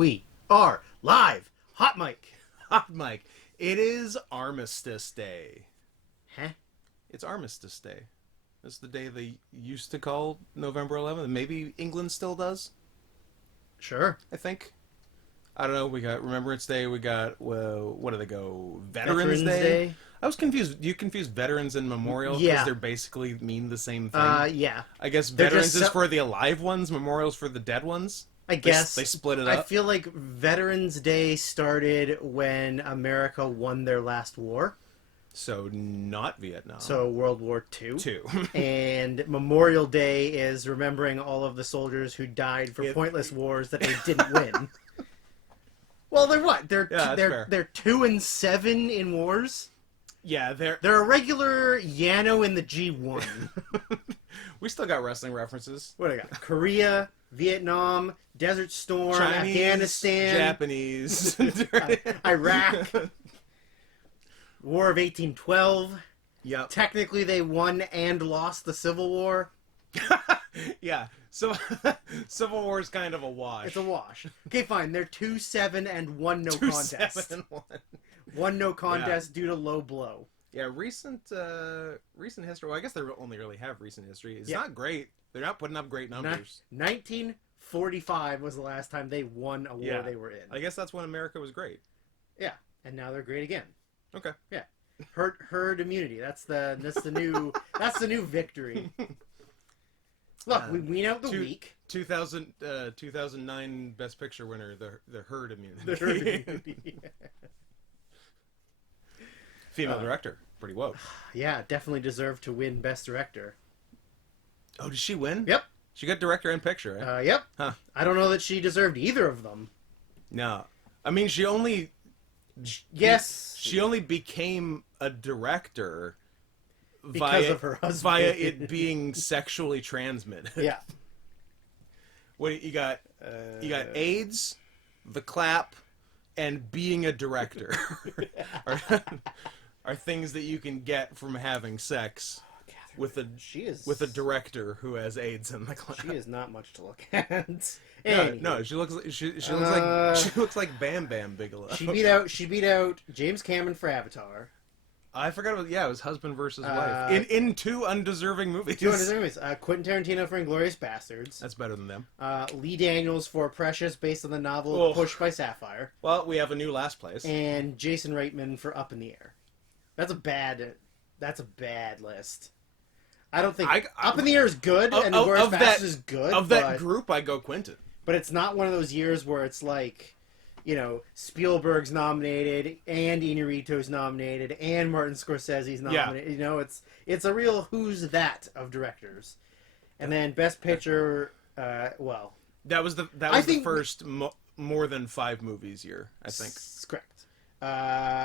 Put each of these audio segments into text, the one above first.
We are live. Hot mic. Hot mic. It is Armistice Day. Huh? It's Armistice Day. It's the day they used to call November 11th. Maybe England still does. Sure. I think. I don't know. We got Remembrance Day. We got, well, what do they go? Veterans Day? I was confused. Do you confuse veterans and memorial? Yeah. Because they basically mean the same thing. Yeah. I guess They're veterans just is for the alive ones. Memorial's for the dead ones. I guess. They split it I up. feel like Veterans Day started when America won their last war. So not Vietnam. So World War II. Two. And Memorial Day is remembering all of the soldiers who died for pointless wars that they didn't win. Well, they're what? They're 2-7 in wars. Yeah, They're a regular Yano in the G1. We still got wrestling references. What do I got? Korea, Vietnam, Desert Storm, Chinese, Afghanistan, Japanese, Iraq, War of 1812. Yep. Technically, they won and lost the Civil War. Yeah. So Civil War is kind of a wash. It's a wash. Okay, fine. They're 2-7 and 1 no contest. 2-7-1. 1 no contest due to low blow. Yeah, recent history. Well, I guess they only really have recent history. It's not great. They're not putting up great numbers. 1945 was the last time they won a war they were in. I guess that's when America was great. Yeah, and now they're great again. Okay. Yeah, herd immunity. That's the new victory. Look, we wean out the weak. 2009 Best Picture winner, the herd immunity. The herd immunity. Female director, pretty woke. Yeah, definitely deserved to win Best Director. Oh, did she win? Yep. She got director and picture, right? Yep. Huh. I don't know that she deserved either of them. No. I mean, she only... Yes. She only became a director because of her husband. Via it being sexually transmitted. Yeah. What you got? You got AIDS, the clap, and being a director. are things that you can get from having sex with a director who has AIDS and the clap. She is not much to look at. No, she looks like Bam Bam Bigelow. She beat out James Cameron for Avatar. I forgot about it was husband versus wife in two undeserving movies. Quentin Tarantino for Inglourious Bastards. That's better than them. Lee Daniels for Precious, based on the novel Pushed by Sapphire. Well, we have a new last place. And Jason Reitman for Up in the Air. That's a bad list. I don't think Up in the Air is good, and Inglourious Bastards is good. Of that group, I go Quentin. But it's not one of those years where it's like, Spielberg's nominated, and Inarritu's nominated, and Martin Scorsese's nominated. Yeah. It's a real who's that of directors. And then Best Picture, that was the first more than 5 movies year, I think. Correct.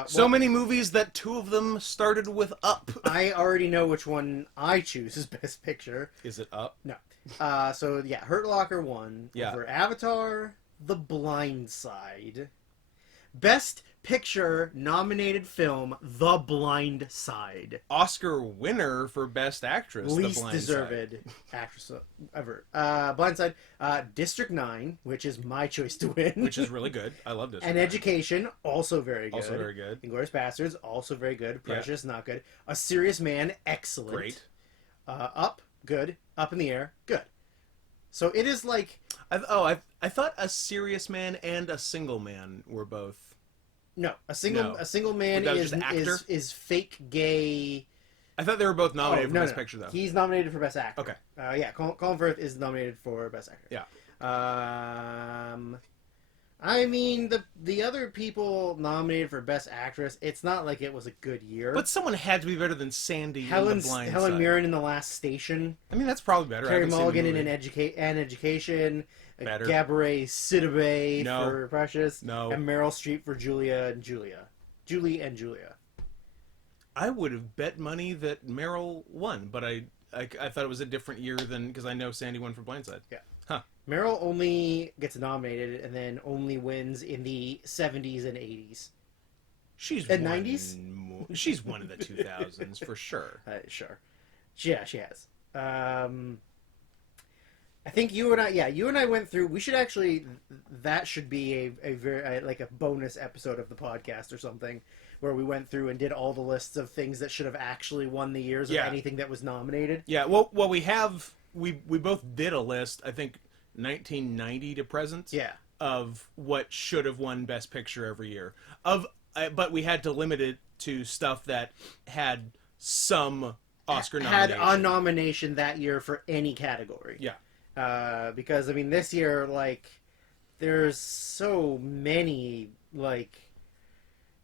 So many movies that 2 of them started with Up. I already know which one I choose as Best Picture. Is it Up? No. Hurt Locker won over Avatar, The Blind Side. Best Picture nominated film, The Blind Side. Oscar winner for Best Actress, Least The Blind deserved Side. actress ever. Blind Side. District 9, which is my choice to win. Which is really good. I love District And 9. Education, also very good. Also very good. Inglourious Bastards, also very good. Precious, not good. A Serious Man, excellent. Great. Up, good. Up in the Air, good. So it is like... I thought A Serious Man and A Single Man were both... No, a single man is fake gay. I thought they were both nominated for Best Picture, though. He's nominated for Best Actor. Okay. Colin Firth is nominated for Best Actor. Yeah. I mean, the other people nominated for Best Actress, it's not like it was a good year. But someone had to be better than Sandy in The Blind Helen Side. Mirren in The Last Station. I mean, that's probably better. Carey Mulligan in Education. Better. Gabourey Sidibe for Precious. No. And Meryl Streep for Julie and Julia. I would have bet money that Meryl won, but I thought it was a different year than... Because I know Sandy won for Blindside. Yeah. Huh. Meryl only gets nominated and then only wins in the 70s and 80s. She's and 90s? She's one of the 2000s, for sure. Sure. Yeah, she has. I think you and I went through. We should actually, that should be a very like a bonus episode of the podcast or something, where we went through and did all the lists of things that should have actually won the years of anything that was nominated. Yeah, well, we both did a list. I think 1990 to present. Yeah. Of what should have won Best Picture every year. But we had to limit it to stuff that had some Oscar nomination. Had a nomination that year for any category. Yeah. Because, I mean, this year, like, there's so many, like,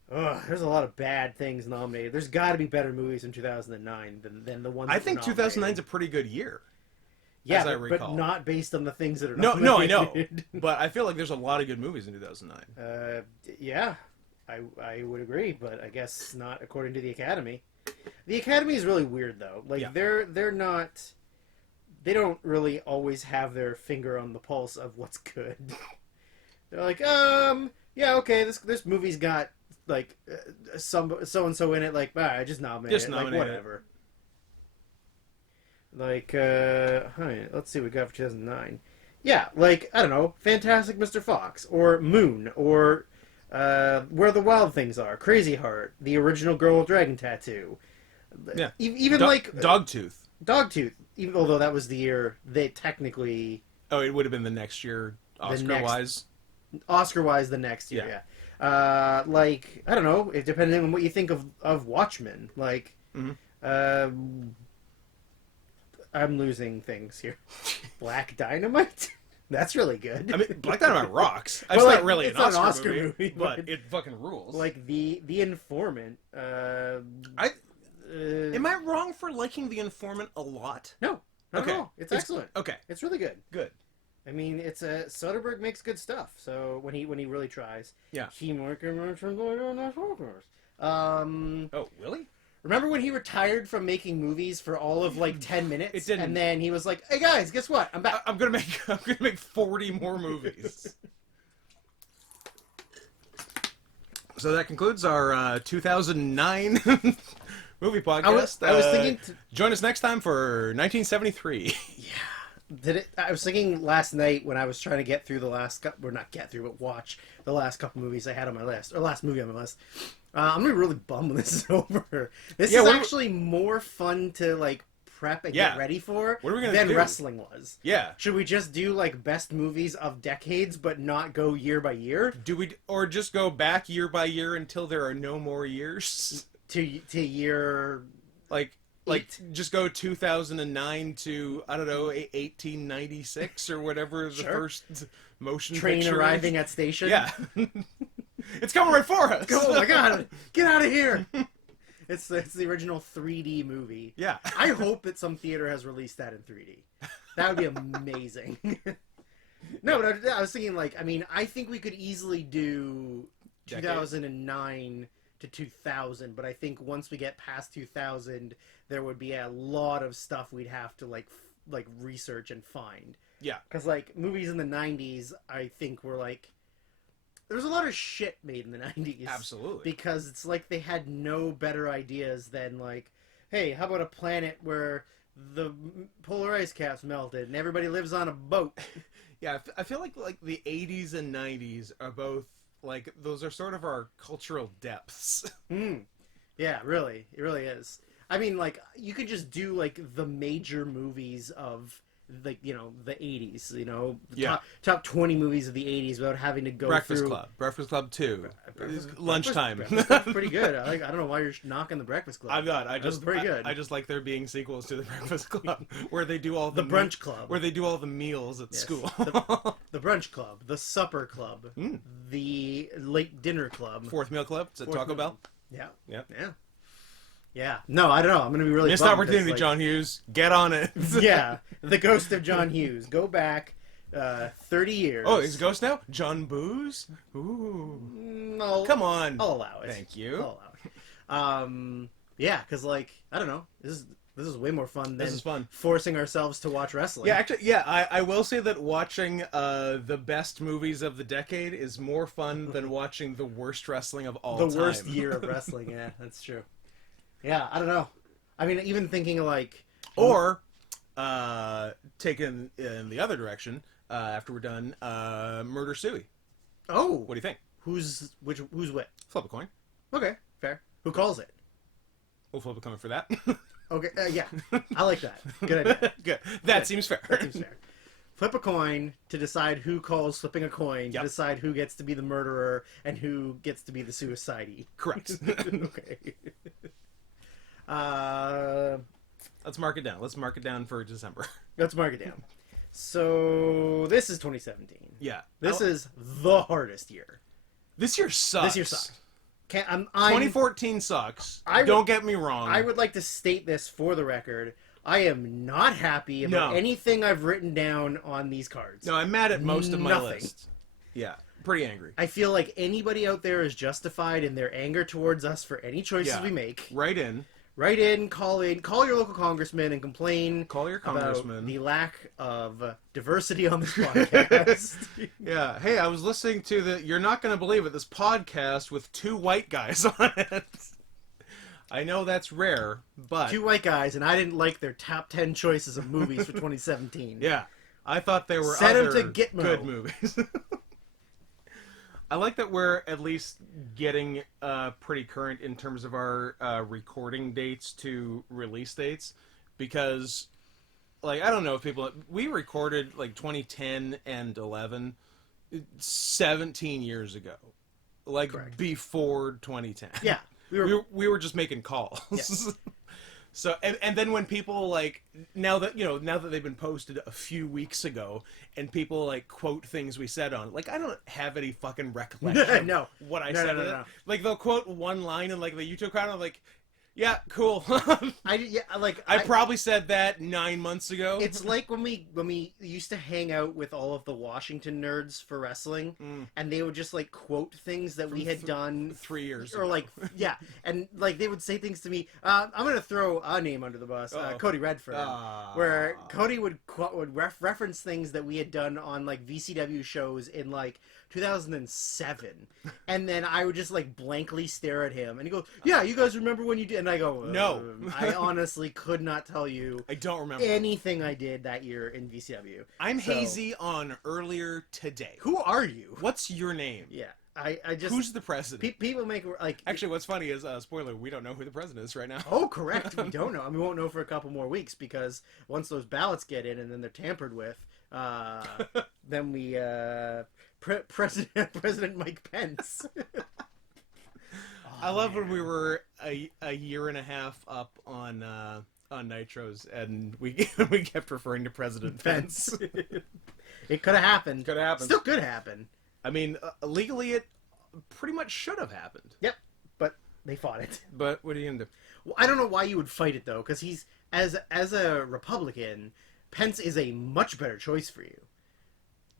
there's a lot of bad things nominated. There's got to be better movies in 2009 than the ones I think 2009's a pretty good year. Yeah, but not based on the things that are nominated. No, I know. nominated. But I feel like there's a lot of good movies in 2009. Yeah, I would agree, but I guess not according to the Academy. The Academy is really weird, though. Like, they're not... They don't really always have their finger on the pulse of what's good. They're like, yeah, okay, this movie's got, like, so-and-so in it, like, I just nominated it. Like, whatever. Like, let's see what we got for 2009. Yeah, like, I don't know, Fantastic Mr. Fox, or Moon, or Where the Wild Things Are, Crazy Heart, The Original Girl with Dragon Tattoo. Yeah. Even like... Dogtooth. Dogtooth, even although that was the year they technically... Oh, it would have been the next year, Oscar-wise? Oscar-wise, the next year, yeah. Like, I don't know, depending on what you think of Watchmen. Like, I'm losing things here. Black Dynamite? That's really good. I mean, Black Dynamite rocks. It's not really an Oscar movie, but it fucking rules. Like, The Informant. Am I wrong for liking The Informant a lot? No, not at all. It's excellent. Okay. It's really good. Good. I mean, it's Soderbergh makes good stuff. So when he really tries, teamwork emerges from focus. Oh, really? Remember when he retired from making movies for all of like 10 minutes? It didn't. And then he was like, "Hey guys, guess what? I'm back. I'm gonna make 40 more movies." So that concludes our 2009 movie podcast. I was thinking... Join us next time for 1973. Yeah. I was thinking last night when I was trying to get through the last... Or not get through, but watch the last couple movies I had on my list. Or last movie on my list. I'm going to be really bummed when this is over. This is actually more fun to, like, prep and get ready for than wrestling was. Yeah. Should we just do, like, best movies of decades but not go year by year? Or just go back year by year until there are no more years? To year... Like just go 2009 to, I don't know, 1896 or whatever the first motion train picture arriving at station. Yeah. It's coming right for us. Oh my god, get out of here. It's the original 3D movie. Yeah. I hope that some theater has released that in 3D. That would be amazing. No, but I was thinking, like, I mean, I think we could easily do 2009 to 2000, but I think once we get past 2000, there would be a lot of stuff we'd have to like research and find. Yeah, because like movies in the 90s, I think were like there was a lot of shit made in the 90s. Absolutely, because it's like they had no better ideas than like, hey, how about a planet where the polar ice caps melted and everybody lives on a boat? Yeah, I feel like the 80s and 90s are both. Like, those are sort of our cultural depths. Yeah, really. It really is. I mean, like, you could just do, like, the major movies of, like, you know, the 80s, you know? Top 20 movies of the 80s without having to go through... Breakfast Club 2. Lunchtime. Breakfast Club's pretty good. I don't know why you're knocking the Breakfast Club. I'm not. Pretty good. I just like there being sequels to the Breakfast Club where they do all the Brunch Club. Where they do all the meals at school. The Brunch Club. The Supper Club. The Late Dinner Club. Fourth Meal Club. It's at Taco Bell. Yeah. Yeah. No, I don't know. I'm going to be really missed opportunity, John Hughes. Get on it. Yeah. The ghost of John Hughes. Go back 30 years. Oh, he's a ghost now? John Booze? Ooh. No. Come on. I'll allow it. Thank you. I'll allow it. Yeah, because, like, I don't know. This is way more fun than forcing ourselves to watch wrestling. Yeah, actually, I will say that watching the best movies of the decade is more fun than watching the worst wrestling of all time. The worst year of wrestling, yeah, that's true. Yeah, I don't know. I mean, even thinking like... Or taken in the other direction, after we're done, Murder Suey. Oh, What do you think? who's which? Who's what? Flip a coin. Okay, fair. Who calls it? We'll flip a coin for that. Okay, yeah, I like that. Good idea. Good. That Good. seems fair. That seems fair. Flip a coin to decide who calls flipping a coin, Yep. to decide who gets to be the murderer and who gets to be the suicidee. Correct. Okay. Let's mark it down. Let's mark it down for December. Let's mark it down. So, this is 2017. Yeah. This is the hardest year. This year sucks. This year sucks. 2014 sucks. I would- Don't get me wrong. I would like to state this for the record. I am not happy about anything I've written down on these cards. No, I'm mad at most of my Nothing. list. Yeah. Pretty angry. I feel like anybody out there is justified in their anger towards us for any choices we make. Write in. Write in, call your local congressman and complain Call your about congressman. the lack of diversity on this podcast. Yeah. Hey, I was listening to you're not going to believe it, this podcast with 2 white guys on it. I know that's rare, but... 2 white guys, and I didn't like their top 10 choices of movies for 2017. Yeah. I thought they were Send 'em other to Gitmo. good movies. I like that we're at least getting pretty current in terms of our recording dates to release dates, because, like, I don't know if we recorded like 2010 and 11 17 years ago, like Correct. before 2010. Yeah. We were just making calls. Yes. So and then when people like now that they've been posted a few weeks ago and people like quote things we said on, like, I don't have any fucking recollection No. of what I No, said no, in it. no. Like, they'll quote one line in like the YouTube crowd and I'm like, yeah, cool. I probably said that 9 months ago. It's like when we used to hang out with all of the Washington nerds for wrestling, and they would just like quote things that we had done 3 years or ago. like and like they would say things to me. I'm gonna throw a name under the bus, Cody Redford, where Cody would reference things that we had done on like VCW shows in like 2007, and then I would just like blankly stare at him, and he goes, "Yeah, you guys remember when you did?" And I go, No. I honestly could not tell you I don't remember anything I did that year in VCW. I'm hazy on earlier today. Who are you? What's your name? Yeah, I just Who's the president? people make like Actually, what's funny is, spoiler, we don't know who the president is right now. Oh, correct. We don't know. I mean, we won't know for a couple more weeks because once those ballots get in and then they're tampered with, then we President Mike Pence. I love when we were a year and a half up on Nitros and we kept referring to President Pence. It could have happened. Could have happened. Still could happen. I mean, legally, it pretty much should have happened. Yep, but they fought it. But what are you gonna do? Well, I don't know why you would fight it though, because he's as a Republican, Pence is a much better choice for you.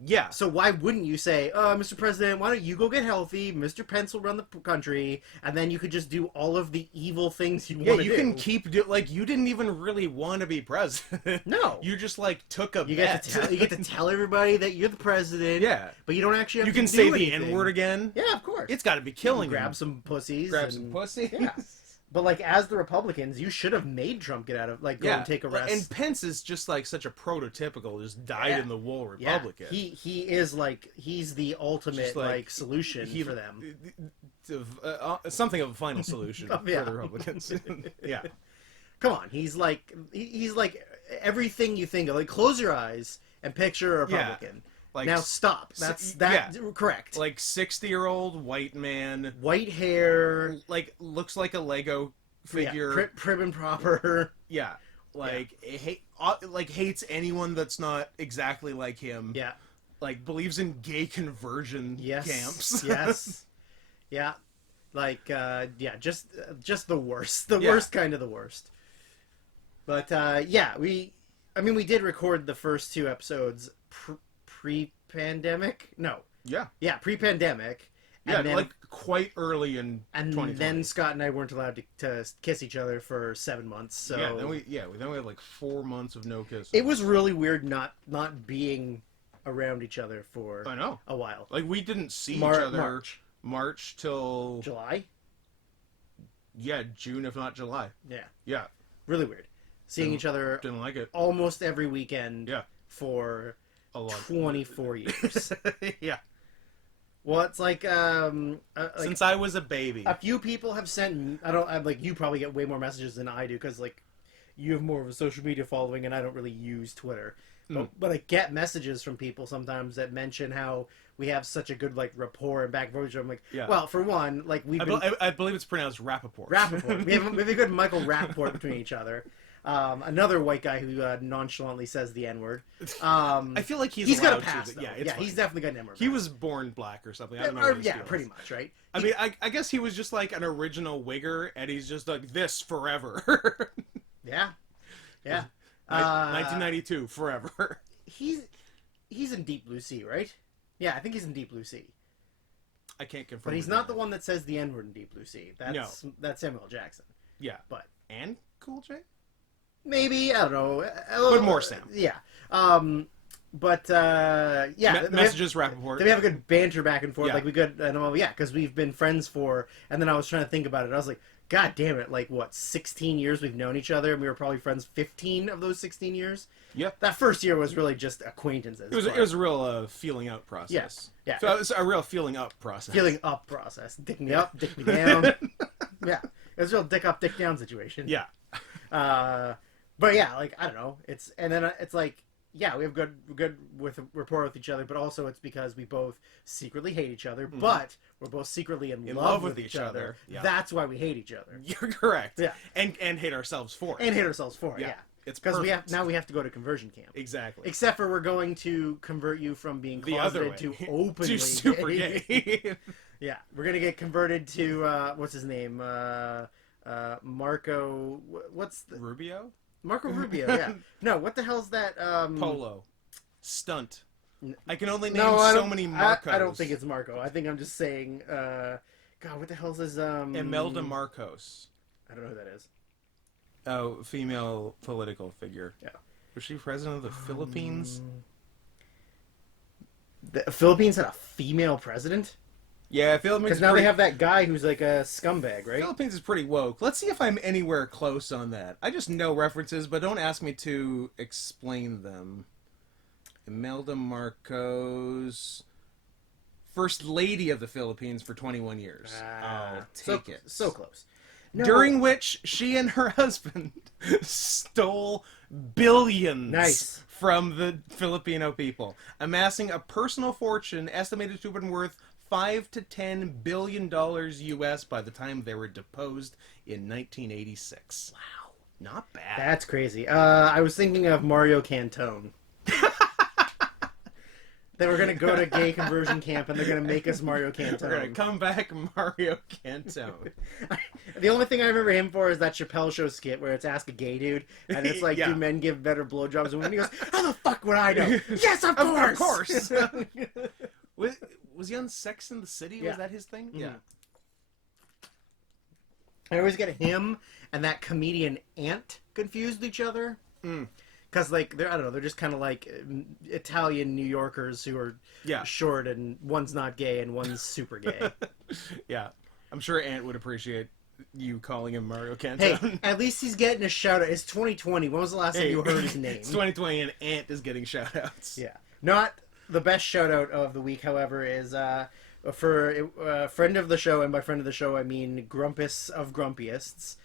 Yeah. So why wouldn't you say, Mr. President, why don't you go get healthy? Mr. Pence will run the country, and then you could just do all of the evil things you want to do. Yeah, you can keep like you didn't even really want to be president. No, you just like took a you bet. get to tell everybody that you're the president. Yeah, but you don't actually have you to can do say anything. the N-word again. Yeah, of course. It's got to be killing. Grab some pussies. Grab some pussy. Yeah. But like, as the Republicans, you should have made Trump get out of go and take a rest. And Pence is just like such a prototypical, just dyed in the wool Republican. Yeah. He is like he's the ultimate like solution for them. Something of a final solution for the Republicans. Yeah. Come on, he's like everything you think of. Like, close your eyes and picture a Republican. Yeah. Like, now stop. That's correct. Like 60-year-old white man, white hair, like looks like a Lego figure, prim and proper. Yeah, like hates anyone that's not exactly like him. Yeah, like believes in gay conversion camps. Yes, yeah, like just the worst, worst kind of the worst. But we did record the first 2 episodes. Pre-pandemic? No. Yeah, pre-pandemic. Yeah, and then, like quite early in 2020. And then Scott and I weren't allowed to kiss each other for 7 months. So then we had like 4 months of no kissing. It was really weird not being around each other for a while. Like, we didn't see each other March till July. Yeah, June if not July. Yeah. Yeah. Really weird. seeing each other Didn't like it. almost every weekend Yeah. for A lot. 24 years. Yeah. Well, it's like Since I was a baby. a few people have sent. I'm like, you probably get way more messages than I do because like you have more of a social media following, and I don't really use Twitter. But I get messages from people sometimes that mention how we have such a good like rapport and back and forth. I'm like, well, for one, like I believe it's pronounced rapport. Rapport. We have a good Michael Rapport between each other. Another white guy who nonchalantly says the N-word. I feel like he's got a pass. Yeah, he's definitely got an N-word. He was born black or something. I don't know. Pretty much, right? I mean, I guess he was just like an original wigger, and he's just like this forever. Yeah. 1992 forever. He's in Deep Blue Sea, right? Yeah, I think he's in Deep Blue Sea. I can't confirm. But he's not the one that says the N-word in Deep Blue Sea. That's Samuel Jackson. Yeah, but and Cool J. Maybe, I don't know. But more Sam. Yeah. Messages, Rapport. Then we have a good banter back and forth. Yeah. Like we could, because we've been friends for, and then I was trying to think about it. I was like, God damn it, like what, 16 years we've known each other, and we were probably friends 15 of those 16 years? Yep. That first year was really just acquaintances. It was a real feeling out process. Yes. Yeah. So it was a real feeling up process. Feeling up process. Dick me up, dick me down. Yeah. It was a real dick up, dick down situation. Yeah. But yeah, like, I don't know. It's like, yeah, we have good with rapport with each other, but also it's because we both secretly hate each other, but we're both secretly in love with each other. Yeah. That's why we hate each other. You're correct. Yeah. And hate ourselves for it. And hate ourselves for it, yeah. It's because perfect. we have to go to conversion camp. Exactly. Except for we're going to convert you from being closeted to openly to super gay. Yeah, we're gonna get converted to what's his name? Marco. What's the Rubio? Marco Rubio? Yeah. No, what the hell's that? Polo. Stunt. I can only name so many Marcos. I don't think it's Marco. I think I'm just saying. God, what the hell's his? Imelda Marcos. I don't know who that is. Oh, female political figure. Yeah. Was she president of the Philippines? The Philippines had a female president? Yeah, Philippines. Because now they have that guy who's like a scumbag, right? Philippines is pretty woke. Let's see if I'm anywhere close on that. I just know references, but don't ask me to explain them. Imelda Marcos, First Lady of the Philippines for 21 years. I'll take it. So close. No. During which she and her husband stole billions from the Filipino people, amassing a personal fortune estimated to have been worth $5 to $10 billion US by the time they were deposed in 1986. Wow, not bad. That's crazy. I was thinking of Mario Cantone. They were gonna go to gay conversion camp and they're gonna make us Mario Cantone. We're gonna come back Mario Cantone. The only thing I remember him for is that Chappelle Show skit where it's Ask a Gay Dude, and it's like, do men give better blowjobs than women? He goes, how the fuck would I know? Yes, of course! Of course! Was he on Sex in the City? Yeah. Was that his thing? Mm-hmm. Yeah. I always get him and that comedian Ant confused with each other. Because, like, I don't know, they're just kind of like Italian New Yorkers who are short, and one's not gay and one's super gay. Yeah. I'm sure Ant would appreciate you calling him Mario Cantone. Hey, at least he's getting a shout out. It's 2020. When was the last time you heard his name? It's 2020 and Ant is getting shout outs. Yeah. Not the best shout out of the week, however, is for a friend of the show, and by friend of the show I mean Grumpus of Grumpiest.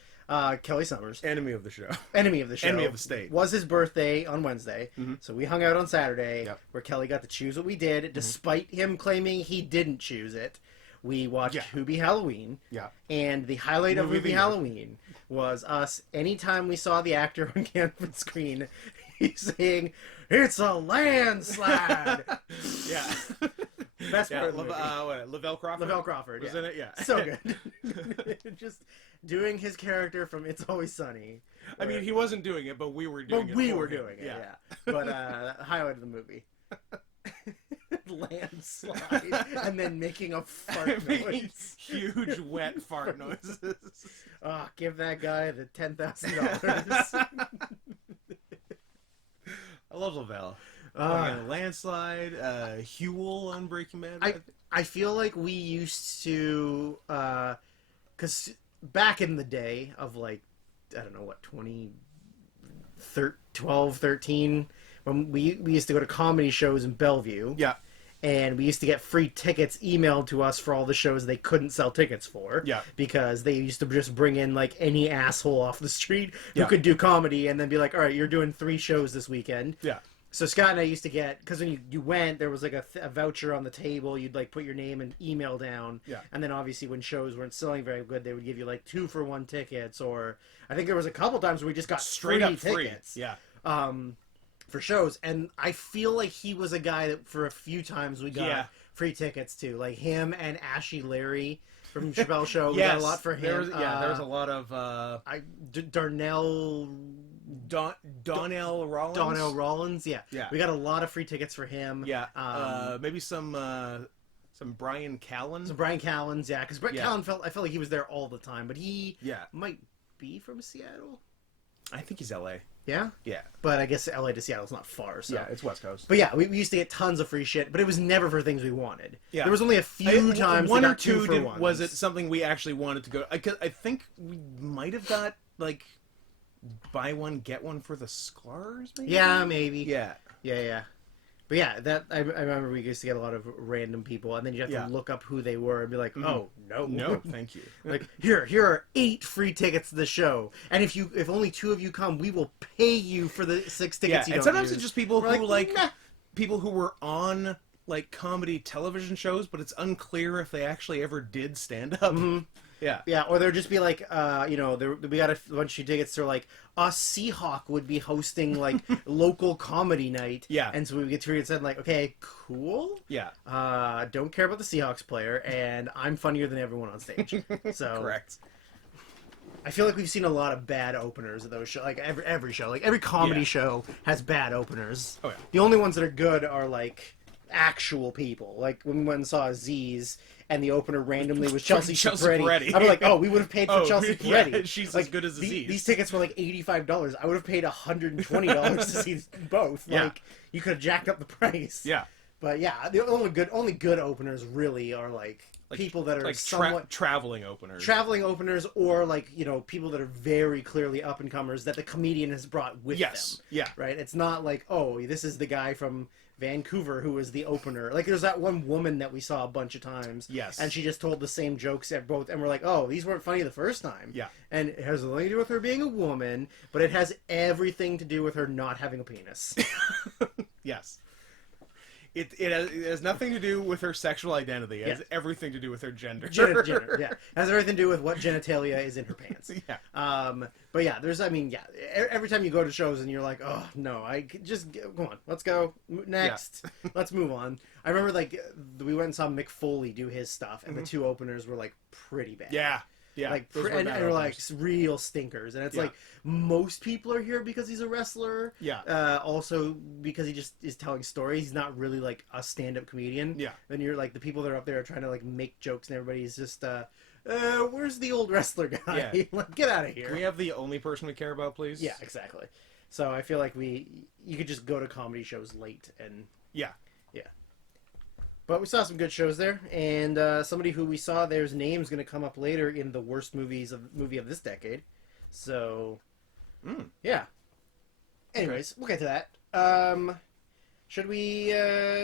Kelly Summers. Enemy of the show. Enemy of the show. Enemy of the state. Was his birthday on Wednesday. Mm-hmm. So we hung out on Saturday, where Kelly got to choose what we did, despite him claiming he didn't choose it. We watched Hoobie Halloween. Yeah. And the highlight of Hoobie Halloween was us, anytime we saw the actor on camera screen, he's saying, "It's a landslide!" Yeah. Best part of the movie. Lavelle Crawford? Lavelle Crawford, was in it, yeah. So good. Just doing his character from It's Always Sunny. I mean, he wasn't doing it, but we were doing it. But we were doing it, yeah. But highlight of the movie. Landslide. And then making a fart noise. Huge, wet fart noises. Oh, give that guy the $10,000. I love Lavelle. Landslide, Huel on Breaking Bad. I feel like we used to, because back in the day of like, I don't know what, 20, 12, 13, when we used to go to comedy shows in Bellevue. Yeah. And we used to get free tickets emailed to us for all the shows they couldn't sell tickets for. Yeah. Because they used to just bring in, like, any asshole off the street who Yeah. could do comedy and then be like, all right, you're doing 3 shows this weekend. Yeah. So Scott and I used to get, because when you went, there was like a voucher on the table. You'd like put your name and email down. Yeah. And then obviously when shows weren't selling very good, they would give you like 2-for-1 tickets. Or I think there was a couple times where we just got Straight up free tickets. Yeah. For shows. And I feel like he was a guy that for a few times we got free tickets to. Like him and Ashy Larry from Chappelle's Show. We got a lot for him. There was a lot of... Donnell Rollins? Donnell Rollins, yeah. Yeah. We got a lot of free tickets for him. Yeah. Maybe some Brian Callen? Some Brian Callens, yeah. Because Brian Callen I felt like he was there all the time. But he might be from Seattle. I think he's L.A. Yeah? Yeah. But I guess LA to Seattle's not far, so... Yeah, it's West Coast. But yeah, we used to get tons of free shit, but it was never for things we wanted. Yeah. There was only a few times one we or got two for ones. was it something we actually wanted to go... I think we might have got, like, buy one, get one for the Sklar's, maybe? Yeah, maybe. Yeah. Yeah. But yeah, that I remember we used to get a lot of random people, and then you have to look up who they were and be like, oh, no. No, thank you. Like, here are 8 free tickets to the show, and if only 2 of you come, we will pay you for the 6 tickets you don't and sometimes use. it's just people We're who, people who were on, like, comedy television shows, but it's unclear if they actually ever did stand up. Mm-hmm. Yeah. Yeah, or there'd just be like, we got a bunch of tickets. They're like, Seahawk would be hosting like local comedy night. Yeah. And so we get to read it and like, okay, cool. Yeah. Don't care about the Seahawks player, and I'm funnier than everyone on stage. So Correct. I feel like we've seen a lot of bad openers of those shows. Like every show, like every comedy show has bad openers. Oh yeah. The only ones that are good are like actual people. Like when we went and saw Aziz, and the opener randomly was Chelsea Peretti. I'm like, we would have paid for Chelsea Peretti. Yeah, she's like, as good as Aziz. These tickets were like $85. I would have paid $120 to see both. Yeah. Like, you could have jacked up the price. Yeah. But yeah, the only good openers really are like people that are like somewhat traveling openers. Traveling openers, or like, people that are very clearly up and comers that the comedian has brought with them. Yeah. Right? It's not like, this is the guy from Vancouver who was the opener. Like there's that one woman that we saw a bunch of times. Yes. And she just told the same jokes at both, and we're like, these weren't funny the first time. Yeah. And it has nothing to do with her being a woman, but it has everything to do with her not having a penis. Yes. It has nothing to do with her sexual identity. It has everything to do with her gender. Gender, yeah. It has everything to do with what genitalia is in her pants. Yeah. But yeah, every time you go to shows and you're like, oh, no, come on, let's go. Next. Yeah. Let's move on. I remember, like, we went and saw Mick Foley do his stuff, and the 2 openers were, like, pretty bad. Yeah. Yeah, like and they're like real stinkers, and it's like most people are here because he's a wrestler. Yeah. Also because he just is telling stories. He's not really like a stand-up comedian. Yeah. Then you're like the people that are up there are trying to like make jokes, and everybody's just where's the old wrestler guy? Yeah. Like, get out of here. Can we have the only person we care about, please? Yeah, exactly. So I feel like you could just go to comedy shows late and yeah. But we saw some good shows there, and somebody who we saw there's name's going to come up later in the worst movie of this decade. So, yeah. Anyways, we'll get to that. Should we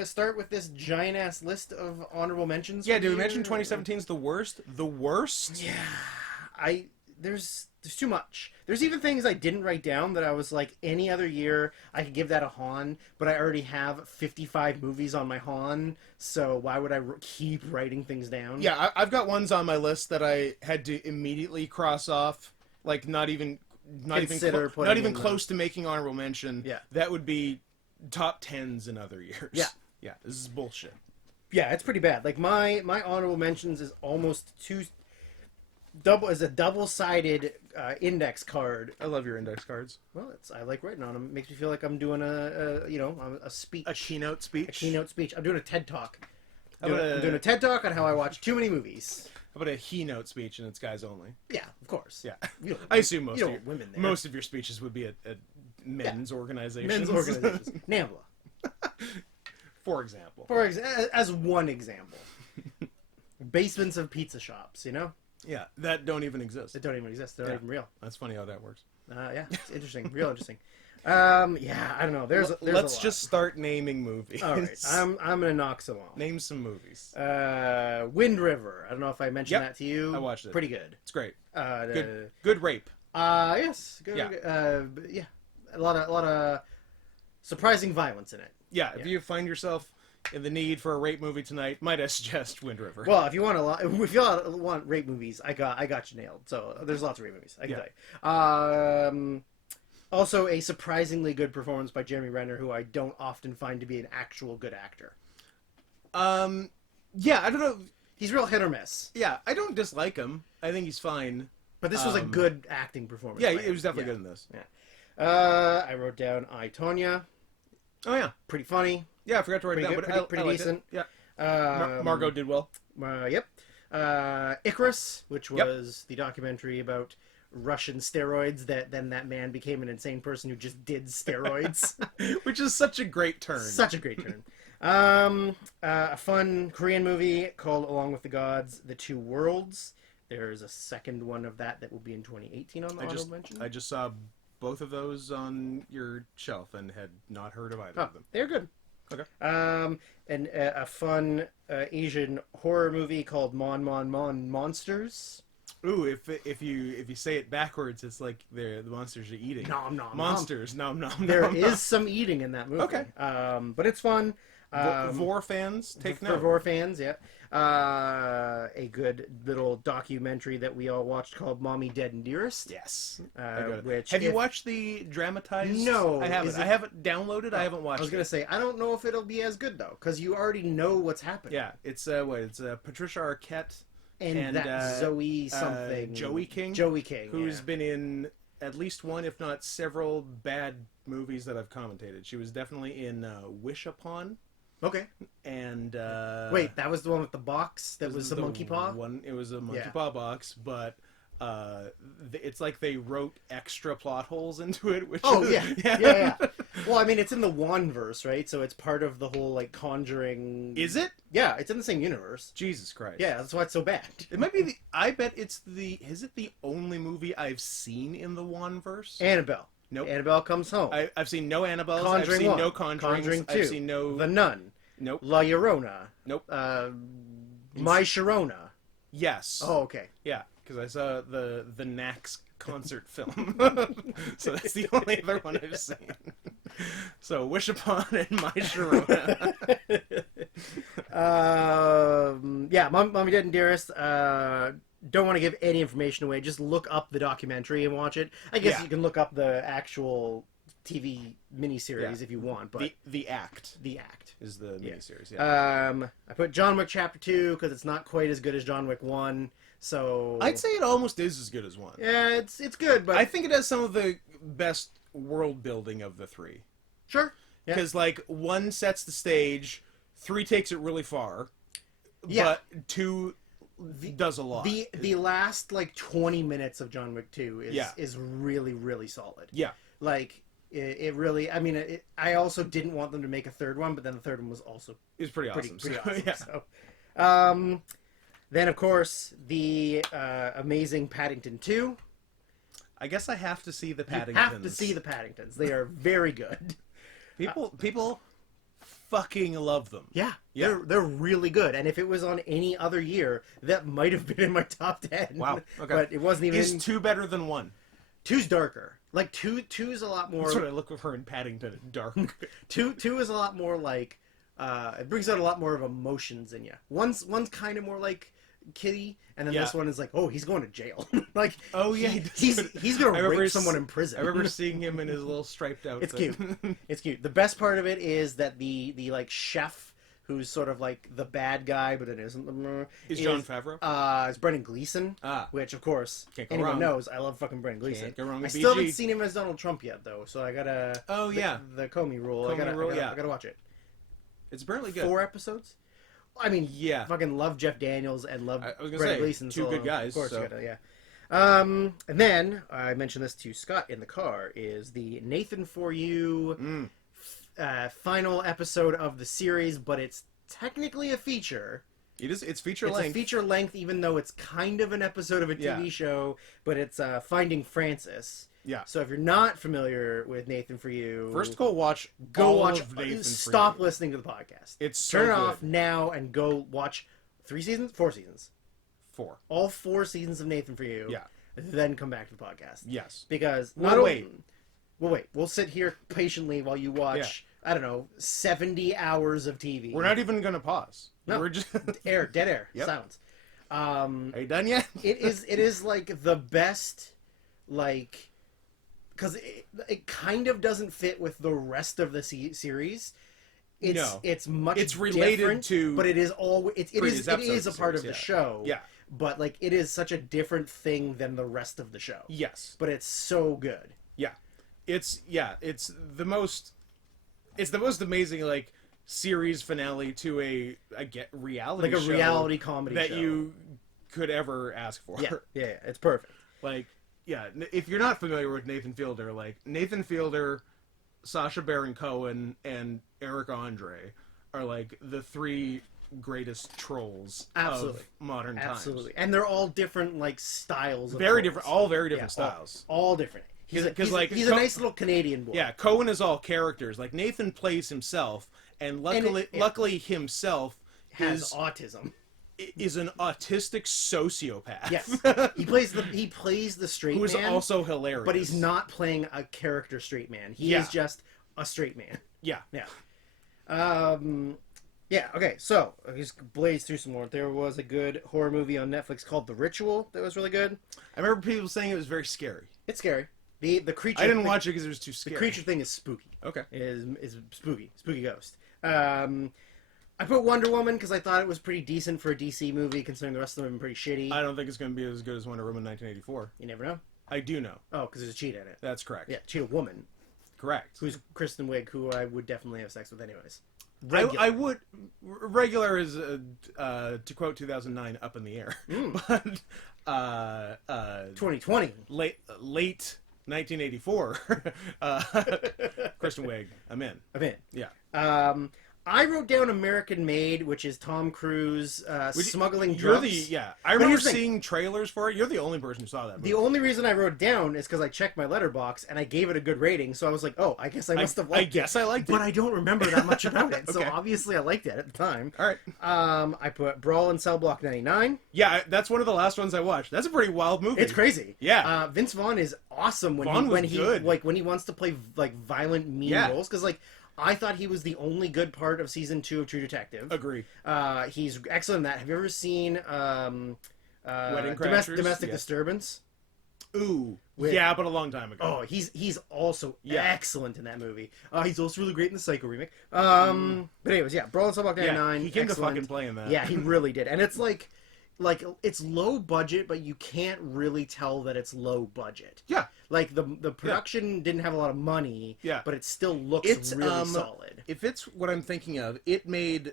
start with this giant-ass list of honorable mentions? Yeah, did we mention 2017's the worst? The worst? Yeah. There's too much. There's even things I didn't write down that I was like, any other year I could give that a Han, but I already have 55 movies on my Han, so why would I keep writing things down? Yeah, I've got ones on my list that I had to immediately cross off, like not even close to making honorable mention. Yeah. That would be top 10s in other years. Yeah. Yeah, this is bullshit. Yeah, it's pretty bad. Like my honorable mentions is almost a double-sided index card. I love your index cards. Well, I like writing on them. It makes me feel like I'm doing a speech. A keynote speech? A keynote speech. I'm doing a TED Talk. I'm doing a TED Talk on how I watch too many movies. How about a keynote speech and it's guys only? Yeah, of course. Yeah. I assume women there. Most of your speeches would be at men's organizations. Men's organizations. NAMBLA. For example. As one example. Basements of pizza shops, Yeah, that don't even exist. They don't even exist. They're not even real. That's funny how that works. Yeah, it's interesting. Real interesting. Yeah, I don't know. There's Let's a lot. just start naming movies. All right, I'm gonna knock some off. Name some movies. Wind River. I don't know if I mentioned Yep, that to you. I watched it. Pretty good. It's great. Good. Good rape. Yes. Good. Yeah. Yeah. A lot of surprising violence in it. Yeah, if you find yourself in the need for a rape movie tonight, might I suggest Wind River? Well, if you want rape movies, I got you nailed. So there's lots of rape movies. I can tell you. Also, a surprisingly good performance by Jeremy Renner, who I don't often find to be an actual good actor. Yeah, I don't know. He's real hit or miss. Yeah, I don't dislike him. I think he's fine. But this was a good acting performance. Yeah, by it was him. definitely good in this. Yeah. I wrote down I, Tonya. Oh, yeah. Pretty funny. Yeah, I forgot to write it down, Good, but pretty I liked decent. it. Yeah. Margot did well. Yep. Icarus, which was the documentary about Russian steroids that man became an insane person who just did steroids. Which is such a great turn. Such a great turn. A fun Korean movie called Along with the Gods, The Two Worlds. There's a second one of that will be in 2018 on the honorable mention. I just saw both of those on your shelf and had not heard of either of them. They're good. Okay. And a fun Asian horror movie called Mon Mon Mon Monsters. Ooh, if you say it backwards, it's like the monsters are eating. Nom nom monsters. Nom nom. There is some eating in that movie. Okay. But it's fun. Vor fans, take note. For Vor fans, yeah. A good little documentary that we all watched called Mommy Dead and Dearest. Yes. Which you watched the dramatized? No. I haven't. I haven't downloaded. I haven't watched it. I was going to say, I don't know if it'll be as good, though, because you already know what's happening. Yeah. It's Patricia Arquette and that Zoe something. Joey King. Who's been in at least one, if not several, bad movies that I've commentated. She was definitely in Wish Upon. Okay. And wait, that was the one with the box that was the monkey paw? It was a monkey paw box, but it's like they wrote extra plot holes into it. Which yeah. Well, I mean, it's in the Wanverse, right? So it's part of the whole like Conjuring. Is it? Yeah, it's in the same universe. Jesus Christ. Yeah, that's why it's so bad. It might be I bet it's Is it the only movie I've seen in the Wanverse? Annabelle. Nope. Annabelle Comes Home. I've seen no Annabelles. Conjuring I've seen 1. no Conjurings. Conjuring 2. I've seen no... The Nun. Nope. La Llorona. Nope. My Sharona. Yes. Oh, okay. Yeah, because I saw the Nax concert film. So that's the only other one I've seen. So Wish Upon and My Sharona. Yeah, Mommy Dead and Dearest. Don't want to give any information away. Just look up the documentary and watch it. I guess you can look up the actual TV miniseries if you want. But the Act. The Act is the miniseries. Yeah. I put John Wick Chapter 2 because it's not quite as good as John Wick 1. So I'd say it almost is as good as 1. Yeah, it's good, but I think it has some of the best world building of the 3. Sure. Because like 1 sets the stage, 3 takes it really far. Yeah. But 2 does a lot. The last like 20 minutes of John Wick 2 is really, really solid. Yeah. Like it really. I mean, I also didn't want them to make a third one, but then the third one was also pretty awesome. Pretty awesome. Yeah. So, then of course the amazing Paddington 2. I guess I have to see the Paddingtons. You have to see the Paddingtons. They are very good. People fucking love them. Yeah. They're really good. And if it was on any other year, that might have been in my top 10. Wow. Okay. But it wasn't even. Is 2 better than 1? 2's darker. Like 2 is a lot more. That's what I look for in Paddington. Dark. 2 is a lot more like. It brings out a lot more of emotions in you. One's kind of more like Kitty, and then this one is like, oh, he's going to jail. Like, oh yeah, he's gonna rape someone in prison. I remember seeing him in his little striped outfit. It's cute. It's cute. The best part of it is that the like chef, who's sort of like the bad guy, but it isn't. Is Jon Favreau? It's Brendan Gleeson. Which of course anyone knows. I love fucking Brendan Gleeson. Can't go wrong with I still BG. haven't seen him as Donald Trump yet, though. So I gotta. Oh yeah. The Comey rule. I gotta watch it. It's apparently good. 4 episodes. I mean, yeah. Fucking love Jeff Daniels and love Brendan Gleeson. Two good guys. Of course, so. you gotta, and then I mentioned this to Scott in the car. Is the Nathan For You final episode of the series, but it's technically a feature. It is. It's feature length. It's a feature length, even though it's kind of an episode of a TV show. But it's Finding Francis, Yeah. So if you're not familiar with Nathan For You, First, go watch. Stop listening to the podcast. It's turn so it good. off now and go watch 4 seasons. 4. All 4 seasons of Nathan For You. Yeah. Then come back to the podcast. Yes. Because wait. We'll wait. We'll sit here patiently while you watch. I don't know, 70 hours of TV. We're not even gonna pause. No. We're just dead air, Yep. silence. Are you done yet? It is like the best, like, because it kind of doesn't fit with the rest of the series. It's much. It's related different, to, but it is it is a part of the the show. Yeah. But like it is such a different thing than the rest of the show. Yes. But it's so good. Yeah. It's the most amazing like series finale to a reality like a show reality comedy that show. you could ever ask for. Yeah, it's perfect. Like, yeah, if you're not familiar with Nathan Fielder, like Nathan Fielder, Sacha Baron Cohen, and Eric Andre are like the 3 greatest trolls of modern times. Absolutely. And they're all different like styles of Very trolls. different, all very different styles. All different. He's a nice little Canadian boy. Yeah, Cohen is all characters. Like Nathan plays himself, and luckily himself has autism. Is an autistic sociopath. Yes, he plays the straight who is man, also hilarious. but he's not playing a character straight man. He is just a straight man. Yeah. Yeah. Okay. So I just blaze through some more. There was a good horror movie on Netflix called The Ritual that was really good. I remember people saying it was very scary. It's scary. The creature. I didn't watch it because it was too scary. The creature thing is spooky. Okay. Is spooky ghost. I put Wonder Woman because I thought it was pretty decent for a DC movie, considering the rest of them have been pretty shitty. I don't think it's going to be as good as Wonder Woman 1984. You never know. I do know. Oh, because there's a cheat in it. That's correct. Yeah, cheat a woman. Correct. Who's Kristen Wiig, who I would definitely have sex with anyways. I would. Regular is, to quote 2009, up in the air. But 2020. Late 1984. Kristen Wiig, I'm in. Yeah. I wrote down American Made, which is Tom Cruise smuggling drugs. I remember seeing trailers for it. You're the only person who saw that movie. The only reason I wrote it down is because I checked my letterbox and I gave it a good rating. So I was like, oh, I guess I must have liked it. I guess I liked it. But I don't remember that much about it. Okay. So obviously I liked it at the time. All right. I put Brawl in Cell Block 99. Yeah, that's one of the last ones I watched. That's a pretty wild movie. It's crazy. Yeah. Vince Vaughn is awesome when he wants to play like violent, mean roles. Because like, I thought he was the only good part of season 2 of True Detective. Agree. He's excellent in that. Have you ever seen Wedding Crashers? Domestic Disturbance? Ooh. Yeah, but a long time ago. Oh, he's also excellent in that movie. He's also really great in the Psycho remake. But anyways, Brawl in Cell Block 99. He came to fucking play in that. Yeah, he really did. And it's like it's low budget, but you can't really tell that it's low budget. Yeah. Like the production didn't have a lot of money. Yeah. But it still looks really solid. If it's what I'm thinking of, it made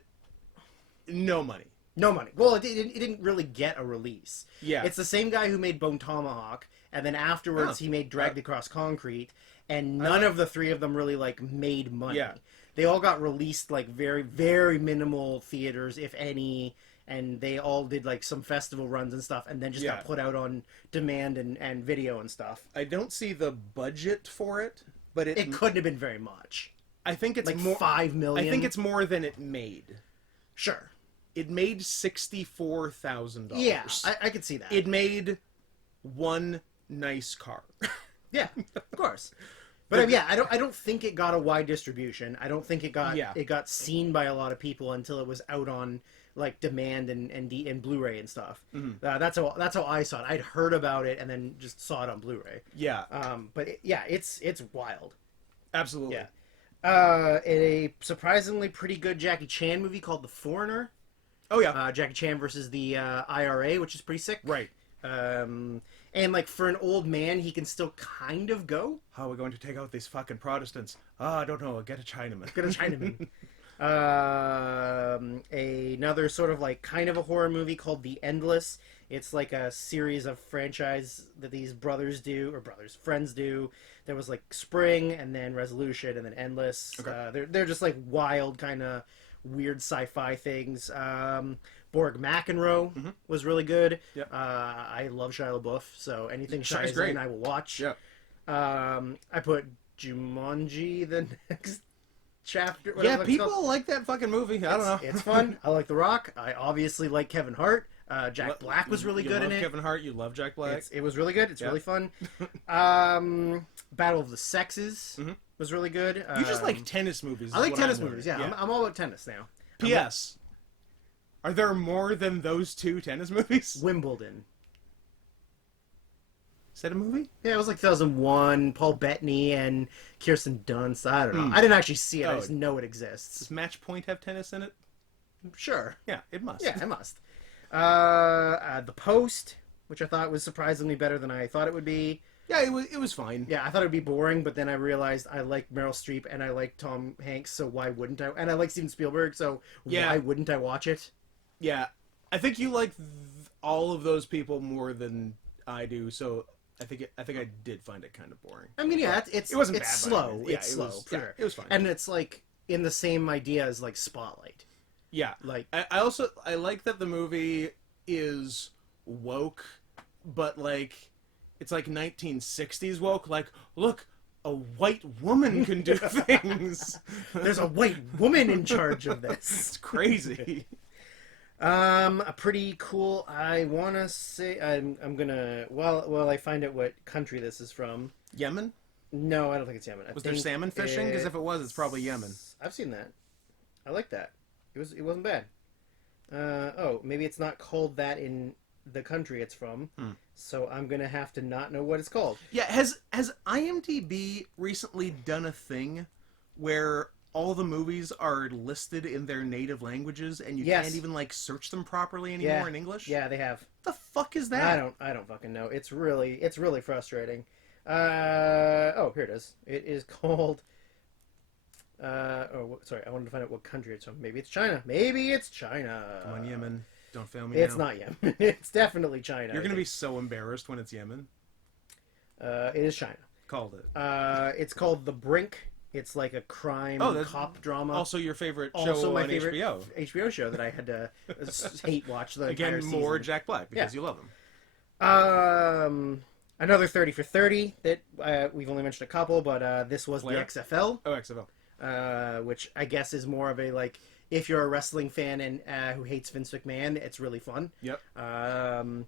no money. No money. Well, it didn't really get a release. Yeah. It's the same guy who made Bone Tomahawk, and then afterwards he made Dragged Across Concrete, and none of the 3 of them really like made money. Yeah. They all got released like very, very minimal theaters, if any, and they all did like some festival runs and stuff, and then just got put out on demand and video and stuff. I don't see the budget for it, but it couldn't have been very much. I think it's like more $5 million. I think it's more than it made. Sure. It made $64,000. Yeah, I could see that. It made one nice car. Yeah, of course. But I don't think it got a wide distribution. I don't think it got seen by a lot of people until it was out on like demand and Blu-ray and stuff. Mm-hmm. That's how I saw it. I'd heard about it and then just saw it on Blu-ray. Yeah. It's wild. Absolutely. Yeah. A surprisingly pretty good Jackie Chan movie called The Foreigner. Oh yeah. Jackie Chan versus the IRA, which is pretty sick. Right. And like for an old man, he can still kind of go. How are we going to take out these fucking Protestants? I don't know. Get a Chinaman. Get a Chinaman. Another sort of like kind of a horror movie called The Endless. It's like a series of franchise that these friends do. There was like Spring, and then Resolution, and then Endless. Okay. They're just like wild kind of weird sci-fi things. Borg McEnroe was really good. Yep. I love Shia LaBeouf, so anything Shia's Shia's great. in, I will watch. Yeah. I put Jumanji the next chapter. Yeah, whatever it's people called. like that fucking movie. I don't know. It's fun. I like The Rock. I obviously like Kevin Hart. Jack Black was really you good love in it. Kevin Hart. You love Jack Black. It was really good. It's Yeah. really fun. Battle of the Sexes was really good. You just like tennis movies. I like is what tennis I'm movies. learning. Yeah, I'm all about tennis now. P.S. Are there more than those two tennis movies? Wimbledon. Is that a movie? Yeah, it was like 2001. Paul Bettany and Kirsten Dunst. I don't know. I didn't actually see it. I just know it exists. Does Match Point have tennis in it? Sure. Yeah, it must. Yeah, it must. The Post, which I thought was surprisingly better than I thought it would be. Yeah, it was fine. Yeah, I thought it would be boring, but then I realized I like Meryl Streep and I like Tom Hanks, so why wouldn't I? And I like Steven Spielberg, so why wouldn't I watch it? Yeah, I think you like all of those people more than I do, so I think I did find it kind of boring. I mean, yeah, it wasn't it's bad, slow. yeah, It's slow. Was, for sure. It was fine, and it's like in the same idea as like Spotlight. Yeah, like I also like that the movie is woke, but like it's like 1960s woke. Like, look, a white woman can do things. There's a white woman in charge of this. It's crazy. A pretty cool. I want to say I'm gonna I find out what country this is from. Yemen? No, I don't think it's Yemen. Was there salmon fishing? Because if it was, it's probably Yemen. I've seen that. I like that. It wasn't bad. Maybe it's not called that in the country it's from. So I'm gonna have to not know what it's called. Yeah, has IMDb recently done a thing where all the movies are listed in their native languages and you can't even like search them properly anymore in English? Yeah, they have. What the fuck is that? I don't fucking know. It's really frustrating. Here it is. It is called sorry, I wanted to find out what country it's from. Maybe it's China. Come on, Yemen. Don't fail me It's now. not Yemen. It's definitely China. You're going to be so embarrassed when it's Yemen. It is China. Called it. It's called The Brink. It's like a crime cop drama. Also your favorite show Also my on favorite HBO. HBO show that I had to hate watch the entire Again, season. more Jack Black because you love him. Another 30 for 30 that we've only mentioned a couple, but this was Blair? the XFL. Oh, XFL. Which I guess is more of a like if you're a wrestling fan and who hates Vince McMahon, it's really fun. Yep. Then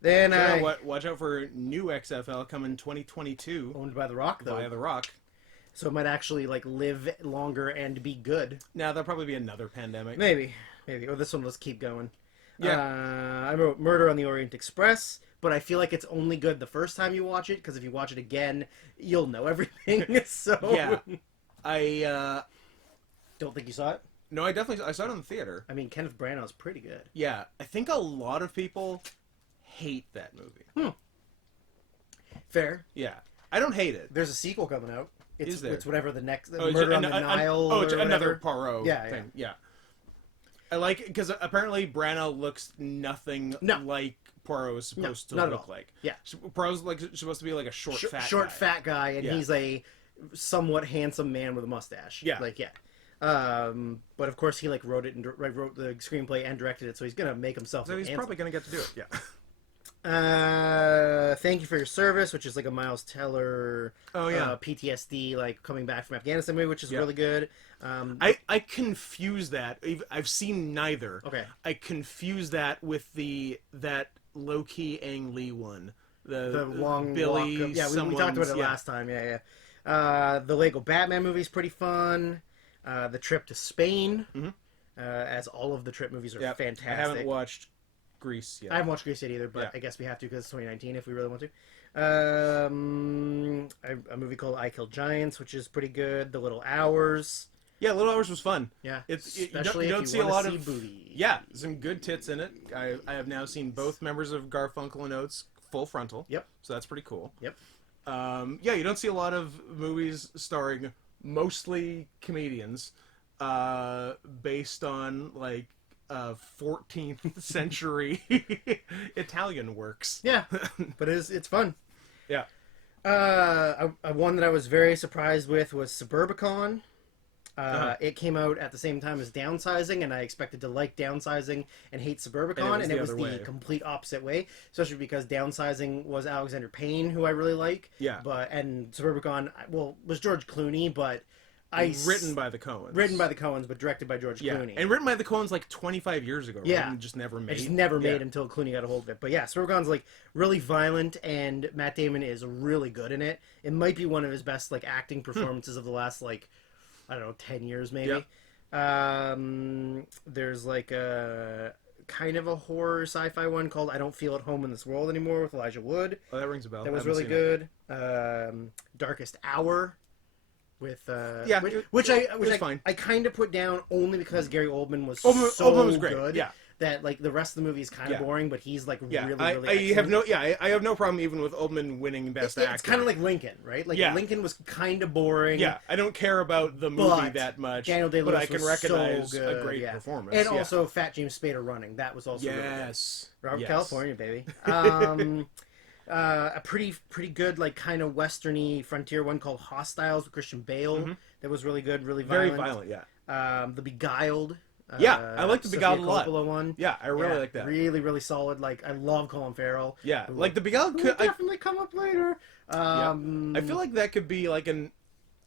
so you know what? Watch out for new XFL coming 2022. Owned by The Rock, though. By The Rock. So it might actually like live longer and be good. Now there'll probably be another pandemic. Maybe. Or this one, let's keep going. Yeah. I wrote Murder on the Orient Express, but I feel like it's only good the first time you watch it, because if you watch it again, you'll know everything. So yeah. I don't think you saw it? No, I saw it in the theater. I mean, Kenneth Branagh's pretty good. Yeah. I think a lot of people hate that movie. Fair. Yeah. I don't hate it. There's a sequel coming out. Is there? It's whatever the next Murder on the Nile. It's another Poirot thing. Yeah. Yeah. I like it because apparently Branagh looks nothing like Poirot is supposed to look like. Yeah. Poirot's like supposed to be like a short fat guy, and he's a somewhat handsome man with a mustache. Yeah. But of course he like wrote it and wrote the screenplay and directed it, so he's gonna make himself. So he's probably gonna get to do it. Yeah. Thank You for Your Service, which is like a Miles Teller PTSD, like coming back from Afghanistan movie, which is really good. I confuse that. I've seen neither. Okay. I confuse that with that low-key Ang Lee one. The long Billy. walk. Yeah, we talked about it last time. Yeah. The Lego Batman movie is pretty fun. The Trip to Spain, as all of the Trip movies are fantastic. I haven't watched Grease yet. I haven't watched Grease yet either, but I guess we have to because it's 2019 if we really want to. A movie called I Kill Giants, which is pretty good. The Little Hours. Yeah, Little Hours was fun. Yeah, especially you don't see a lot of booty. Yeah, some good tits in it. I have now seen both members of Garfunkel and Oates full frontal. Yep. So that's pretty cool. Yep. You don't see a lot of movies starring mostly comedians based on like 14th century Italian works. Yeah, but it's fun. Yeah. One that I was very surprised with was Suburbicon. It came out at the same time as Downsizing, and I expected to like Downsizing and hate Suburbicon, and it was the complete opposite way. Especially because Downsizing was Alexander Payne, who I really like. Yeah. And Suburbicon, was George Clooney, but written by the Coens. Written by the Coens, but directed by George Clooney. And written by the Coens like 25 years ago. Right? Yeah. And just never made. It just never made until Clooney got a hold of it. But yeah, Suburbicon's like really violent, and Matt Damon is really good in it. It might be one of his best like acting performances of the last like, I don't know, 10 years maybe. Yep. There's like a kind of a horror sci-fi one called I Don't Feel at Home in This World Anymore with Elijah Wood. Oh, that rings a bell. That was really good. Darkest Hour with which I kind of put down only because Gary Oldman was Oldman was great. Good. Yeah. That like the rest of the movie is kind of boring, but he's like really I have no problem even with Oldman winning Best Actor. It's kind of like Lincoln, right? Like Lincoln was kind of boring. Yeah, I don't care about the movie that much, Daniel Day-Lewis but I can recognize so good. A great performance. And also Fat James Spader running. That was also really good. Robert California, baby. A pretty good like kind of westerny frontier one called Hostiles with Christian Bale. That was really good, really violent. Very violent, yeah. The Beguiled. I like The Beguiled a lot. One. Yeah, I really like that. Really, really solid. Like, I love Colin Farrell. Yeah, like The Beguiled could definitely come up later. I feel like that could be like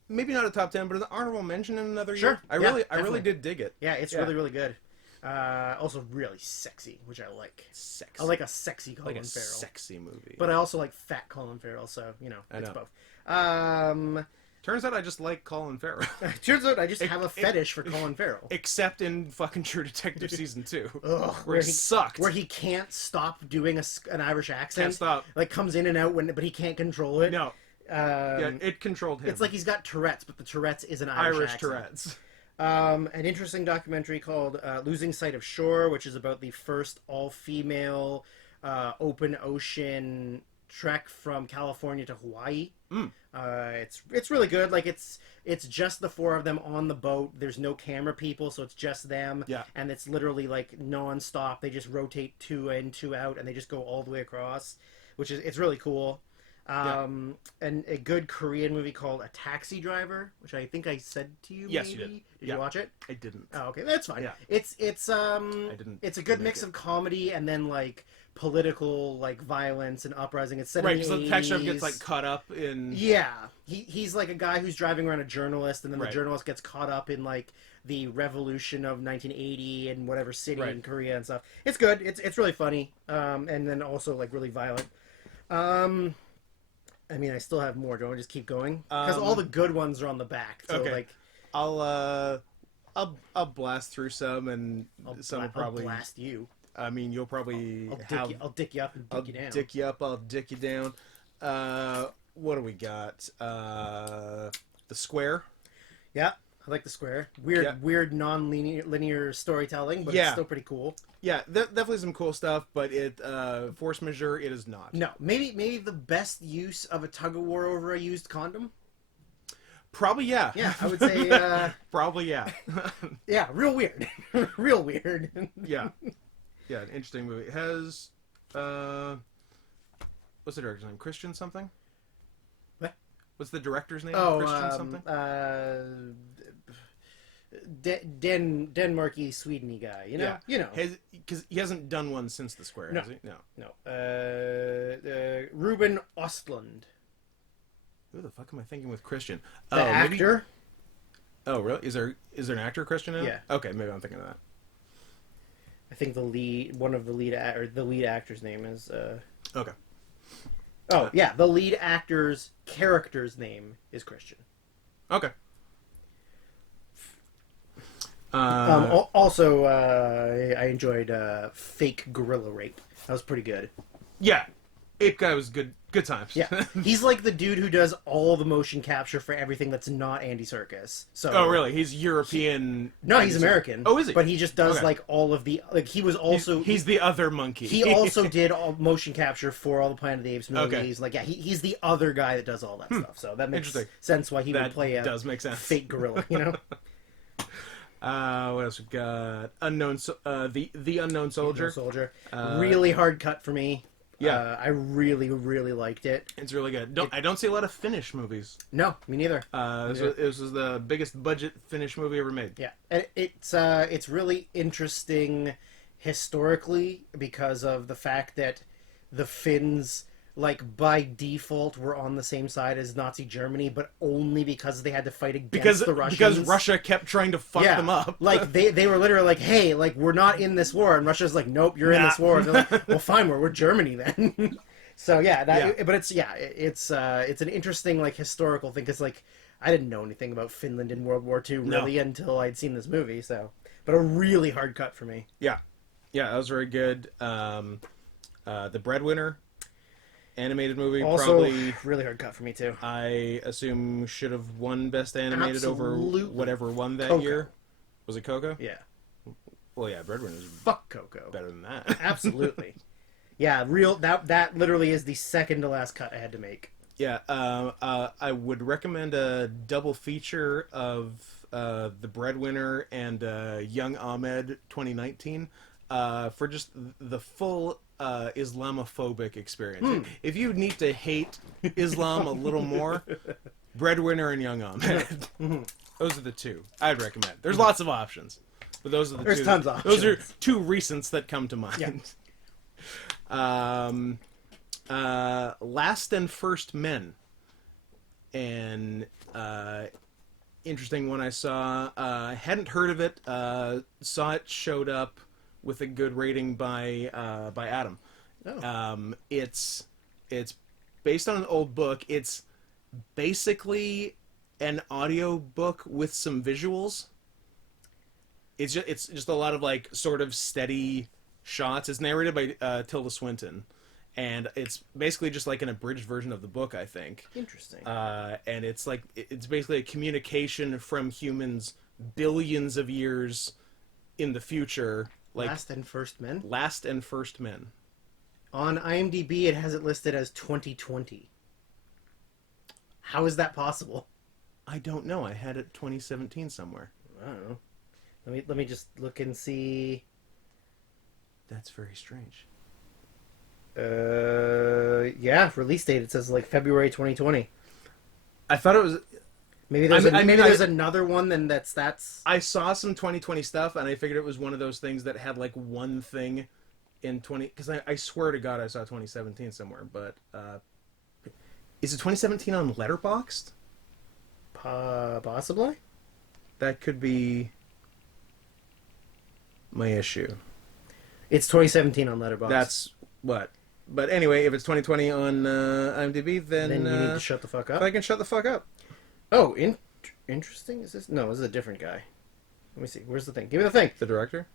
maybe not a top 10, but an honorable mention in another year. I really did dig it. Yeah, it's really, really good. Also really sexy, which I like. Sexy. I like a sexy Colin Farrell. Sexy movie. But I also like fat Colin Farrell, so, it's both. Turns out I just like Colin Farrell. Turns out I just have a fetish for Colin Farrell. Except in fucking True Detective Season 2. Ugh, where he sucked. Where he can't stop doing an Irish accent. Can't stop. Like, comes in and out, but he can't control it. No. It controlled him. It's like he's got Tourette's, but the Tourette's is an Irish accent. Tourette's. An interesting documentary called Losing Sight of Shore, which is about the first all-female open ocean trek from California to Hawaii. It's really good. Like it's just the four of them on the boat. There's no camera people, so it's just them. Yeah. And it's literally like non-stop. They just rotate 2 in, 2 out, and they just go all the way across, it's really cool. And a good Korean movie called A Taxi Driver, which I think I said to you. Yes, maybe? you did. Did you watch it? I didn't. Oh, okay, that's fine. Yeah. It's a good mix of comedy and then like political like violence and uprising. It's set in the 80s. Right, because the taxi driver gets like caught up in. Yeah, he's like a guy who's driving around a journalist, and then the journalist gets caught up in like the revolution of 1980 in whatever city in Korea and stuff. It's good. It's really funny. And then also like really violent. I mean, I still have more. Do I just keep going? Because all the good ones are on the back. So like, I'll blast through some, and some will probably I'll blast you. I mean, you'll probably I'll dick you up and dick you down. Dick you up. I'll dick you down. What do we got? The Square. Yeah, I like The Square. Weird non-linear storytelling, but it's still pretty cool. Yeah, definitely some cool stuff, but force majeure, it is not. No, maybe the best use of a tug of war over a used condom. Probably, yeah. Yeah, I would say. Probably, yeah. Yeah, real weird, real weird. Yeah, an interesting movie. It has what's the director's name? Christian something. What? What's the director's name? Oh, Christian something. Denmarky, Sweden-y guy, you know? Because he hasn't done one since The Square, has he? No. Ruben Östlund. Who the fuck am I thinking with Christian? The actor? Maybe... Oh, really? Is there an actor Christian in it? Yeah. Okay, maybe I'm thinking of that. I think the lead actor's name is... Okay. Oh, yeah, the lead actor's character's name is Christian. Okay. Also, I enjoyed Fake Gorilla Rape. That was pretty good. Yeah, Ape Guy was good times. Yeah, he's like the dude who does all the motion capture for everything that's not Andy Serkis. So, oh, really? He's European? No, he's American. Oh, is he? But he just does like all of the he was also he's the other monkey. He also did all motion capture for all the Planet of the Apes movies. Okay. Like, he's the other guy that does all that stuff. So that makes sense why he would play a fake gorilla. You know. What else we got? The Unknown Soldier. Really hard cut for me. Yeah. I really, really liked it. It's really good. I don't see a lot of Finnish movies. No, me neither. This was the biggest budget Finnish movie ever made. Yeah, and it's really interesting historically because of the fact that the Finns, like, by default were on the same side as Nazi Germany, but only because they had to fight against the Russians. Because Russia kept trying to fuck them up. Like, they were literally like, hey, like, we're not in this war. And Russia's like, nope, you're in this war. And they're like, well, fine, we're Germany then. So, but it's an interesting, like, historical thing, because, like, I didn't know anything about Finland in World War II, really, until I'd seen this movie, so. But a really hard cut for me. Yeah. Yeah, that was very good. The Breadwinner animated movie, Also, probably really hard cut for me too. I assume should have won Best Animated Absolutely. over whatever won that Coco. year. Was it Coco? Yeah. Well, yeah, Breadwinner's Fuck Coco. better than that. Absolutely. Yeah, that literally is the second to last cut I had to make. Yeah, I would recommend a double feature of The Breadwinner and Young Ahmed 2019 for just the full Islamophobic experience. If you need to hate Islam a little more, Breadwinner and Young Ahmed. Those are the two I'd recommend. There's lots of options, but those are the two. There's tons of options. Those are two recents that come to mind. Yeah. Last and First Men, and interesting one I saw. Hadn't heard of it. Saw it showed up with a good rating by Adam. Oh. It's based on an old book. It's basically an audio book with some visuals. It's just a lot of, like, sort of steady shots. It's narrated by Tilda Swinton, and it's basically just like an abridged version of the book, I think. Interesting. And it's basically a communication from humans billions of years in the future. Like Last and First Men? Last and First Men. On IMDb, it has it listed as 2020. How is that possible? I don't know. I had it 2017 somewhere. I don't know. Let me just look and see. That's very strange. Yeah, release date. It says, like, February 2020. I thought it was... Maybe there's there's another one then that's... I saw some 2020 stuff, and I figured it was one of those things that had, like, one thing in 20... Because I swear to God I saw 2017 somewhere, but... is it 2017 on Letterboxd? Possibly? That could be my issue. It's 2017 on Letterboxd. That's what... But anyway, if it's 2020 on IMDb, then you need to shut the fuck up. I can shut the fuck up. Oh, interesting. Is this? No, this is a different guy. Let me see. Where's the thing? Give me the thing. The director?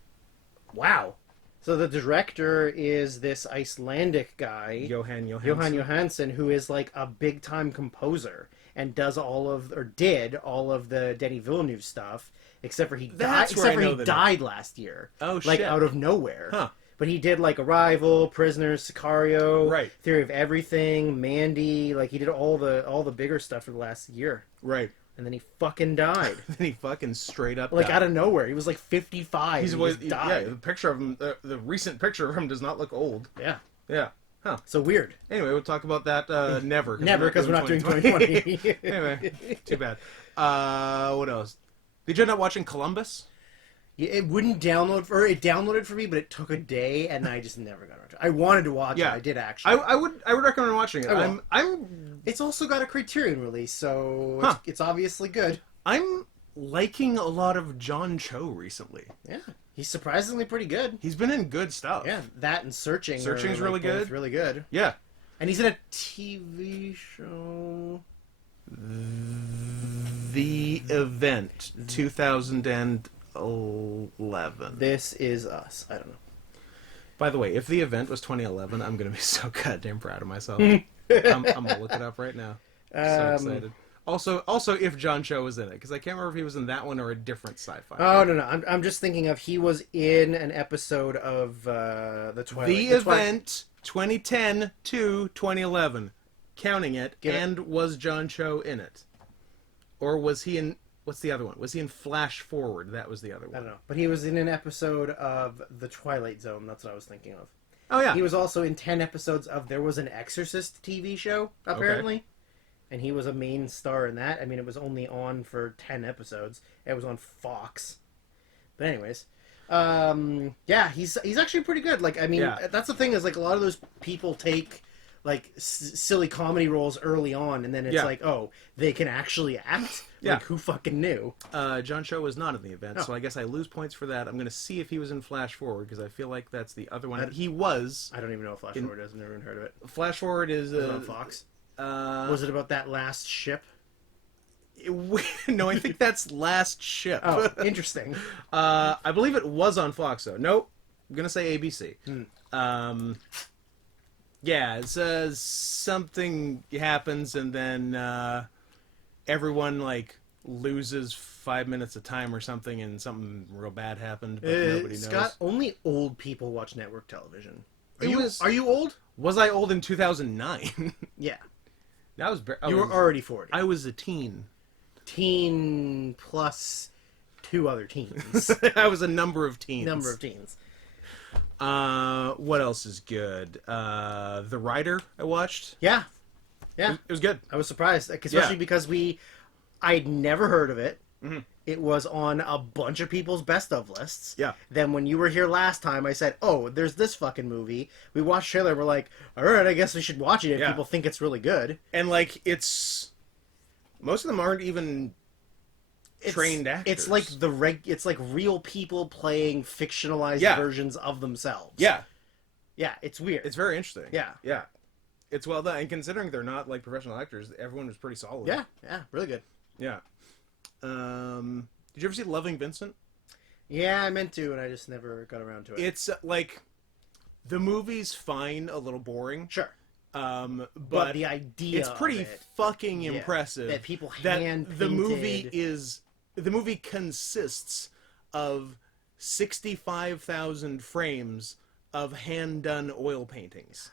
Wow. So the director is this Icelandic guy, Johan Johansson, who is like a big time composer and did all of the Denis Villeneuve stuff, except for he died last year. Oh shit! Like out of nowhere. Huh. But he did, like, Arrival, Prisoners, Sicario, right. Theory of Everything, Mandy. Like, he did all the bigger stuff for the last year. Right. And then he fucking died. Then he fucking straight up like, died. out of nowhere. He was, like, 55. He died. Yeah, the picture of him, the recent picture of him does not look old. Yeah. Yeah. Huh. So weird. Anyway, we'll talk about that never. Never, because we're not doing 2020. Anyway, too bad. What else? Did you end up watching Columbus? Yeah, it wouldn't download, or it downloaded for me, but it took a day, and I just never got around to it. I wanted to watch it. I did actually. I would recommend watching it. It's also got a Criterion release, so it's obviously good. I'm liking a lot of John Cho recently. Yeah, he's surprisingly pretty good. He's been in good stuff. Yeah, that and Searching. Searching's really good. Really good. Yeah, and he's in a TV show. The Event 2011. This Is Us. I don't know. By the way, if The Event was 2011, I'm gonna be so goddamn proud of myself. I'm gonna look it up right now. So excited. Also, if John Cho was in it, because I can't remember if he was in that one or a different sci-fi. Oh no, I'm just thinking of he was in an episode of the Twilight. The Event 2010 to 2011, counting it, was John Cho in it, or was he in? What's the other one? Was he in Flash Forward? That was the other one. I don't know. But he was in an episode of The Twilight Zone. That's what I was thinking of. Oh yeah. He was also in 10 episodes of There Was an Exorcist TV show, apparently. Okay. And he was a main star in that. I mean, it was only on for 10 episodes. It was on Fox. But anyways, yeah, he's actually pretty good. Like, I mean, that's the thing is, like, a lot of those people take, like, silly comedy roles early on, and then it's like, oh, they can actually act? Like, who fucking knew? John Cho was not in the event, so I guess I lose points for that. I'm going to see if he was in Flash Forward, because I feel like that's the other one. He was. I don't even know what Flash Forward is. I've never even heard of it. Flash Forward is... Was it on Fox? Was it about that last ship? No, I think that's Last Ship. Oh, interesting. I believe it was on Fox, though. Nope. I'm going to say ABC. Yeah, it says something happens and then everyone, like, loses 5 minutes of time or something and something real bad happened, but nobody knows. Scott, only old people watch network television. Are you old? Was I old in 2009? Yeah. You were already 40. I was a teen. Teen plus 2 other teens. I was a number of teens. What else is good? The Rider I watched. Yeah. It was good. I was surprised, especially because I'd never heard of it. Mm-hmm. It was on a bunch of people's best of lists. Yeah. Then when you were here last time, I said, oh, there's this fucking movie. We watched the trailer. We're like, all right, I guess we should watch it if people think it's really good. And, like, most of them aren't even trained actors. It's like it's like real people playing fictionalized versions of themselves. Yeah. Yeah, it's weird. It's very interesting. Yeah. Yeah. It's well done. And considering they're not, like, professional actors, everyone was pretty solid. Yeah, really good. Yeah. Did you ever see Loving Vincent? Yeah, I meant to, and I just never got around to it. It's, like, the movie's fine, a little boring. Sure. But the idea it's pretty fucking impressive that people the movie consists of 65,000 frames of hand-done oil paintings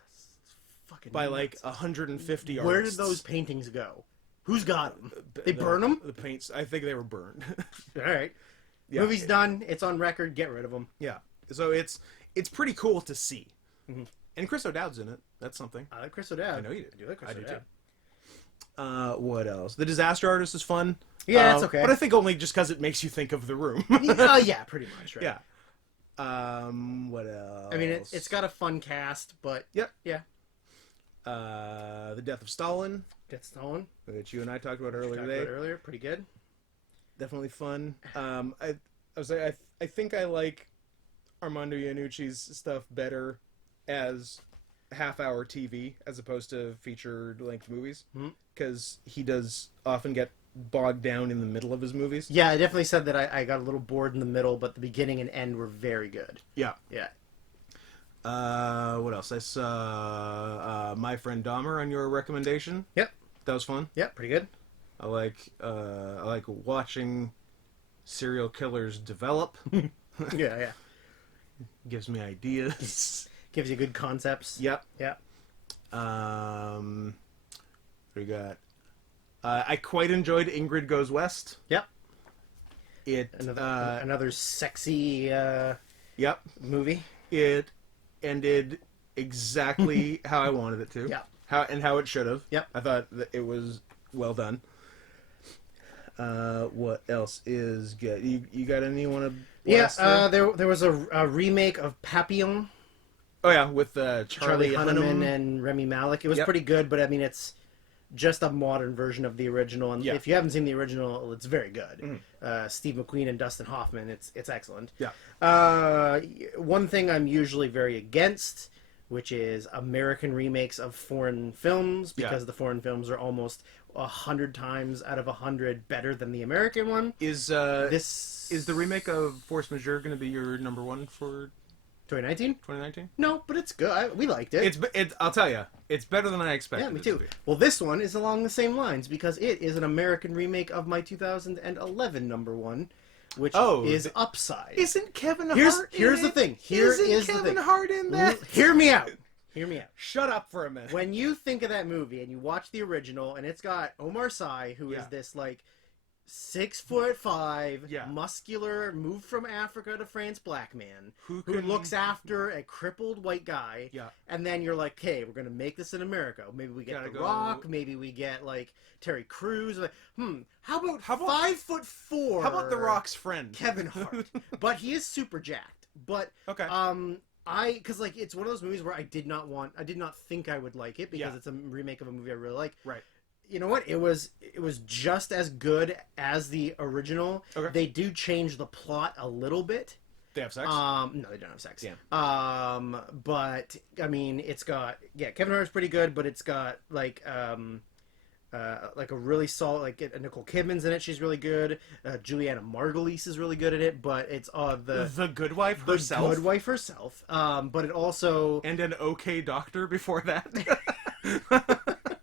by nuts. Like 150 artists. Where did those paintings go? Who's got them? They burn them? The paints, I think they were burned. All right. Yeah. Movie's done. It's on record. Get rid of them. Yeah. So it's pretty cool to see. Mm-hmm. And Chris O'Dowd's in it. That's something. I like Chris O'Dowd. I know you do. I do like Chris O'Dowd. Too. What else? The Disaster Artist is fun. Yeah, it's okay. But I think only just because it makes you think of The Room. Yeah, pretty much, right? Yeah. What else? I mean, it's got a fun cast, but... Yep. Yeah. The Death of Stalin. Which you and I talked about earlier today. Pretty good. Definitely fun. I think I like Armando Iannucci's stuff better as half-hour TV as opposed to feature-length movies, because he does often get bogged down in the middle of his movies. Yeah, I definitely said that I got a little bored in the middle, but the beginning and end were very good. Yeah. Yeah. What else? I saw My Friend Dahmer on your recommendation. Yep. That was fun. Yeah, pretty good. I like watching serial killers develop. Yeah. Gives me ideas. Gives you good concepts. Yep. Yeah. What do you got? I quite enjoyed Ingrid Goes West. Yep. Another sexy movie. It ended exactly how I wanted it to. Yeah. How it should have. Yep. I thought that it was well done. What else is good? You got any you want to blast? Yeah, there was a remake of Papillon. Oh yeah, with Charlie Hunnam and Remy Malik. It was pretty good, but I mean it's just a modern version of the original, and if you haven't seen the original, it's very good. Steve McQueen and Dustin Hoffman, it's excellent. Yeah. One thing I'm usually very against, which is American remakes of foreign films, because the foreign films are almost 100 times out of 100 better than the American one. Is the remake of Force Majeure going to be your number one for 2019? 2019? No, but it's good. We liked it. I'll tell you, it's better than I expected. Yeah, me too. Well, this one is along the same lines because it is an American remake of my 2011 number one, which is Upside. Isn't Kevin Hart Here's the thing. Isn't Kevin Hart in that? Hear me out. Shut up for a minute. When you think of that movie and you watch the original, and it's got Omar Sy, who is this like 6'5", Yeah. muscular, moved from Africa to France black man who can- looks after a crippled white guy. Yeah. And then you're like, hey, we're gonna make this in America. Maybe we get Gotta The go- Rock. Maybe we get like Terry Crews. Like, how about How about- 5'4"? How about The Rock's friend? Kevin Hart? But he is super jacked. But Okay. because like it's one of those movies where I did not think I would like it because Yeah. it's a remake of a movie I really like. Right. You know what? It was just as good as the original. Okay. They do change the plot a little bit. They have sex? No, they don't have sex. Yeah. But I mean, it's got Kevin Hart's pretty good, but it's got like a really solid Nicole Kidman's in it. She's really good. Juliana Margulies is really good at it, but it's the good wife herself? The good wife herself. But it also And an okay doctor before that?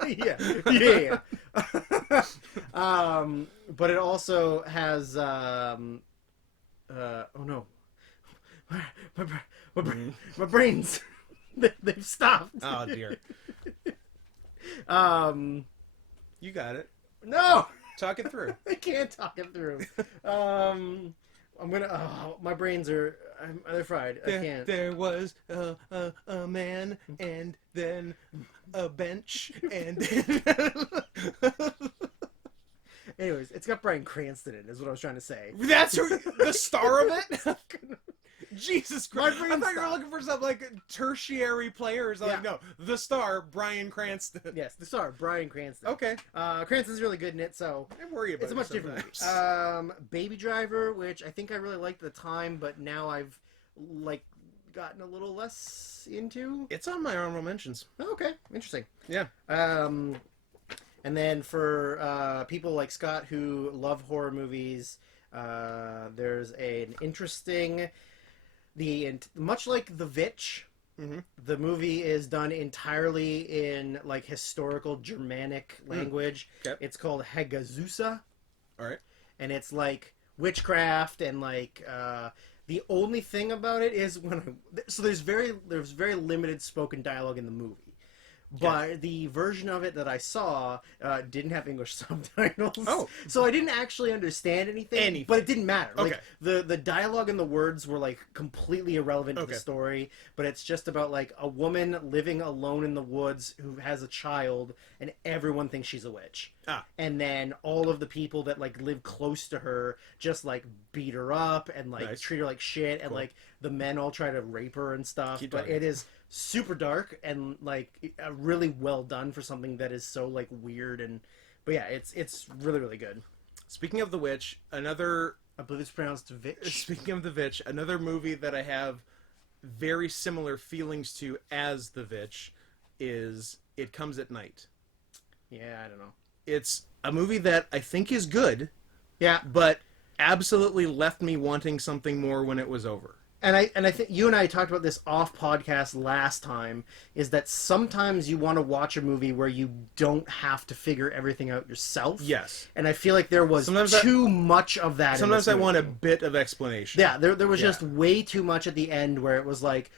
yeah. But it also has oh no, my brains they've stopped. Oh, dear. You got it. No, Talk it through. I can't talk it through. I'm gonna. Oh, my brains they're fried. I can't. There was a man, and then a bench, and then... Anyways, it's got Bryan Cranston in it, is what I was trying to say. That's the star of it? Jesus Christ. I brain's thought you were looking for some, like, tertiary players. I'm like, Yeah. no, the star, Bryan Cranston. Yes, the star, Bryan Cranston. Okay. Cranston's really good in it, so I worry about it's a much different movie. sometimes. Baby Driver, which I think I really liked at the time, but now I've gotten a little less into. It's on my honorable mentions. Oh, okay, interesting. Yeah. And then for people like Scott who love horror movies, there's an interesting, much like The Vitch. Mm-hmm. The movie is done entirely in like historical Germanic language. Okay. It's called Hegazusa. All right. And it's like witchcraft and like the only thing about it is there's very limited spoken dialogue in the movie. But the version of it that I saw didn't have English subtitles. Oh. So I didn't actually understand anything. But it didn't matter. Okay. Like, the dialogue and the words were like completely irrelevant to the story. But it's just about like a woman living alone in the woods who has a child and everyone thinks she's a witch. Ah. And then all of the people that like live close to her just like beat her up and like Nice. treat her like shit. And like the men all try to rape her and stuff. Keep but talking. it is super dark and like really well done for something that is so like weird but yeah, it's really really good. Speaking of The Witch, another... I believe it's pronounced Vitch. Speaking of The Vitch, another movie that I have very similar feelings to as The Vitch is It Comes at Night. Yeah, I don't know. It's a movie that I think is good, Yeah, but absolutely left me wanting something more when it was over. and I think you and I talked about this off podcast last time, is that sometimes you want to watch a movie where you don't have to figure everything out yourself. Yes. And I feel like there was Sometimes too much of that. Sometimes in I this want a movie. bit of explanation. Yeah, there was Yeah. just way too much at the end where it was like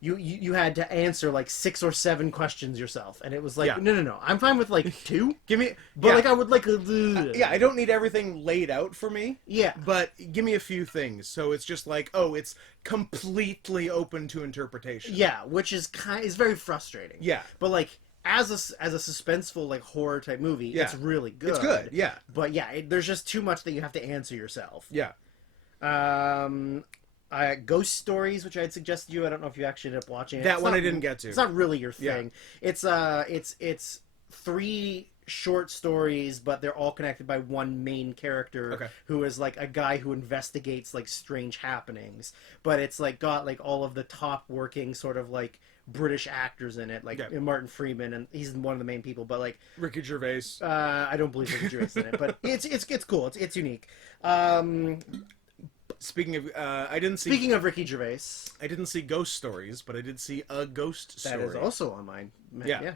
you had to answer like 6 or 7 questions yourself, and it was like Yeah. no, I'm fine with like 2, Give me... but yeah. like I would like Yeah, I don't need everything laid out for me. yeah. But give me a few things. So it's just like, oh, it's completely open to interpretation. Yeah, which is very frustrating. Yeah. But like as a suspenseful like horror type movie, Yeah. it's really good. It's good, yeah. But yeah, there's just too much that you have to answer yourself. Yeah. Ghost Stories, which I had suggested you. I don't know if you actually ended up watching it. That It's one not- I didn't get to. It's not really your Yeah. thing. It's 3 short stories, but they're all connected by one main character Okay. who is like a guy who investigates like strange happenings. But it's like got like all of the top working sort of like British actors in it, like Yeah. Martin Freeman, and he's one of the main people. But like Ricky Gervais. I don't believe Ricky Gervais in it, but it's cool. It's unique. Speaking of, I didn't see. Speaking of Ricky Gervais, I didn't see Ghost Stories, but I did see A Ghost Story. that is also on mine. Yeah.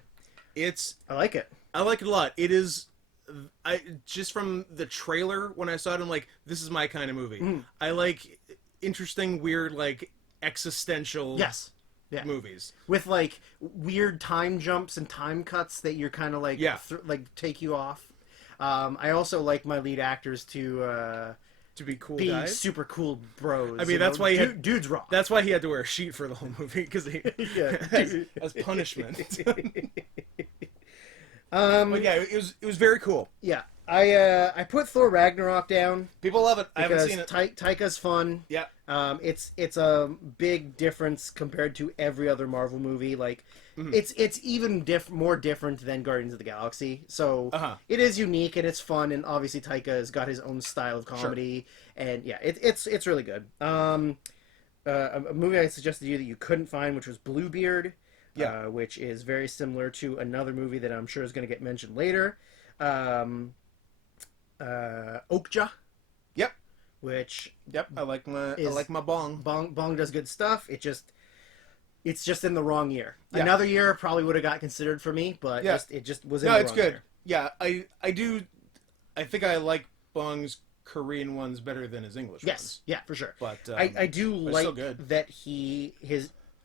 It's. I like it. I like it a lot. It is. Just from the trailer when I saw it, I'm like, this is my kind of movie. Mm. I like interesting, weird, like existential. Yes. Yeah. Movies. With like weird time jumps and time cuts that you're kind of like Yeah. like take you off. I also like my lead actors to be cool be guys. super cool bros. I mean, that's why dudes rock. That's why he had to wear a sheet for the whole movie because Yeah. as punishment. Um, But yeah, it was very cool. yeah, I put Thor Ragnarok down People love it. I haven't because seen it. Taika's fun. Yeah. It's a big difference compared to every other Marvel movie. Like, it's even more different than Guardians of the Galaxy. So it is unique and it's fun. And obviously Taika has got his own style of comedy. Sure. And yeah, it's really good. A movie I suggested to you that you couldn't find, which was Bluebeard. Yeah. Which is very similar to another movie that I'm sure is going to get mentioned later. Okja. Yep. Which I like my bong. Bong does good stuff. It's just in the wrong year. Yeah. Another year probably would have got considered for me, but it just was in the wrong it's good. year. Yeah, I think I like Bong's Korean ones better than his English ones. Yeah, for sure. But I do like so good. that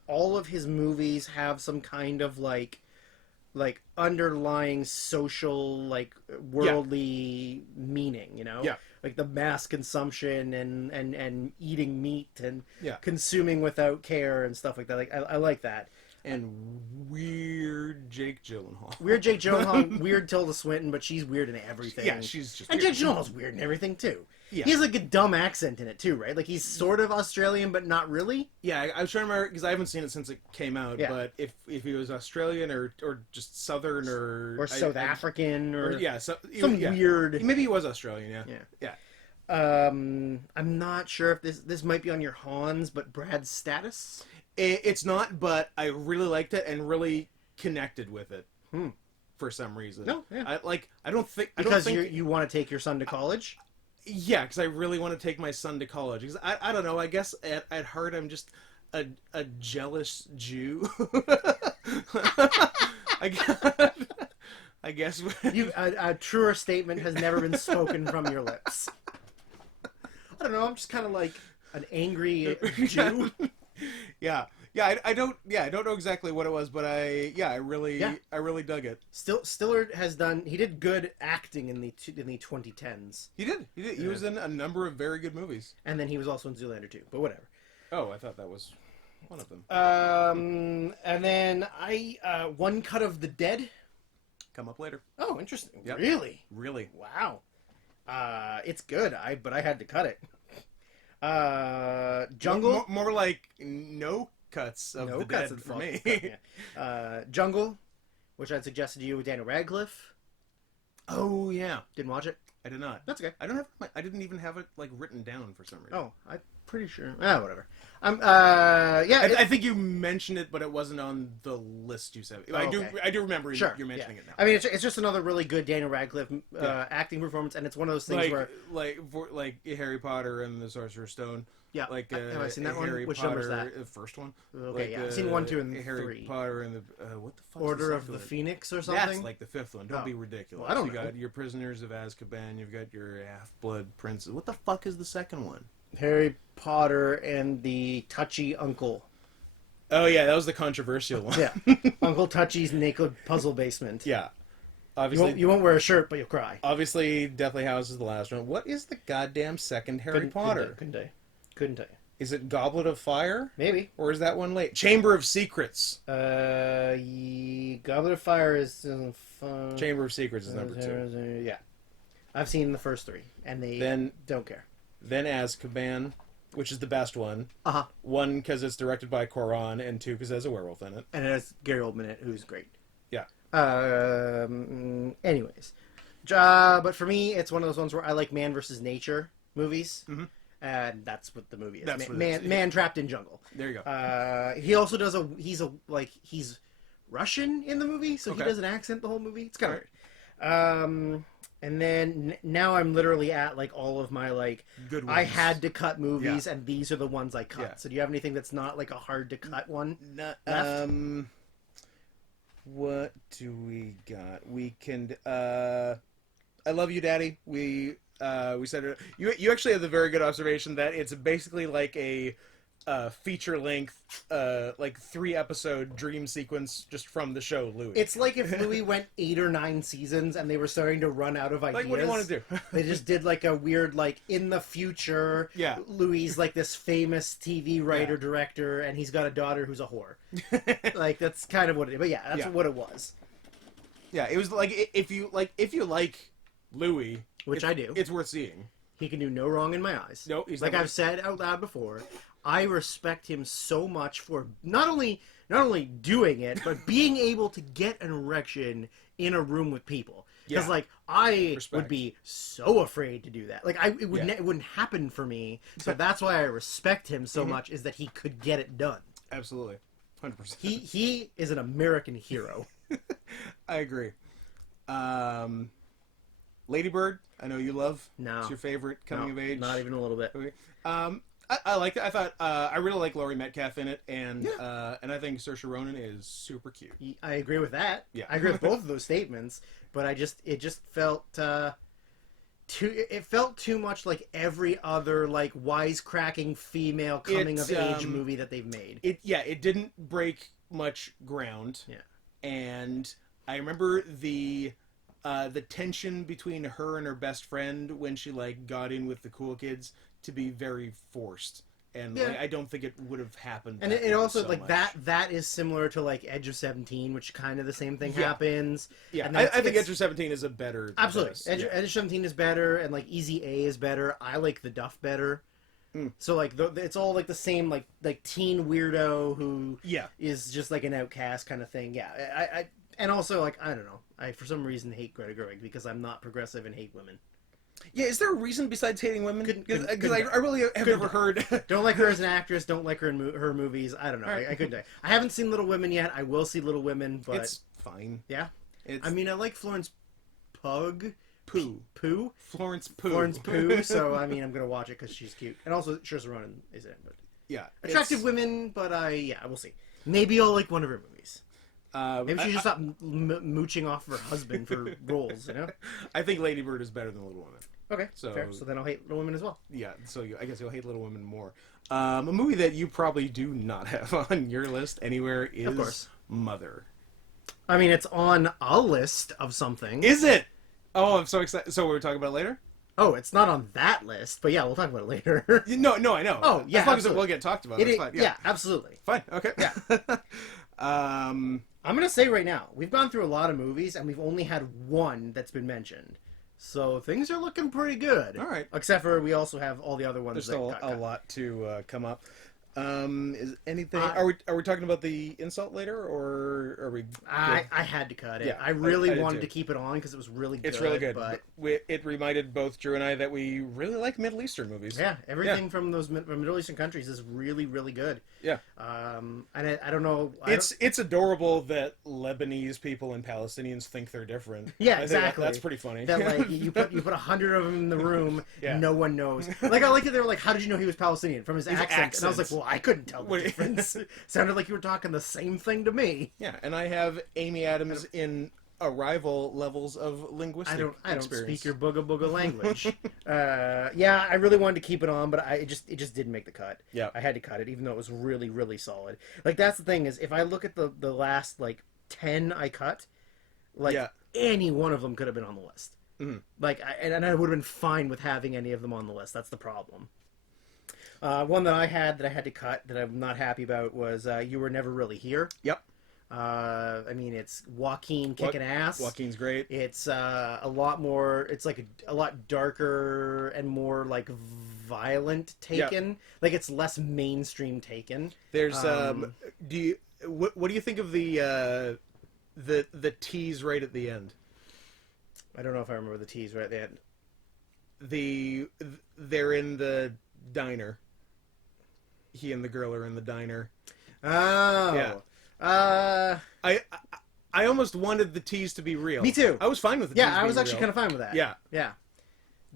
all of his movies have some kind of like underlying social, like worldly meaning, you know? Yeah. Like the mass consumption and eating meat and Yeah. consuming without care and stuff like that. Like I like that. And weird Jake Gyllenhaal. Weird Jake Gyllenhaal, weird Tilda Swinton, but she's weird in everything. Yeah, she's just and weird. Jake Gyllenhaal's weird in everything too. Yeah. He has like a dumb accent in it too, right? Like he's sort of Australian, but not really. Yeah, I was trying to remember because I haven't seen it since it came out. Yeah. But if he was Australian or just Southern or South African or some weird. Maybe he was Australian. Yeah. I'm not sure if this might be on your Hans, but Brad's Status. It's not, but I really liked it and really connected with it for some reason. No, yeah. I don't think you want to take your son to college. Yeah, because I really want to take my son to college. Because I don't know. I guess at heart I'm just a jealous Jew. I guess a truer statement has never been spoken from your lips. I don't know. I'm just kind of like an angry Jew. Yeah. I don't know exactly what it was, but I really dug it. Stillard he did good acting in the 2010s. He did. He was in a number of very good movies. And then he was also in Zoolander 2, but whatever. Oh, I thought that was one of them. And then One Cut of the Dead. Come up later. Oh, interesting. Yep. Really? Wow. It's good. But I had to cut it. Jungle. More like no cuts of the dead for me. Jungle, which I'd suggested to you with Daniel Radcliffe. Oh yeah. Didn't watch it? I did not. That's okay. I didn't even have it like written down for some reason. Oh, I'm pretty sure. Whatever. I think you mentioned it, but it wasn't on the list you said. I do remember you mentioning it now. I mean, it's just another really good Daniel Radcliffe acting performance, and it's one of those things like Harry Potter and the Sorcerer's Stone. Yeah, have I seen that Harry one? Which Potter, number is that? The first one. Okay, I've seen 1, 2, and Harry 3. Potter and the what the fuck? Order of the Phoenix or something. That's like the 5th one. Don't be ridiculous. Well, I don't know. You got your Prisoners of Azkaban. You've got your Half-Blood Princes. What the fuck is the second one? Harry Potter and the Touchy Uncle. Oh yeah, that was the controversial one. Yeah, Uncle Touchy's naked puzzle basement. Yeah. Obviously, you won't wear a shirt, but you'll cry. Obviously, Deathly Hallows is the last one. What is the goddamn second Harry Potter? Couldn't tell you. Is it Goblet of Fire? Maybe. Or is that one late? Chamber of Secrets. Goblet of Fire is Chamber of Secrets is number 2. Yeah. I've seen the first 3, and they don't care. Then Azkaban, which is the best one. 1, because it's directed by Quaron, and 2, because it has a werewolf in it. And it has Gary Oldman in it, who's great. Yeah. Anyways. But for me, it's one of those ones where I like man versus nature movies. Mm-hmm. And that's what the movie is. Man trapped in jungle. There you go. He also does he's Russian in the movie, so he does an accent the whole movie. It's kind of weird. And then now I'm literally at like all of my like good ones. I had to cut movies, and these are the ones I cut. Yeah. So do you have anything that's not like a hard to cut one? Left? What do we got? We can. I Love You, Daddy. We said you actually have the very good observation that it's basically like a feature-length, like 3-episode dream sequence just from the show Louis. It's like if Louis went 8 or 9 seasons and they were starting to run out of ideas. Like, what do you want to do? They just did like a weird, like, in the future, Yeah. Louis like this famous TV writer, director, and he's got a daughter who's a whore. Like, that's kind of what it is. But yeah, that's what it was. Yeah, it was like, if you like Louis, Which I do. It's worth seeing. He can do no wrong in my eyes. No, he's like never... I've said out loud before, I respect him so much for not only doing it, but being able to get an erection in a room with people. Because like I would be so afraid to do that. Like it wouldn't happen for me. So that's why I respect him so much, is that he could get it done. Absolutely, 100%. He is an American hero. I agree. Lady Bird, I know you love. No. It's your favorite coming of age. Not even a little bit. Okay. I liked it. I thought I really like Laurie Metcalf in it, and I think Saoirse Ronan is super cute. I agree with that. Yeah. I agree with both of those statements, but it just felt too much like every other like wisecracking female coming of age movie that they've made. It didn't break much ground. Yeah. And I remember the tension between her and her best friend when she like got in with the cool kids to be very forced, and like, I don't think it would have happened. And it also so like much. that is similar to like Edge of 17, which kind of the same thing happens. Yeah, and I think Edge of 17 is a better. Absolutely, Edge of 17 is better, and like Easy A is better. I like The Duff better. So like it's all like the same like teen weirdo who is just like an outcast kind of thing. Yeah, I and also like I don't know. I for some reason hate Greta Gerwig because I'm not progressive and hate women. Yeah, is there a reason besides hating women? Because I really have never heard. Don't like her as an actress. Don't like her in her movies. I don't know. Right. I couldn't. I haven't seen Little Women yet. I will see Little Women, but it's fine. Yeah, I mean I like Florence Pugh. Pooh. Florence Pugh. Florence Pugh. So I mean, I'm gonna watch it because she's cute, and also Saoirse Ronan is in it. But attractive women, but we'll see. Maybe I'll like one of her movies. Maybe she should stop mooching off of her husband for roles. You know. I think Lady Bird is better than Little Women. Okay, fair. So then I'll hate Little Women as well. Yeah, so I guess you'll hate Little Women more. A movie that you probably do not have on your list anywhere is of course. Mother. I mean, it's on a list of something. Is it? Oh, I'm so excited. So we're talking about it later? Oh, it's not on that list, but yeah, we'll talk about it later. No, I know. Oh, yeah, as long as it will get talked about, it's fine. Yeah, absolutely. Fine, okay. Yeah. I'm going to say right now, we've gone through a lot of movies, and we've only had one that's been mentioned. So things are looking pretty good. All right. Except for we also have all the other ones. There's still a lot to come up. Is anything? Are we talking about the insult later, or are we? I had to cut it. Yeah, I really wanted to keep it on because it was really good. It's really good. But it reminded both Drew and I that we really like Middle Eastern movies. Yeah, everything from those Middle Eastern countries is really, really good. Yeah. And I don't know. It's adorable that Lebanese people and Palestinians think they're different. Yeah, exactly. That's pretty funny. That like you put 100 of them in the room, no one knows. Like I like it. They were like, "How did you know he was Palestinian?" From his accent. And I was like, "Well, I couldn't tell the difference." Sounded like you were talking the same thing to me. Yeah, and I have Amy Adams in arrival levels of linguistic I don't speak your booga booga language. I really wanted to keep it on, but it just didn't make the cut. Yeah, I had to cut it, even though it was really, really solid. Like that's the thing is, if I look at the last like 10 I cut, any one of them could have been on the list. Mm-hmm. Like, and I would have been fine with having any of them on the list. That's the problem. One that I had to cut that I'm not happy about was You Were Never Really Here. Yep. I mean, it's Joaquin kicking ass. Joaquin's great. It's a lot more. It's like a lot darker and more like violent Taken. Yep. Like it's less mainstream Taken. There's what do you think of the tease right at the end? I don't know if I remember the tease right at the end. They're in the diner. He and the girl are in the diner. Oh. Yeah. I almost wanted the tease to be real. Me too. I was fine with the tease I was actually kind of fine with that. Yeah. Yeah.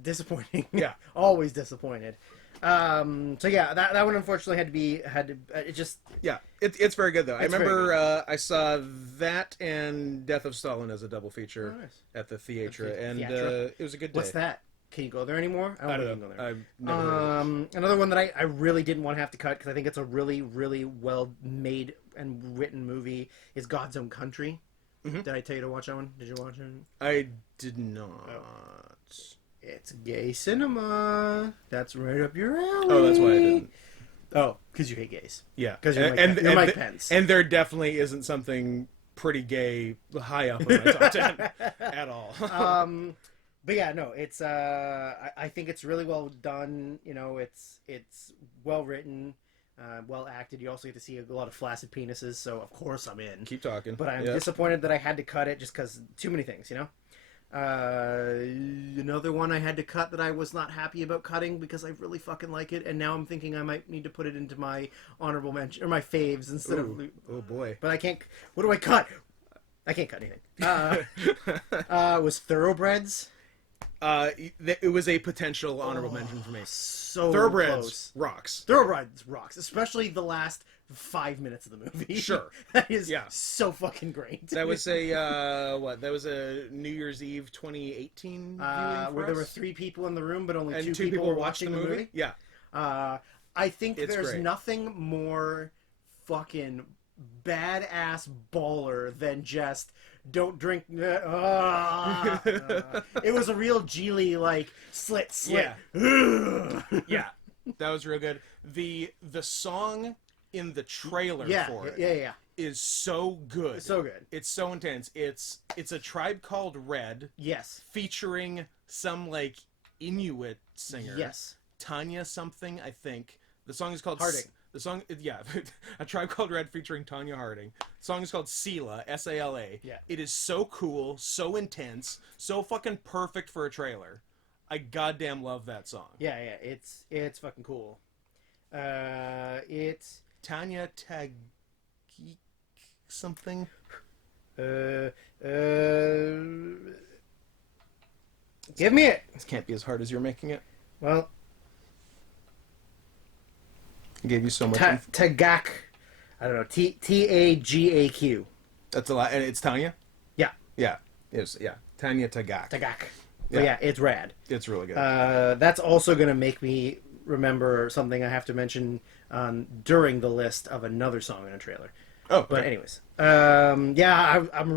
Disappointing. Yeah. Always disappointed. So yeah, that one unfortunately it just... Yeah, it's very good though. I remember I saw that and Death of Stalin as a double feature at the theater, and it was a good day. What's that? can you go there anymore? I don't think you can go there. I've never heard of it. Another one that I really didn't want to have to cut because I think it's a really, really well made and written movie is God's Own Country. Did I tell you to watch that one? Did you watch it? I did not. Oh. It's gay cinema. That's right up your alley. Oh, that's why I didn't. Oh, because you hate gays. Yeah. Because you're Mike Pence. And there definitely isn't something pretty gay high up on my top 10 at all. But yeah, no, it's I think it's really well done. You know, it's well written, well acted. You also get to see a lot of flaccid penises, so of course I'm in. Keep talking. But I'm disappointed that I had to cut it just because too many things, you know. Another one I had to cut that I was not happy about cutting because I really fucking like it, and now I'm thinking I might need to put it into my honorable mention or my faves instead of. Oh boy! But I can't. What do I cut? I can't cut anything. It was Thoroughbreds. It was a potential honorable mention for me. So Thoroughbreds close. rocks. Thoroughbreds rocks, especially the last 5 minutes of the movie. Sure, that is so fucking great. That was a what? That was a New Year's Eve 2018 where there were 3 people in the room, but only and 2 people were watching the movie. Yeah, I think it's there's great. nothing more fucking badass baller than just don't drink. It was a real Geely like slit. Yeah, yeah, that was real good. The song in the trailer for it is so good. It's so good. It's so intense. It's A Tribe Called Red. Yes. Featuring some like Inuit singer. Yes. Tanya something, I think. The song is called Harding. The song, A Tribe Called Red featuring Tanya Harding. The song is called Sela, S-A-L-A. Yeah. It is so cool, so intense, so fucking perfect for a trailer. I goddamn love that song. Yeah, it's fucking cool. It's Tanya Tag something. Give me it. This can't be as hard as you're making it. Well, I gave you so much. Tagak. I don't know. Tagaq. That's a lot. And it's Tanya? Yeah. Yeah. Tanya Tagak. Tagak. But yeah, it's rad. It's really good. That's also going to make me remember something I have to mention during the list of another song in a trailer. Oh, but anyways, I'm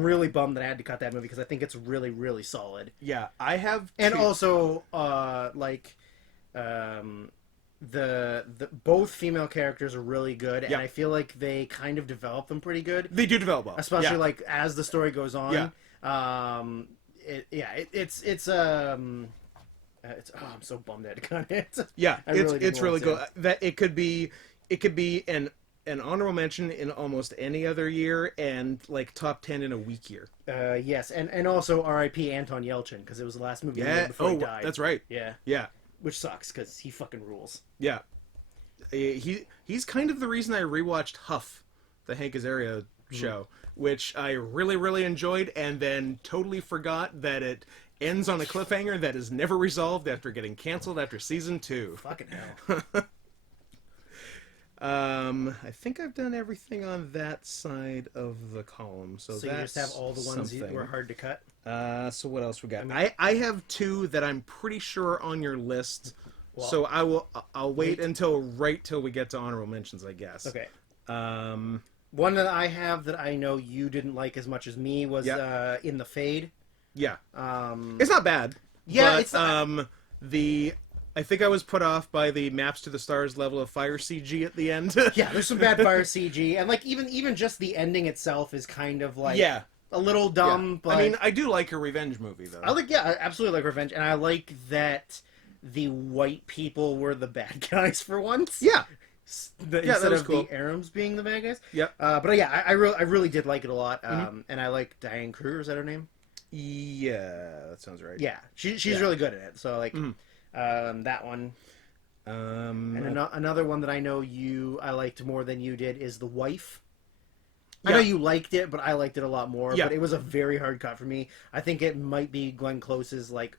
really bummed that I had to cut that movie because I think it's really, really solid. Yeah, I have, and also the both female characters are really good, and I feel like they kind of develop them pretty good. They do develop well, especially like as the story goes on. Yeah. I'm so bummed I had to cut it. Yeah, really it's really good. That it could be an honorable mention in almost any other year, and like top 10 in a weak year. Yes, and also R.I.P. Anton Yelchin because it was the last movie he did before he died. That's right. Yeah. Which sucks because he fucking rules. Yeah, he's kind of the reason I rewatched Huff, the Hank Azaria show, which I really, really enjoyed, and then totally forgot that it ends on a cliffhanger that is never resolved after getting canceled after season 2. Fucking hell. I think I've done everything on that side of the column. So you just have all the ones that were hard to cut? So what else we got? I have 2 that I'm pretty sure are on your list. Well, so I'll wait until we get to honorable mentions, I guess. Okay. One that I have that I know you didn't like as much as me was In the Fade. Yeah. It's not bad. Yeah, but, it's not... I think I was put off by the Maps to the Stars level of fire CG at the end. Yeah, there's some bad fire CG, and like even just the ending itself is kind of like a little dumb. But I mean, I do like a revenge movie though. I absolutely like revenge, and I like that the white people were the bad guys for once. Yeah. Instead of cool. The Arabs being the bad guys. Yeah. But yeah, I really did like it a lot. And I like Diane Kruger. Is that her name? Yeah, that sounds right. Yeah, she's really good at it. So like. That one. And another one that I know I liked more than you did is The Wife. I know you liked it, but I liked it a lot more. Yeah. But it was a very hard cut for me. I think it might be Glenn Close's like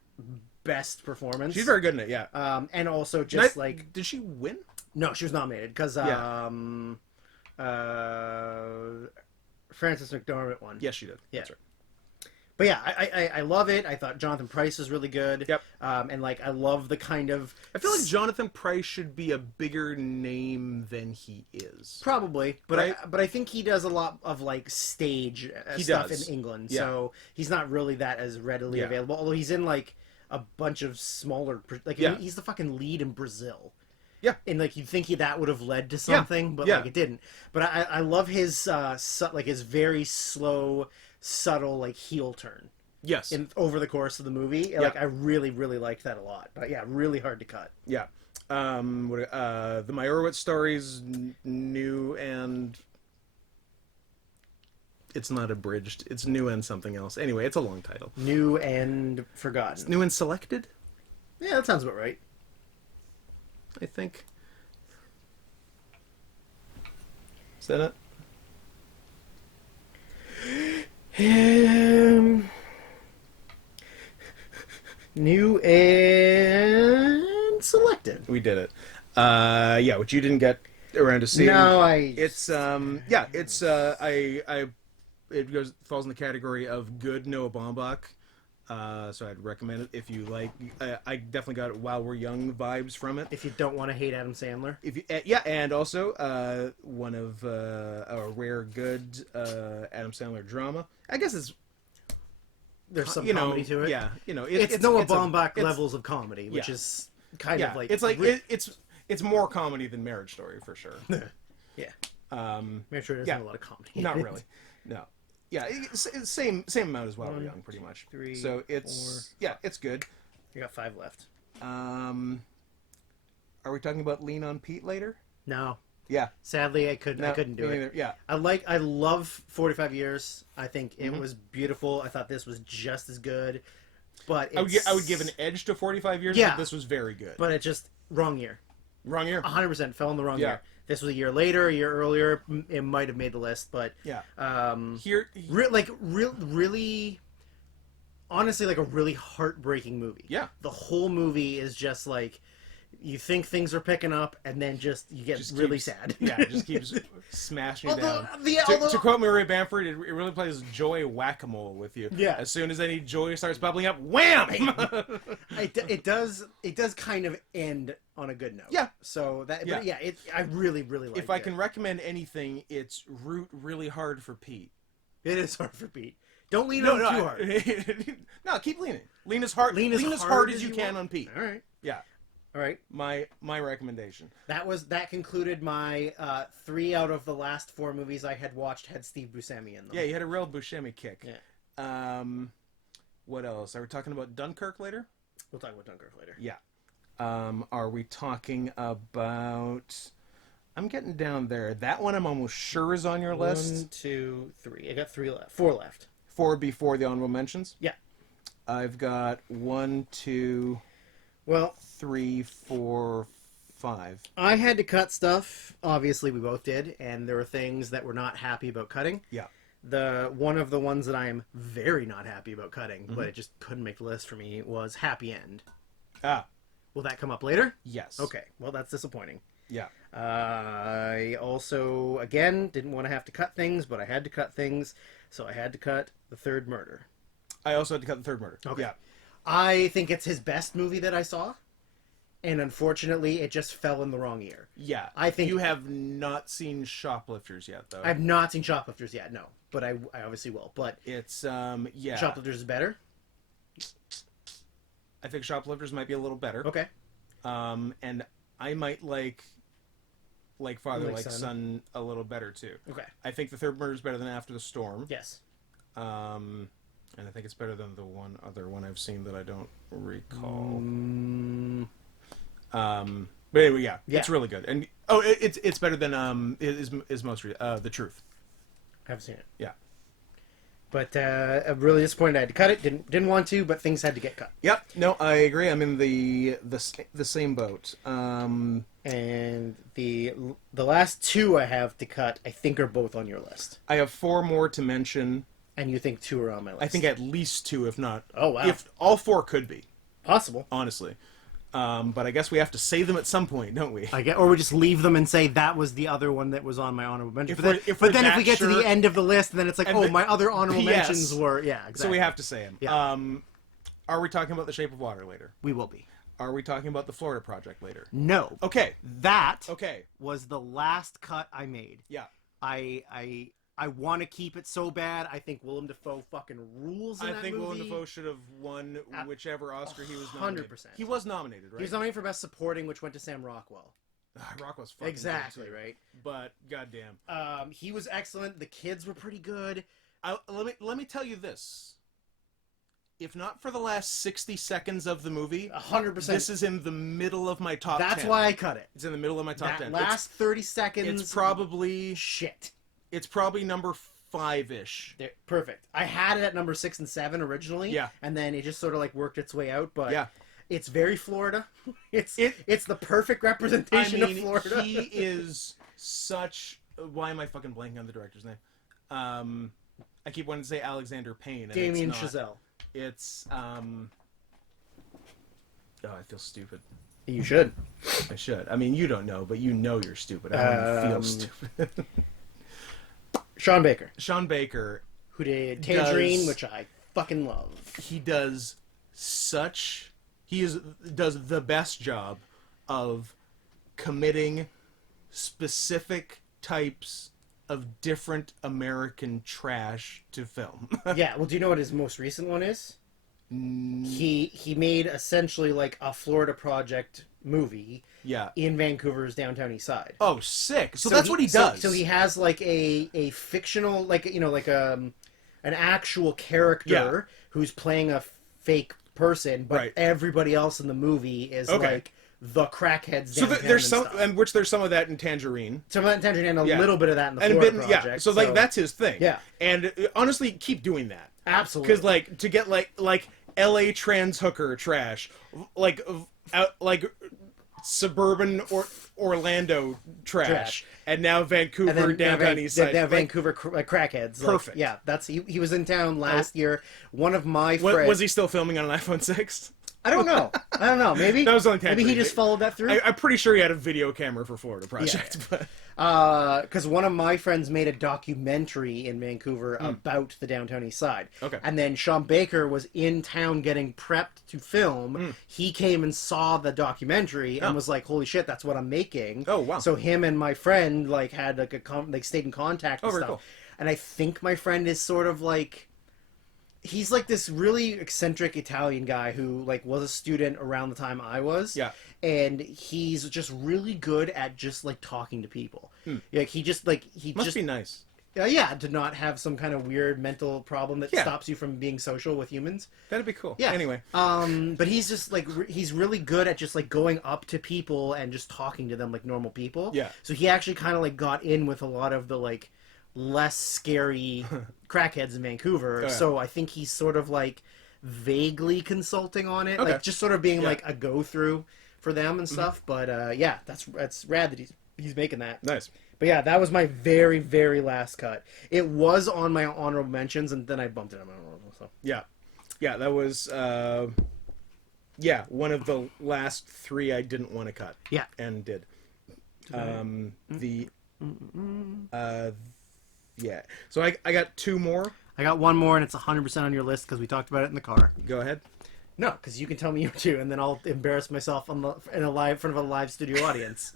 best performance. She's very good in it, yeah. And also just did she win? No, she was nominated because Frances McDormand won. Yes, she did. Yeah. That's right. But yeah, I love it. I thought Jonathan Pryce was really good. Yep. And like I love the kind of. I feel like Jonathan Pryce should be a bigger name than he is. Probably, but Right? I think he does a lot of like stage He stuff does. in England, Yeah. so he's not really that as readily Yeah. available. Although he's in like a bunch of smaller, like Yeah. he's the fucking lead in Brazil. Yeah. And like you'd think that would have led to something, but Yeah. like it didn't. But I love his like his very slow, subtle like heel turn Yes. over the course of the movie. Like I really liked that a lot. But yeah, really hard to cut. Yeah. The Meyerowitz stories, new and... It's not abridged. It's new and something else. Anyway, it's a long title. New and forgotten. New and selected, Yeah, that sounds about right. I think. Is that it? New and selected. We did it. Yeah, which you didn't get around to seeing. No, I. It's it falls in the category of good Noah Baumbach. So I'd recommend it if you like. I definitely got While We're Young vibes from it. If you don't want to hate Adam Sandler, If you, yeah, and also one of a rare good Adam Sandler drama. I guess it's there's some comedy to it. Yeah, it's Noah Baumbach it's- levels of comedy, which is kind yeah, of like it's like it's more comedy than Marriage Story for sure. yeah. Um, Make sure there's not a lot of comedy. Not really. No. Yeah, it's same amount as While We're Young, pretty much. 3, so it's 4. it's good. You got 5 left. Are we talking about Lean on Pete later? No, Yeah. sadly, I couldn't do me it. neither. Yeah. I love 45 Years. I think it was beautiful. I thought this was just as good, but I would give an edge to 45 Years. Yeah. But this was very good. But it just wrong year. Wrong year. 100% fell in the wrong Yeah. year. This was a year later, a year earlier. It might have made the list, but Yeah. Here, really, honestly, like a really heartbreaking movie. Yeah. The whole movie is just like you think things are picking up, and then you get Just really keeps- sad. Yeah, it just keeps smashing you down. Although To quote Murray Bamford, it really plays joy whack-a-mole with you. Yeah. As soon as any joy starts bubbling up, wham! it does kind of end on a good note. Yeah. So that, Yeah. but yeah, I really like If I can recommend anything, it's root really hard for Pete. it is hard for Pete. Don't lean on him too hard. No, keep leaning. Lean as hard as you can on Pete. All right. Yeah. All right. My recommendation. That concluded my 3 out of the last 4 movies I had watched had Steve Buscemi in them. Yeah, you had a real Buscemi kick. Yeah. What else? Are we talking about Dunkirk later? We'll talk about Dunkirk later. Yeah. Are we talking about... I'm getting down there. That one I'm almost sure is on your list. 1, 2, 3. I got 3 left. 4 left. 4 before the honorable mentions? Yeah. I've got 1, 2, Well, 3, 4, 5. I had to cut stuff. Obviously, we both did, and there were things that we're not happy about cutting. Yeah. One of the ones that I am very not happy about cutting, but it just couldn't make the list for me, was Happy End. Ah, Will that come up later? yes. Okay. Well, that's disappointing. Yeah. I also, again, didn't want to have to cut things, but I had to cut things, so I had to cut The Third Murder. I also had to cut The Third Murder. Okay. Yeah. I think it's his best movie that I saw, and unfortunately, it just fell in the wrong year. Yeah. I think you have not seen Shoplifters yet, though. I've not seen Shoplifters yet, no, but I obviously will. But It's yeah. Shoplifters is better. I think Shoplifters might be a little better. Okay. And I might like Father Like Like Son. Son a little better too. Okay. I think The Third Murder is better than After the Storm. Yes. And I think it's better than the one other one I've seen that I don't recall. But anyway, yeah, it's really good. And it's better than his most The Truth. I haven't seen it. Yeah. But I'm really disappointed I had to cut it. Didn't want to, but things had to get cut. Yep. No, I agree. I'm in the same boat. And the last 2 I have to cut, I think, are both on your list. I have 4 more to mention. And you think 2 are on my list? I think at least 2, if not. Oh, wow. If all 4 could be. Possible. Honestly. But I guess we have to say them at some point, don't we? Or we just leave them and say that was the other one that was on my honorable mention. If But then if we get to the end of the list, then it's like, my other honorable Yes. mentions were exactly. So we have to say them. Yeah. Are we talking about The Shape of Water later? We will be. Are we talking about the Florida Project later? No. Okay. That Okay. was the last cut I made. Yeah. I want to keep it so bad. I think Willem Dafoe fucking rules in that movie. Willem Dafoe should have won whichever Oscar he was nominated. 100%. He was nominated, right? He was nominated for Best Supporting, which went to Sam Rockwell. Rockwell's fucking exactly good too. right. But goddamn, he was excellent. The kids were pretty good. Let me tell you this. If not for the last 60 seconds of the movie, 100%. This is in the middle of my top 10. That's why I cut it. It's in the middle of my top 10. Last 30 seconds. It's probably shit. It's probably number 5-ish. Perfect. I had it at number 6 and 7 originally. Yeah. And then it just sort of like worked its way out. But yeah. It's very Florida. It's the perfect representation of Florida. He is such. Why am I fucking blanking on the director's name? I keep wanting to say Alexander Payne. And Damien it's not. Chazelle. It's Oh, I feel stupid. You should. I should. I mean, you don't know, but you know you're stupid. I don't feel stupid. Sean Baker. Sean Baker, who did Tangerine, which I fucking love. He does such. Does the best job of committing specific types of different American trash to film. Yeah, well, do you know what his most recent one is? He made essentially like a Florida Project movie. Yeah. In Vancouver's downtown east side. Oh, sick! So that's what he does. So he has like a fictional, like an actual character who's playing a fake person, but everybody else in the movie is like the crackheads. So there's some, and which there's some of that in Tangerine. Some of that in Tangerine, and a little bit of that in the Florida Project. Yeah, so like that's his thing. Yeah, and honestly, keep doing that. Absolutely, because like to get like L.A. trans hooker trash, like suburban or Orlando trash, and now Vancouver downtown east side. Now Vancouver crackheads. Perfect. Yeah, that's he was in town last year. One of my friends. Was he still filming on an iPhone 6? I don't know. Maybe that was only Tangerine. Maybe he just followed that through. I'm pretty sure he had a video camera for Florida Project. Yeah. Because one of my friends made a documentary in Vancouver about the downtown east side. Okay. And then Sean Baker was in town getting prepped to film. He came and saw the documentary and was like, "Holy shit, that's what I'm making." Oh wow! So him and my friend like had like stayed in contact and stuff. Cool. And I think my friend is sort of like. He's like this really eccentric Italian guy who like was a student around the time I was. Yeah. And he's just really good at just like talking to people. Like he must be nice. Yeah, to not have some kind of weird mental problem that stops you from being social with humans. That'd be cool. Yeah. Anyway. But he's just like he's really good at just like going up to people and just talking to them like normal people. Yeah. So he actually kind of like got in with a lot of the like less scary crackheads in Vancouver. Oh, yeah. So I think he's sort of like vaguely consulting on it, okay. like just sort of being like a go through for them and stuff. But yeah, that's rad that he's making that. Nice. But yeah, that was my very, very last cut. It was on my honorable mentions, and then I bumped it on my honorable. So yeah, that was one of the last 3 I didn't want to cut. Yeah, and did. Yeah. So I got 2 more. I got 1 more, and it's 100% on your list because we talked about it in the car. Go ahead. No, because you can tell me your 2, and then I'll embarrass myself in front of a live studio audience.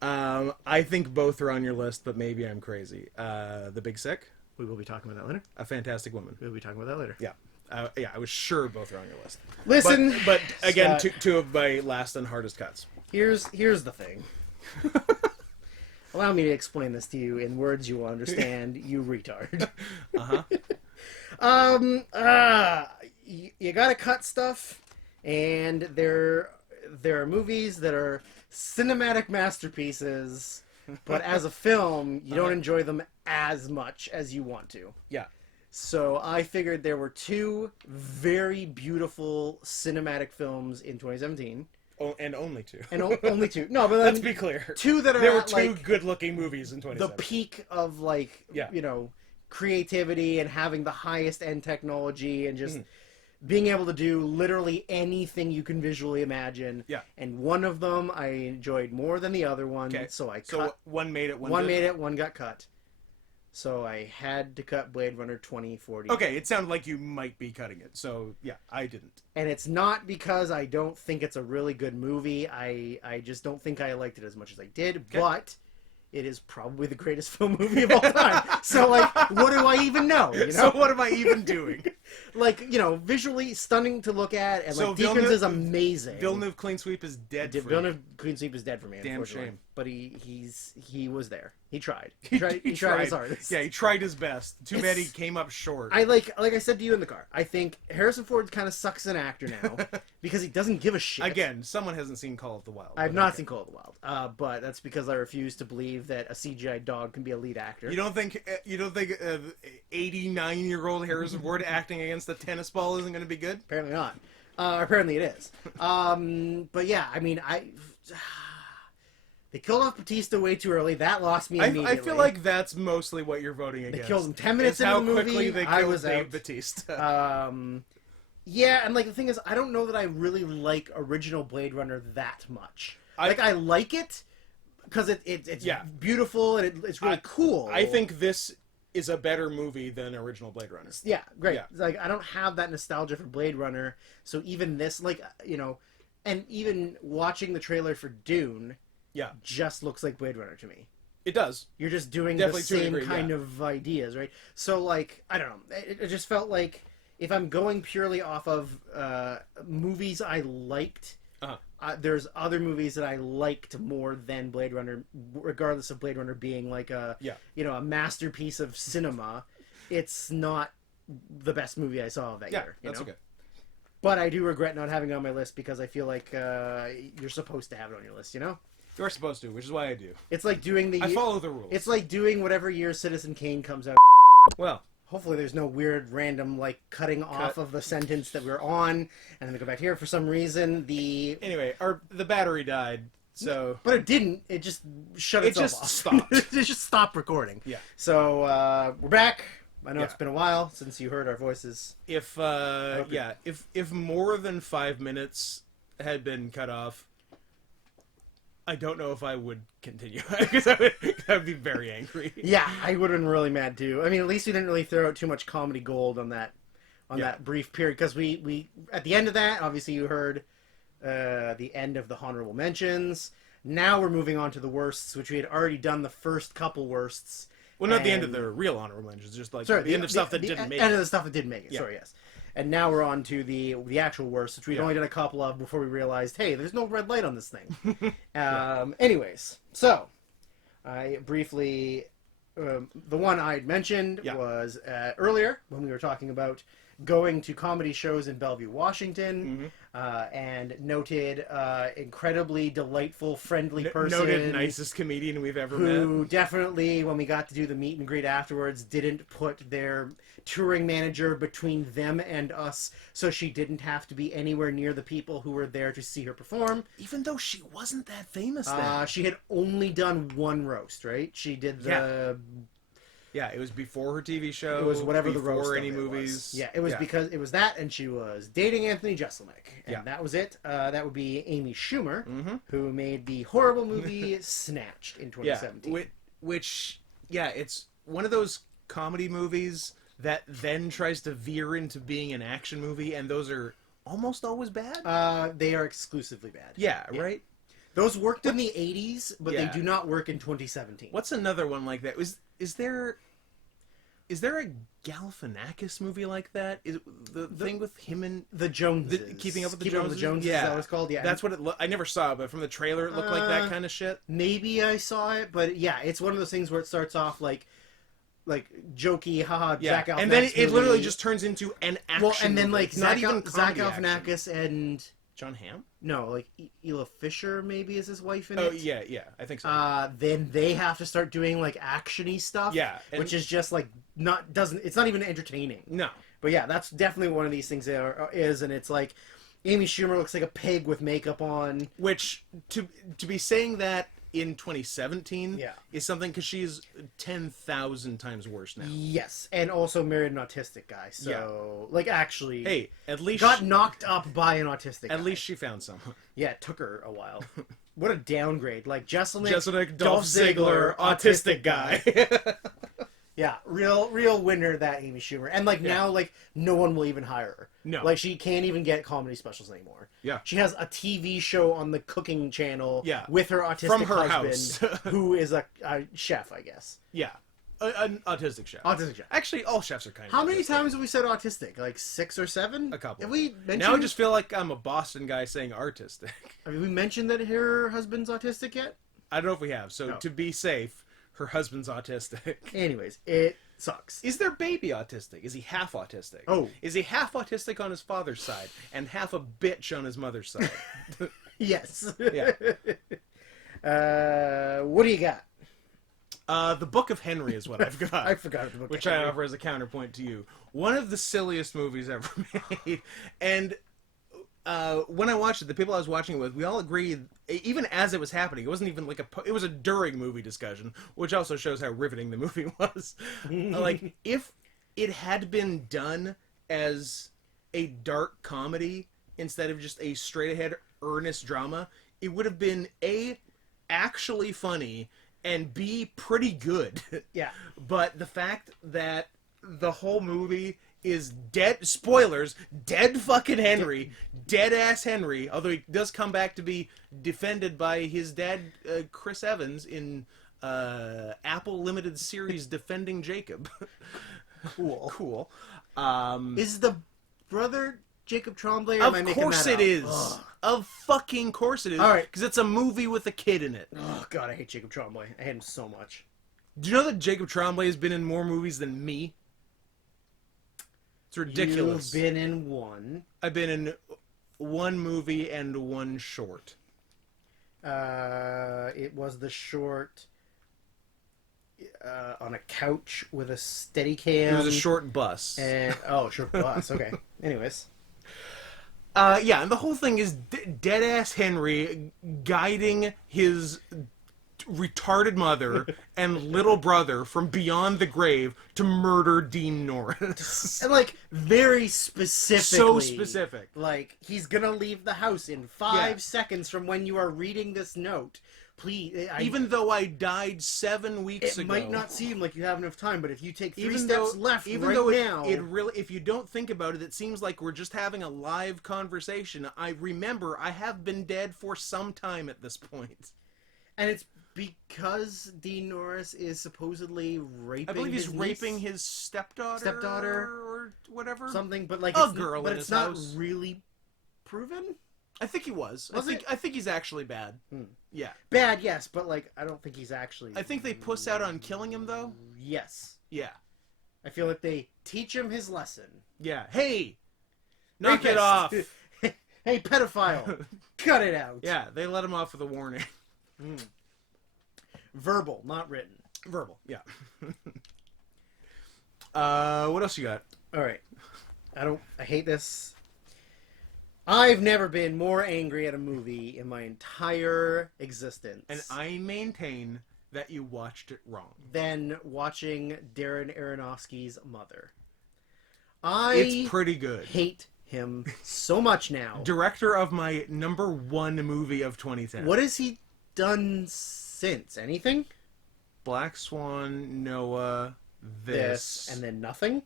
I think both are on your list, but maybe I'm crazy. The Big Sick. We will be talking about that later. A Fantastic Woman. We'll be talking about that later. Yeah. I was sure both are on your list. Listen, but again, two of my last and hardest cuts. Here's the thing. Allow me to explain this to you in words you will understand, you retard. You gotta cut stuff, and there are movies that are cinematic masterpieces, but as a film, you don't enjoy them as much as you want to. Yeah. So I figured there were 2 very beautiful cinematic films in 2017. Oh, and only 2. And only 2. No, but let's be clear. 2 that are there were at, 2 like, good-looking movies in 2017. the peak of like creativity and having the highest end technology and just being able to do literally anything you can visually imagine. Yeah. And one of them I enjoyed more than the other one, so I cut. So one made it, one made it, one got cut. So I had to cut Blade Runner 2040. Okay, it sounded like you might be cutting it. So, yeah, I didn't. And it's not because I don't think it's a really good movie. I just don't think I liked it as much as I did. Okay. But it is probably the greatest film movie of all time. So, like, what do I even know? You know? So what am I even doing? Like, you know, visually stunning to look at, and so like Deakins is amazing. Villeneuve Clean Sweep is dead for Villeneuve Clean Sweep is dead for me, damn shame. But he was there. He tried. He tried his hardest. Yeah, he tried his best. Too bad he came up short. I like I said to you in the car, I think Harrison Ford kind of sucks as an actor now because he doesn't give a shit. Again, someone hasn't seen Call of the Wild. I've not seen Call of the Wild, but that's because I refuse to believe that a CGI dog can be a lead actor. You don't think 89-year-old Harrison Ford acting against a tennis ball isn't going to be good? Apparently not. Apparently it is. But yeah, I mean, they killed off Batista way too early. That lost me immediately. I feel like that's mostly what you're voting against. They killed him 10 minutes into the movie. How quickly they killed Dave out. Batista. Yeah, and like the thing is, I don't know that I really like original Blade Runner that much. I like it because it's beautiful and it's really cool. I think this is a better movie than original Blade Runner. Yeah, great. Yeah. Like I don't have that nostalgia for Blade Runner, so even this, like, you know, and even watching the trailer for Dune, just looks like Blade Runner to me. It does. You're just doing the same kind of ideas, right? So, like, I don't know. It just felt like if I'm going purely off of movies I liked, there's other movies that I liked more than Blade Runner, regardless of Blade Runner being like a a masterpiece of cinema. It's not the best movie I saw of that year. That's okay. But I do regret not having it on my list because I feel like you're supposed to have it on your list, you know? You're supposed to, which is why I do. It's like doing I follow the rules. It's like doing whatever year Citizen Kane comes out. Well, hopefully there's no weird random like cutting off of the sentence that we're on, and then we go back here for some reason. Anyway, the battery died, so but it didn't. It just shut itself off. Stopped. It just stopped recording. Yeah. So we're back. I know it's been a while since you heard our voices. If more than 5 minutes had been cut off, I don't know if I would continue because I would be very angry. Yeah, I would have been really mad too. I mean, at least we didn't really throw out too much comedy gold on that brief period because we at the end of that, obviously you heard the end of the honorable mentions. Now we're moving on to the worsts, which we had already done the first couple worsts. Well, not the end of the real honorable mentions, just like the end of stuff that didn't make it. End of the stuff that didn't make it. Yeah. Sorry, yes. And now we're on to the actual worst, which we'd only done a couple of before we realized, hey, there's no red light on this thing. Anyways, so I briefly, the one I had mentioned was earlier when we were talking about going to comedy shows in Bellevue, Washington, and noted incredibly delightful, friendly person. Noted nicest comedian we've ever met. Who definitely, when we got to do the meet and greet afterwards, didn't put their touring manager between them and us, so she didn't have to be anywhere near the people who were there to see her perform. Even though she wasn't that famous then. She had only done one roast, right? She did the... Yeah, it was before her TV show. It was whatever the roast before any of it movies. Was. Yeah, it was because it was that, and she was dating Anthony Jeselnik, and that was it. That would be Amy Schumer, who made the horrible movie Snatched in 2017. Which, it's one of those comedy movies that then tries to veer into being an action movie, and those are almost always bad. They are exclusively bad. Yeah. Right. Those worked in the 80s, but they do not work in 2017. What's another one like that? Is there a Galifianakis movie like that? Is the thing with him and the Joneses? Keeping Up with the Joneses? Yeah, is that what it's called? Yeah, that's what it. I never saw it, but from the trailer, it looked like that kind of shit. Maybe I saw it, but yeah, it's one of those things where it starts off like jokey, haha, Zach Galifianakis, and then it literally just turns into an action. Well, and then movie. like Zach Galifianakis and John Hamm? No, like Ela Fisher maybe is his wife in it. Oh yeah, I think so. Then they have to start doing like actiony stuff. Yeah, which is just like it's not even entertaining. No, but yeah, that's definitely one of these things is, and it's like Amy Schumer looks like a pig with makeup on. Which to be saying that in 2017 Yeah. is something, because she's 10,000 times worse now. Yes, and also married an autistic guy. So, like, actually, Hey, at least got knocked up by an autistic guy. at least she found someone. Yeah, it took her a while. What a downgrade. Like, Jeselnik, Dolph Ziggler, autistic guy. Yeah, real winner, that Amy Schumer. And, like, now, like, no one will even hire her. No. Like, she can't even get comedy specials anymore. Yeah. She has a TV show on the cooking channel Yeah. with her autistic From her husband, house. who is a chef, I guess. Yeah. An autistic chef. Autistic chef. Actually, all chefs are kind of How many autistic. times have we said autistic? Like 6 or 7? A couple. Have we mentioned... Now I just feel like I'm a Boston guy saying artistic. Have we mentioned that her husband's autistic yet? I don't know if we have. So No. to be safe, her husband's autistic. Anyways, it sucks. Is their baby autistic? Is he half autistic? Oh. Is he half autistic on his father's side and half a bitch on his mother's side? Yes. Yeah. What do you got? The Book of Henry is what I've got. I forgot the book. Which I offer as a counterpoint to you. One of the silliest movies ever made. And when I watched it, the people I was watching it with, we all agreed, even as it was happening, it wasn't even like it was a during movie discussion, which also shows how riveting the movie was. Like, if it had been done as a dark comedy instead of just a straight ahead earnest drama, it would have been A, actually funny, and B, pretty good. Yeah. But the fact that the whole movie is dead, spoilers, dead fucking Henry, dead ass Henry, although he does come back to be defended by his dad, Chris Evans, in Apple Limited Series Defending Jacob. Cool. Cool. Is the brother Jacob Tremblay? Or am I Of making course that it up? is. Ugh. Of fucking course it is. All right. Because it's a movie with a kid in it. Oh god, I hate Jacob Tremblay. I hate him so much. Do you know that Jacob Tremblay has been in more movies than me? It's ridiculous. You've been in one. I've been in one movie and one short. It was the short on a couch with a Steadicam. It was a short bus. And short bus. Okay. Anyways. Yeah, and the whole thing is dead-ass Henry guiding his retarded mother and little brother from beyond the grave to murder Dean Norris. And, like, very specifically. So specific. Like, he's gonna leave the house in 5 Yeah. seconds from when you are reading this note. Please. Even though I died 7 weeks it ago. might not seem like you have enough time, but if you take 3 even steps though, left even right though now... it really, if you don't think about it, it seems like we're just having a live conversation. I remember I have been dead for some time at this point. And it's because Dean Norris is supposedly raping I believe he's his niece? raping his stepdaughter or whatever. Something, but like A it's, girl but in it's his not house. really proven. I think he was. Was I think he's actually bad. Yeah. Bad, yes, but like I don't think he's actually. I think they puss out on killing him though. Yes, Yeah. I feel like they teach him his lesson. Yeah. Hey, knock it Rapist! off. Hey, pedophile, cut it out. Yeah, they let him off with a warning. Verbal, not written. Verbal. Yeah. What else you got? All right, I hate this. I've never been more angry at a movie in my entire existence. And I maintain that you watched it wrong. than watching Darren Aronofsky's Mother. It's pretty good. Hate him so much now. Director of my number one movie of 2010. What has he done since? Anything? Black Swan, Noah, this. And then nothing?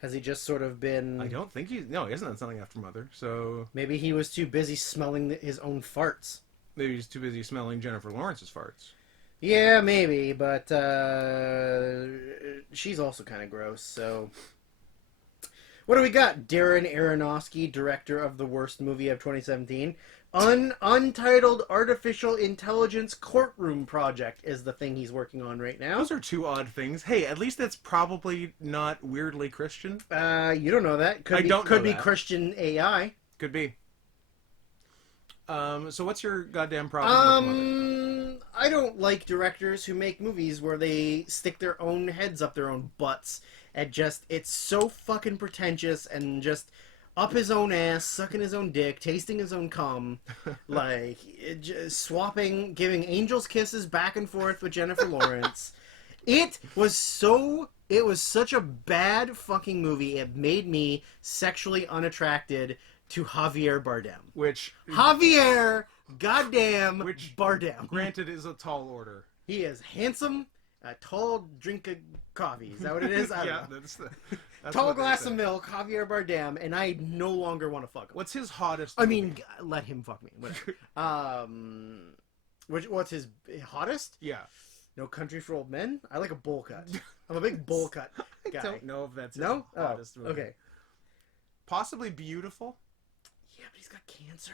Has he just sort of been... I don't think he hasn't done something after Mother, so... Maybe he was too busy smelling his own farts. Maybe he's too busy smelling Jennifer Lawrence's farts. Yeah, maybe, but she's also kind of gross, so... What do we got? Darren Aronofsky, director of the worst movie of 2017. Untitled Artificial Intelligence Courtroom Project is the thing he's working on right now. Those are two odd things. Hey, at least that's probably not weirdly Christian. You don't know that. Could be Christian AI. Could be. So what's your goddamn problem with Mother? I don't like directors who make movies where they stick their own heads up their own butts and just, it's so fucking pretentious and just up his own ass, sucking his own dick, tasting his own cum, like swapping, giving angels kisses back and forth with Jennifer Lawrence. It was such a bad fucking movie. It made me sexually unattracted to Javier Bardem. Javier goddamn Bardem. Granted, is a tall order. He is handsome, a tall drink of coffee. Is that what it is? I don't know. That's tall glass of milk, Javier Bardem, and I no longer want to fuck him. What's his hottest I movie? mean, let him fuck me. What's his hottest? Yeah. No Country for Old Men? I like a bowl cut. I'm a big bowl cut guy. I don't know if that's his No? hottest movie. Okay. Possibly Beautiful? Yeah, but he's got cancer.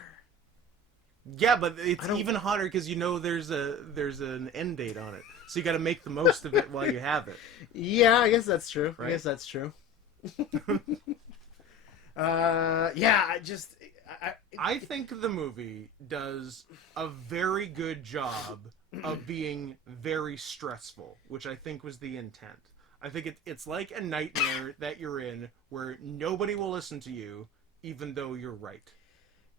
Yeah, but it's even hotter because you know there's an end date on it, so you got to make the most of it while you have it. Yeah, I guess that's true. Right? I guess that's true. Yeah, I think the movie does a very good job of being very stressful, which I think was the intent. I think it's like a nightmare that you're in where nobody will listen to you, even though you're right.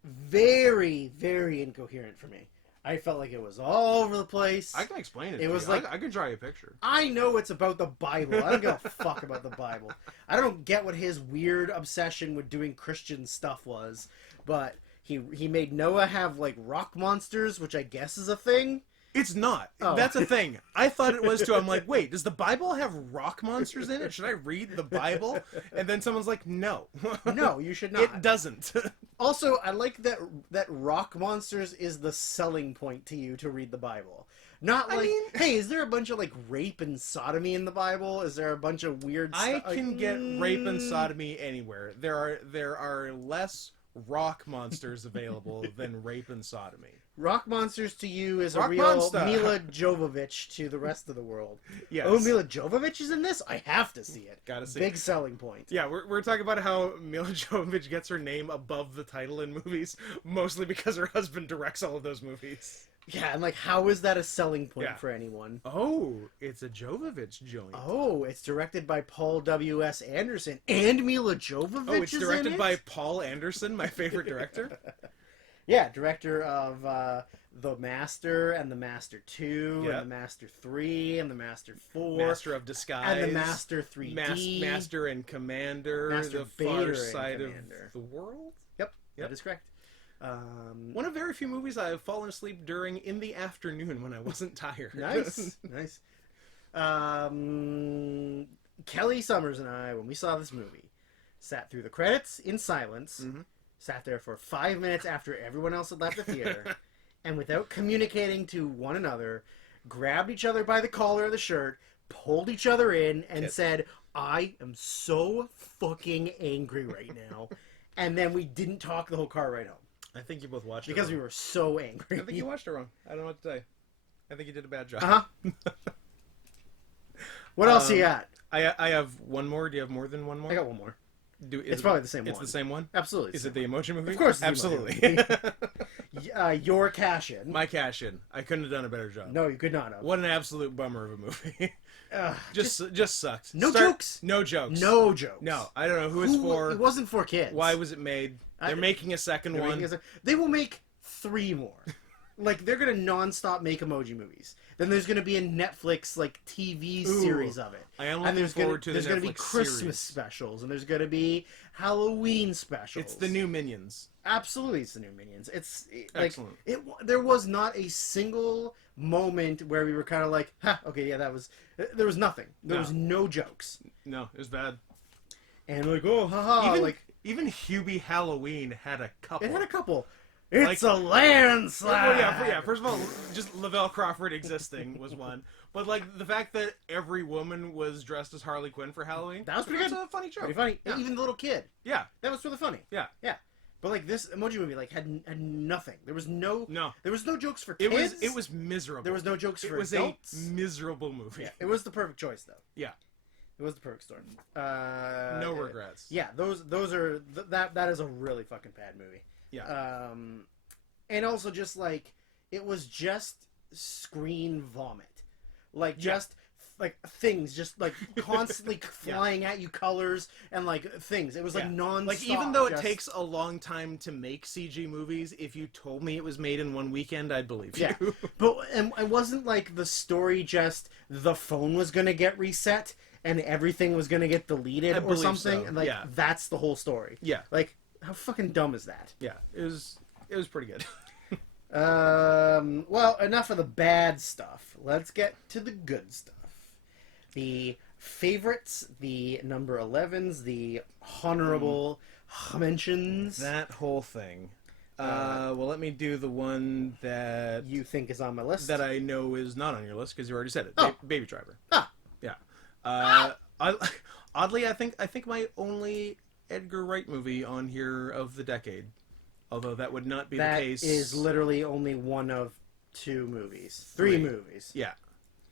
Very, very incoherent for me. I felt like it was all over the place. I can explain it. It was you. like I can draw you a picture. I know it's about the Bible. I don't give a fuck about the Bible. I don't get what his weird obsession with doing Christian stuff was, but he made Noah have like rock monsters, which I guess is a thing. It's not. Oh. That's a thing. I thought it was too. I'm like, wait, does the Bible have rock monsters in it? Should I read the Bible? And then someone's like, no. No, you should not. It doesn't. Also, I like that rock monsters is the selling point to you to read the Bible. Not like, hey, is there a bunch of like rape and sodomy in the Bible? Is there a bunch of weird stuff? I can get rape and sodomy anywhere. There are less rock monsters available than rape and sodomy. Rock monsters to you is Rock a real monster. Mila Jovovich to the rest of the world. Yes. Oh, Mila Jovovich is in this? I have to see it. Gotta see Big it. selling point. Yeah, we're talking about how Mila Jovovich gets her name above the title in movies, mostly because her husband directs all of those movies. Yeah, and like, how is that a selling point Yeah. for anyone? Oh, it's a Jovovich joint. Oh, it's directed by Paul W.S. Anderson and Mila Jovovich. Oh, it's is directed in it? by Paul Anderson, my favorite director. Yeah, director of The Master and The Master 2 Yep. and The Master 3 and The Master 4 Master of Disguise. and The Master 3D. Master and Commander. Master the Vader Far and Side Commander. of the World. Yep, Yep. that is correct. One of very few movies I have fallen asleep during in the afternoon when I wasn't tired. Nice, nice. Kelly Summers and I, when we saw this movie, sat through the credits in silence, sat there for 5 minutes after everyone else had left the theater, and without communicating to one another, grabbed each other by the collar of the shirt, pulled each other in, and said, I am so fucking angry right now. And then we didn't talk the whole car ride home. I think you both watched it Because wrong. we were so angry. I think you watched it wrong. I don't know what to say. I think you did a bad job. Uh-huh. What else you got? I have one more. Do you have more than one more? I got one more. It's probably the same It's one. the same one? Absolutely. Is it the emotion movie? Of course it's the Absolutely. emotion Your cash in. My cash in. I couldn't have done a better job. No, you could not have. What an absolute bummer of a movie. Ugh, just sucked. no jokes. No jokes. No jokes. No. I don't know who it's for. It wasn't for kids. Why was it made? They're making a second They're one. They will make 3 more. Like, they're gonna non-stop make emoji movies. Then there's gonna be a Netflix like TV series of it. I am and looking forward to the there's gonna be Netflix Christmas series. specials, and there's gonna be Halloween specials. It's the new Minions. Absolutely, it's the new Minions. It's like Excellent. There was not a single moment where we were kind of like, "Ha, okay, yeah, that was." There was nothing. There was no jokes. No, it was bad. And like, oh, haha, Even Hubie Halloween had a couple. it had a couple. It's a landslide. Well, yeah. First of all, just Lavelle Crawford existing was one, but like the fact that every woman was dressed as Harley Quinn for Halloween. That was pretty good. That's a funny joke. Pretty funny. Yeah. Even the little kid. Yeah. That was really funny. Yeah. Yeah. But like this emoji movie, like had nothing. There was no. There was no jokes for kids. It was miserable. There was no jokes for adults. It was a miserable movie. Yeah. It was the perfect choice, though. Yeah. It was the perfect storm. No regrets. Yeah, those are that is a really fucking bad movie. Yeah. And also just like it was just screen vomit, like just like things just like constantly flying at you, colors and like things. It was like non-stop. Like, even though it takes a long time to make CG movies, if you told me it was made in one weekend, I'd believe you. But and it wasn't like the story just the phone was gonna get reset and everything was gonna get deleted or something. So. And like that's the whole story. Yeah. Like, how fucking dumb is that? Yeah. It was pretty good. Well, enough of the bad stuff. Let's get to the good stuff. The favorites, the number 11s, the honorable mentions. That whole thing. Well, let me do the one that you think is on my list. That I know is not on your list because you already said it. Oh. Baby Driver. Ah. Yeah. Oddly, I think my only Edgar Wright movie on here of the decade. Although that would not be the case. That is literally only one of 2 movies. 3 movies. Yeah.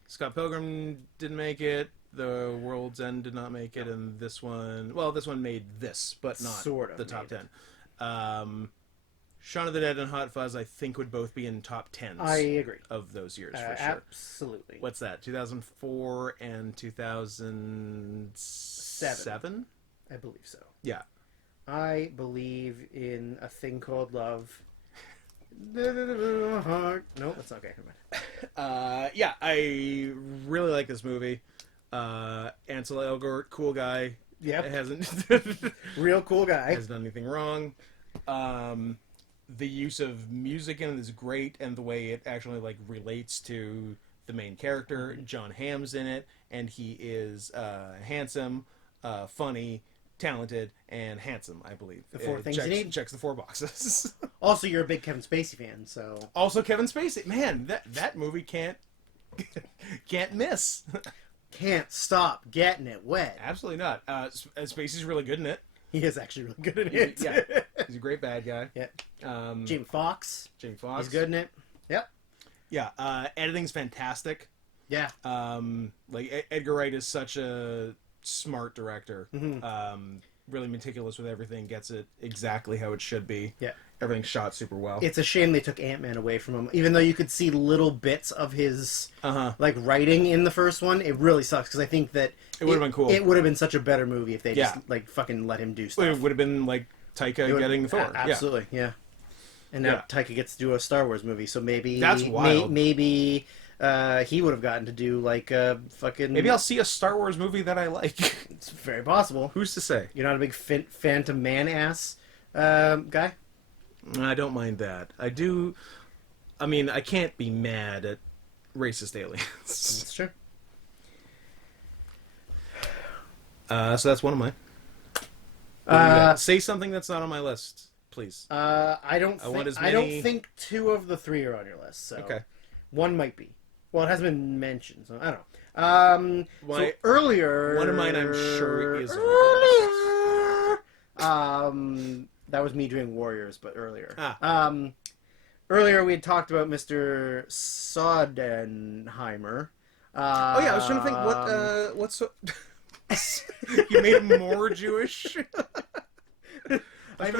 Scott Pilgrim didn't make it. The World's End did not make it. And this one... Well, this one made this, but not sort of the top 10. Shaun of the Dead and Hot Fuzz, I think, would both be in top 10s. I agree. Of those years, for sure. Absolutely. What's that? 2004 and 2007? I believe so. Yeah. I believe in a thing called love. No, that's not okay. Yeah, I really like this movie. Ansel Elgort, cool guy. Yep. Hasn't real cool guy. Hasn't done anything wrong. The use of music in it is great, and the way it actually like relates to the main character. John Hamm's in it, and he is handsome, funny, talented, and handsome, I believe. The 4 things you need. Checks the 4 boxes. Also, you're a big Kevin Spacey fan, so... Also, Kevin Spacey. Man, that movie can't miss. Can't stop getting it wet. Absolutely not. Spacey's really good in it. He is actually really good in it. Yeah. He's a great bad guy. Yeah. Jamie Foxx. He's good in it. Yep. Yeah. Editing's fantastic. Yeah. Like, Edgar Wright is such a smart director. Really meticulous with everything, gets it exactly how it should be. Yeah. Everything's shot super well. It's a shame they took Ant-Man away from him. Even though you could see little bits of his like writing in the first one, it really sucks because I think that it would have been cool. It would have been such a better movie if they just like fucking let him do stuff. It would have been like Taika getting Thor. Absolutely, yeah. And now Taika gets to do a Star Wars movie, so maybe that's wild. Maybe he would have gotten to do like a fucking... Maybe I'll see a Star Wars movie that I like. It's very possible. Who's to say? You're not a big Phantom Man-ass guy? I don't mind that. I do... I mean, I can't be mad at racist aliens. That's true. So that's one of mine. Say something that's not on my list, please. I don't think 2 of the 3 are on your list. So okay. 1 might be. Well, it hasn't been mentioned, so I don't know. So earlier, one of mine I'm sure is on that was me doing Warriors, but earlier. Earlier we had talked about Mr. Sodenheimer. I was trying to think what's you made him more Jewish. I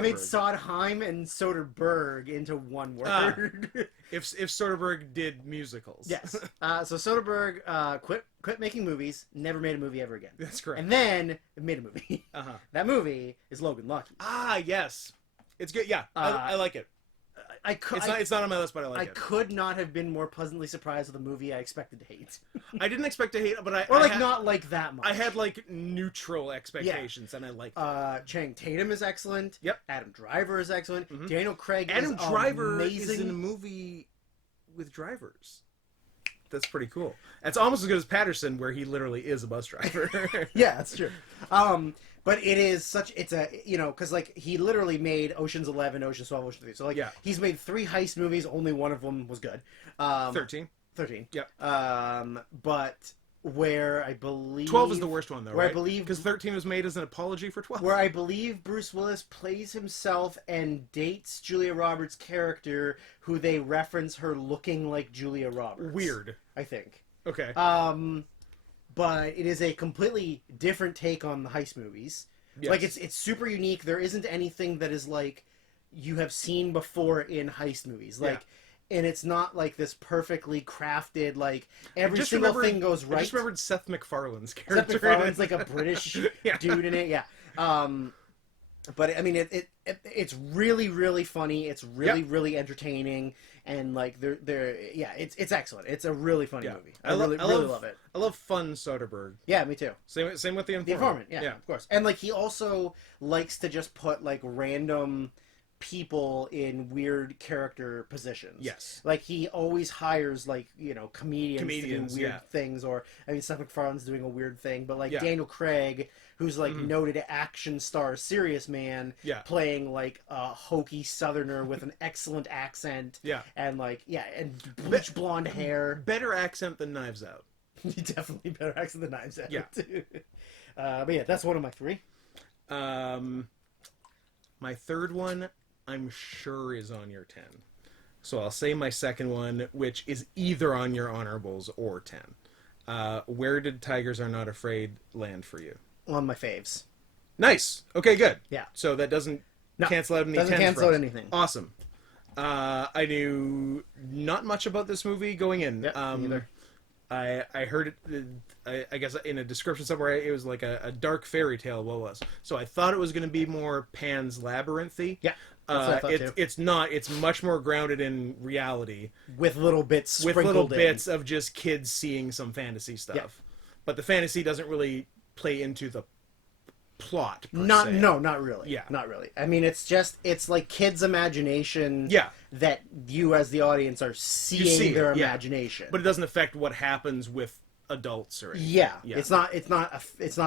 made Sondheim and Soderbergh into one word. If Soderbergh did musicals. Yes. So Soderbergh quit making movies, never made a movie ever again. That's correct. And then made a movie. That movie is Logan Lucky. Yes. It's good. Yeah, I like it. It's not on my list, but I like it. I could not have been more pleasantly surprised with a movie I expected to hate. I didn't expect to hate it, but not like that much. I had like neutral expectations, and I liked it. Channing Tatum is excellent. Yep. Adam Driver is excellent. Mm-hmm. Daniel Craig Adam Driver amazing. Is in a movie with drivers. That's pretty cool. That's almost as good as Patterson, where he literally is a bus driver. Yeah, that's true. But it is because like he literally made Ocean's 11, Ocean's 12, Ocean's 3. So like he's made 3 heist movies. Only one of them was good. 13. Yep. But where I believe 12 is the worst one though, where right? I believe because 13 was made as an apology for 12. Where I believe Bruce Willis plays himself and dates Julia Roberts' character, who they reference her looking like Julia Roberts. Weird. I think. Okay. But it is a completely different take on the heist movies. Yes. Like it's super unique. There isn't anything that is like you have seen before in heist movies. Like and it's not like this perfectly crafted, like every just single remembered- thing goes right. I just remembered Seth MacFarlane's Seth character. MacFarlane's like a British Yeah. dude in it, yeah. But I mean, it's really, really funny. It's really, really entertaining, and like yeah, it's excellent. It's a really funny movie. I really love it. I love fun Soderbergh. Yeah, me too. Same with the Informant. The Informant, yeah, of course. And like he also likes to just put like random people in weird character positions. Yes. Like he always hires like, comedians to do weird yeah. things, or I mean Seth MacFarlane's doing a weird thing, but like Yeah. Daniel Craig, who's like noted action star serious man, Yeah. playing like a hokey southerner with an excellent accent. Yeah. And like and bleach blonde hair. Better accent than Knives Out. Definitely better accent than Knives Out. Yeah. But yeah, that's one of my three. My third one, I'm sure, is on your 10. So I'll say my second one, which is either on your honorables or 10. Where Did Tigers Are Not Afraid land for you? On my faves. Nice. Okay, good. Yeah. So that doesn't cancel out any 10s doesn't cancel for us. out anything. Awesome. I knew not much about this movie going in. Yeah, neither. I heard it, I guess in a description somewhere, it was like a dark fairy tale, what it was. So I thought it was going to be more Pan's Labyrinth-y. Yeah, that's what I thought too. It's not. It's much more grounded in reality. With little bits With sprinkled little in. bits of just kids seeing some fantasy stuff. Yeah. But the fantasy doesn't really play into the plot, per se. Not really. Yeah. Not really. I mean, it's like kids' imagination Yeah. that you as the audience are seeing their yeah. imagination. But it doesn't affect what happens with adults or anything. Yeah. Yeah. It's not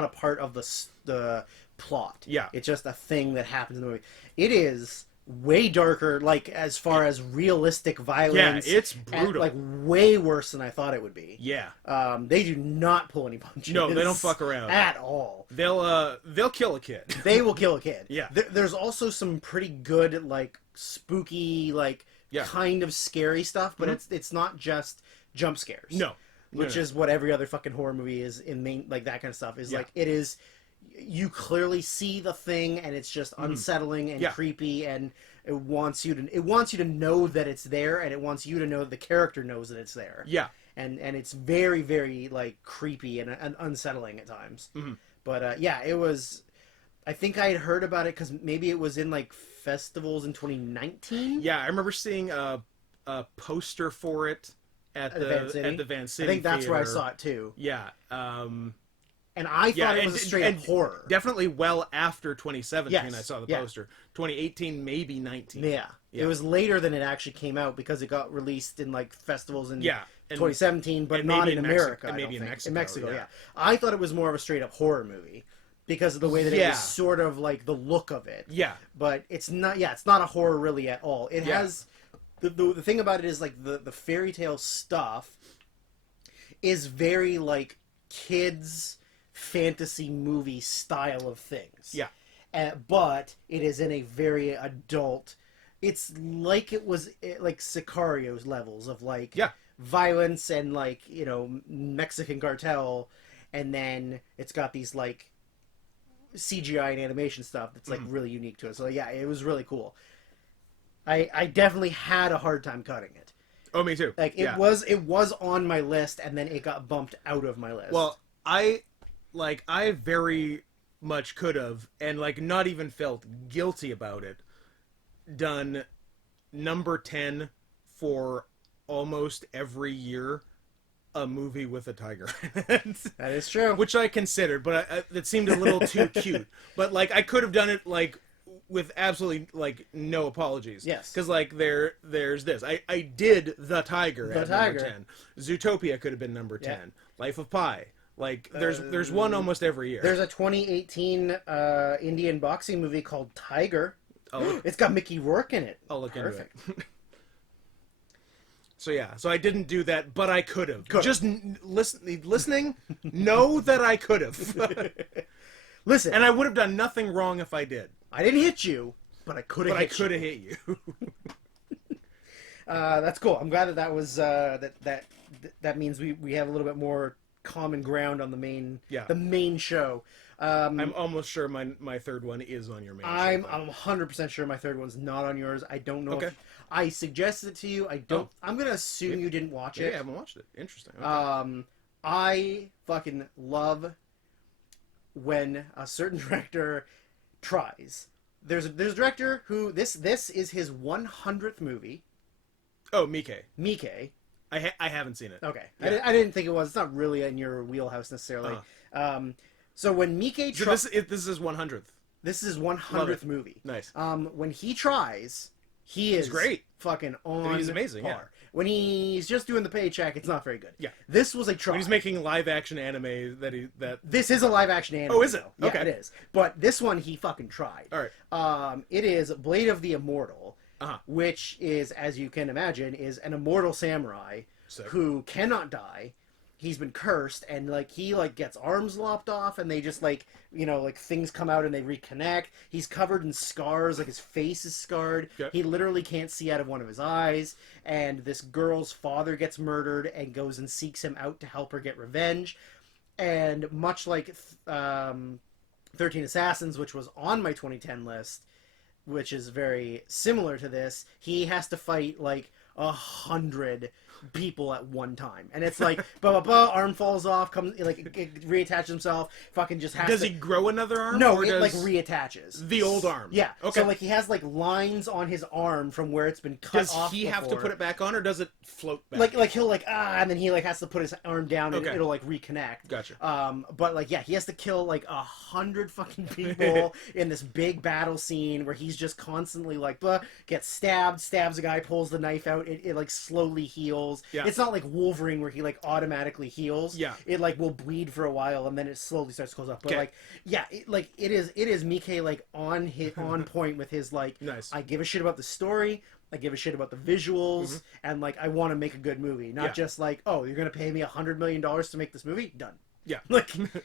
a part of the plot. Yeah. It's just a thing that happens in the movie. It is way darker, like as far as realistic violence. Yeah, it's and, brutal. like way worse than I thought it would be. Yeah. They do not pull any punches. No, they don't fuck around. At all. They'll kill a kid. They will kill a kid. Yeah. There's also some pretty good, like, spooky, like, Yeah. kind of scary stuff, but it's not just jump scares. No. Which is what every other fucking horror movie is in main, like, that kind of stuff. Is Yeah. like, it is, you clearly see the thing, and it's just unsettling and Yeah. creepy, and it wants you to know that it's there, and it wants you to know that the character knows that it's there. Yeah. And it's very, very, like, creepy and unsettling at times. Mhm. But yeah, it was. I think I had heard about it because maybe it was in like festivals in 2019. Yeah, I remember seeing a poster for it at the Van City. I think that's where I Theater. saw it too. Yeah. And I thought it was a straight up horror. Definitely well after 2017 Yes, I saw the yeah. poster. 2018, maybe 19. Yeah. Yeah. It was later than it actually came out because it got released in like festivals in Yeah, and- 2017, but and not maybe in in Mexico- America. and I maybe don't in think. Mexico, yeah. yeah. I thought it was more of a straight up horror movie because of the way that it Yeah. was sort of like the look of it. Yeah. But it's not. Yeah, it's not a horror really at all. It Yeah. has the thing about it is like the fairy tale stuff is very like kids fantasy movie style of things. Yeah. But it is in a very adult. It's like it was like Sicario's levels of like Yeah. violence and like Mexican cartel, and then it's got these like CGI and animation stuff that's like really unique to it. So yeah, it was really cool. I definitely had a hard time cutting it. Oh, me too. Like Yeah. it was on my list, and then it got bumped out of my list. Well, I very much could have, and like not even felt guilty about it, done number 10 for almost every year a movie with a tiger in it. that is true. Which I considered, but it seemed a little too cute. But like I could have done it like with absolutely like no apologies. Yes. Because like there's this. I did The Tiger The at Tiger. number 10. Zootopia could have been number 10. Yeah. Life of Pi. Like there's one almost every year. There's a 2018 Indian boxing movie called Tiger. Oh, It's got Mickey Rourke in it. I'll look Perfect. into it. So yeah, so I didn't do that, but I could have. Could've. Just listening, know that I could have. Listen, And I would have done nothing wrong if I did. I didn't hit you, but I could have But I hit could have hit you. That's cool. I'm glad that was that means we have a little bit more common ground on the main Yeah. the main show. I'm almost sure my third one is on your main. I'm 100% sure my third one's not on yours. I don't know. Okay. If I suggested it to you. I don't. I'm gonna assume you didn't watch it. Yeah, I haven't watched it. Interesting. Okay. I fucking love when a certain director tries. There's a director who this is his 100th movie. Oh, Miike. Miike. I haven't seen it. Okay. Yeah. I didn't think it was. It's not really in your wheelhouse necessarily. So when Miike So this is 100th. This is his 100th movie. Nice. When he tries, he's great. Fucking on. He's amazing. par. Yeah. When he's just doing the paycheck, it's not very good. Yeah. This was a try. When he's making live action anime that. This is a live action anime. Oh, is it? Yeah, Okay. it is. But this one he fucking tried. All right. It is Blade of the Immortal, which is, as you can imagine, is an immortal samurai who cannot die. He's been cursed, and he gets arms lopped off, and they just things come out and they reconnect. He's covered in scars, his face is scarred. Okay. He literally can't see out of one of his eyes, and this girl's father gets murdered and goes and seeks him out to help her get revenge. And much like 13 Assassins, which was on my 2010 list, which is very similar to this, he has to fight 100 people at one time, and it's arm falls off, comes reattaches himself, fucking just has does he grow another arm? No, or it does reattaches the old arm. Yeah. Okay. So he has lines on his arm from where it's been cut off. Does he have to put it back on, or does it float back? He'll and then he has to put his arm down and it'll reconnect. Gotcha. But he has to kill 100 fucking people in this big battle scene where he's just constantly gets stabs a guy, pulls the knife out, it slowly heals. Yeah. It's not like Wolverine where he automatically heals. Yeah. It will bleed for a while and then it slowly starts to close up. But Okay. it is Miike on point with his nice. I give a shit about the story. I give a shit about the visuals, and I want to make a good movie, not just oh, you're gonna pay me $100 million to make this movie. Done. Yeah.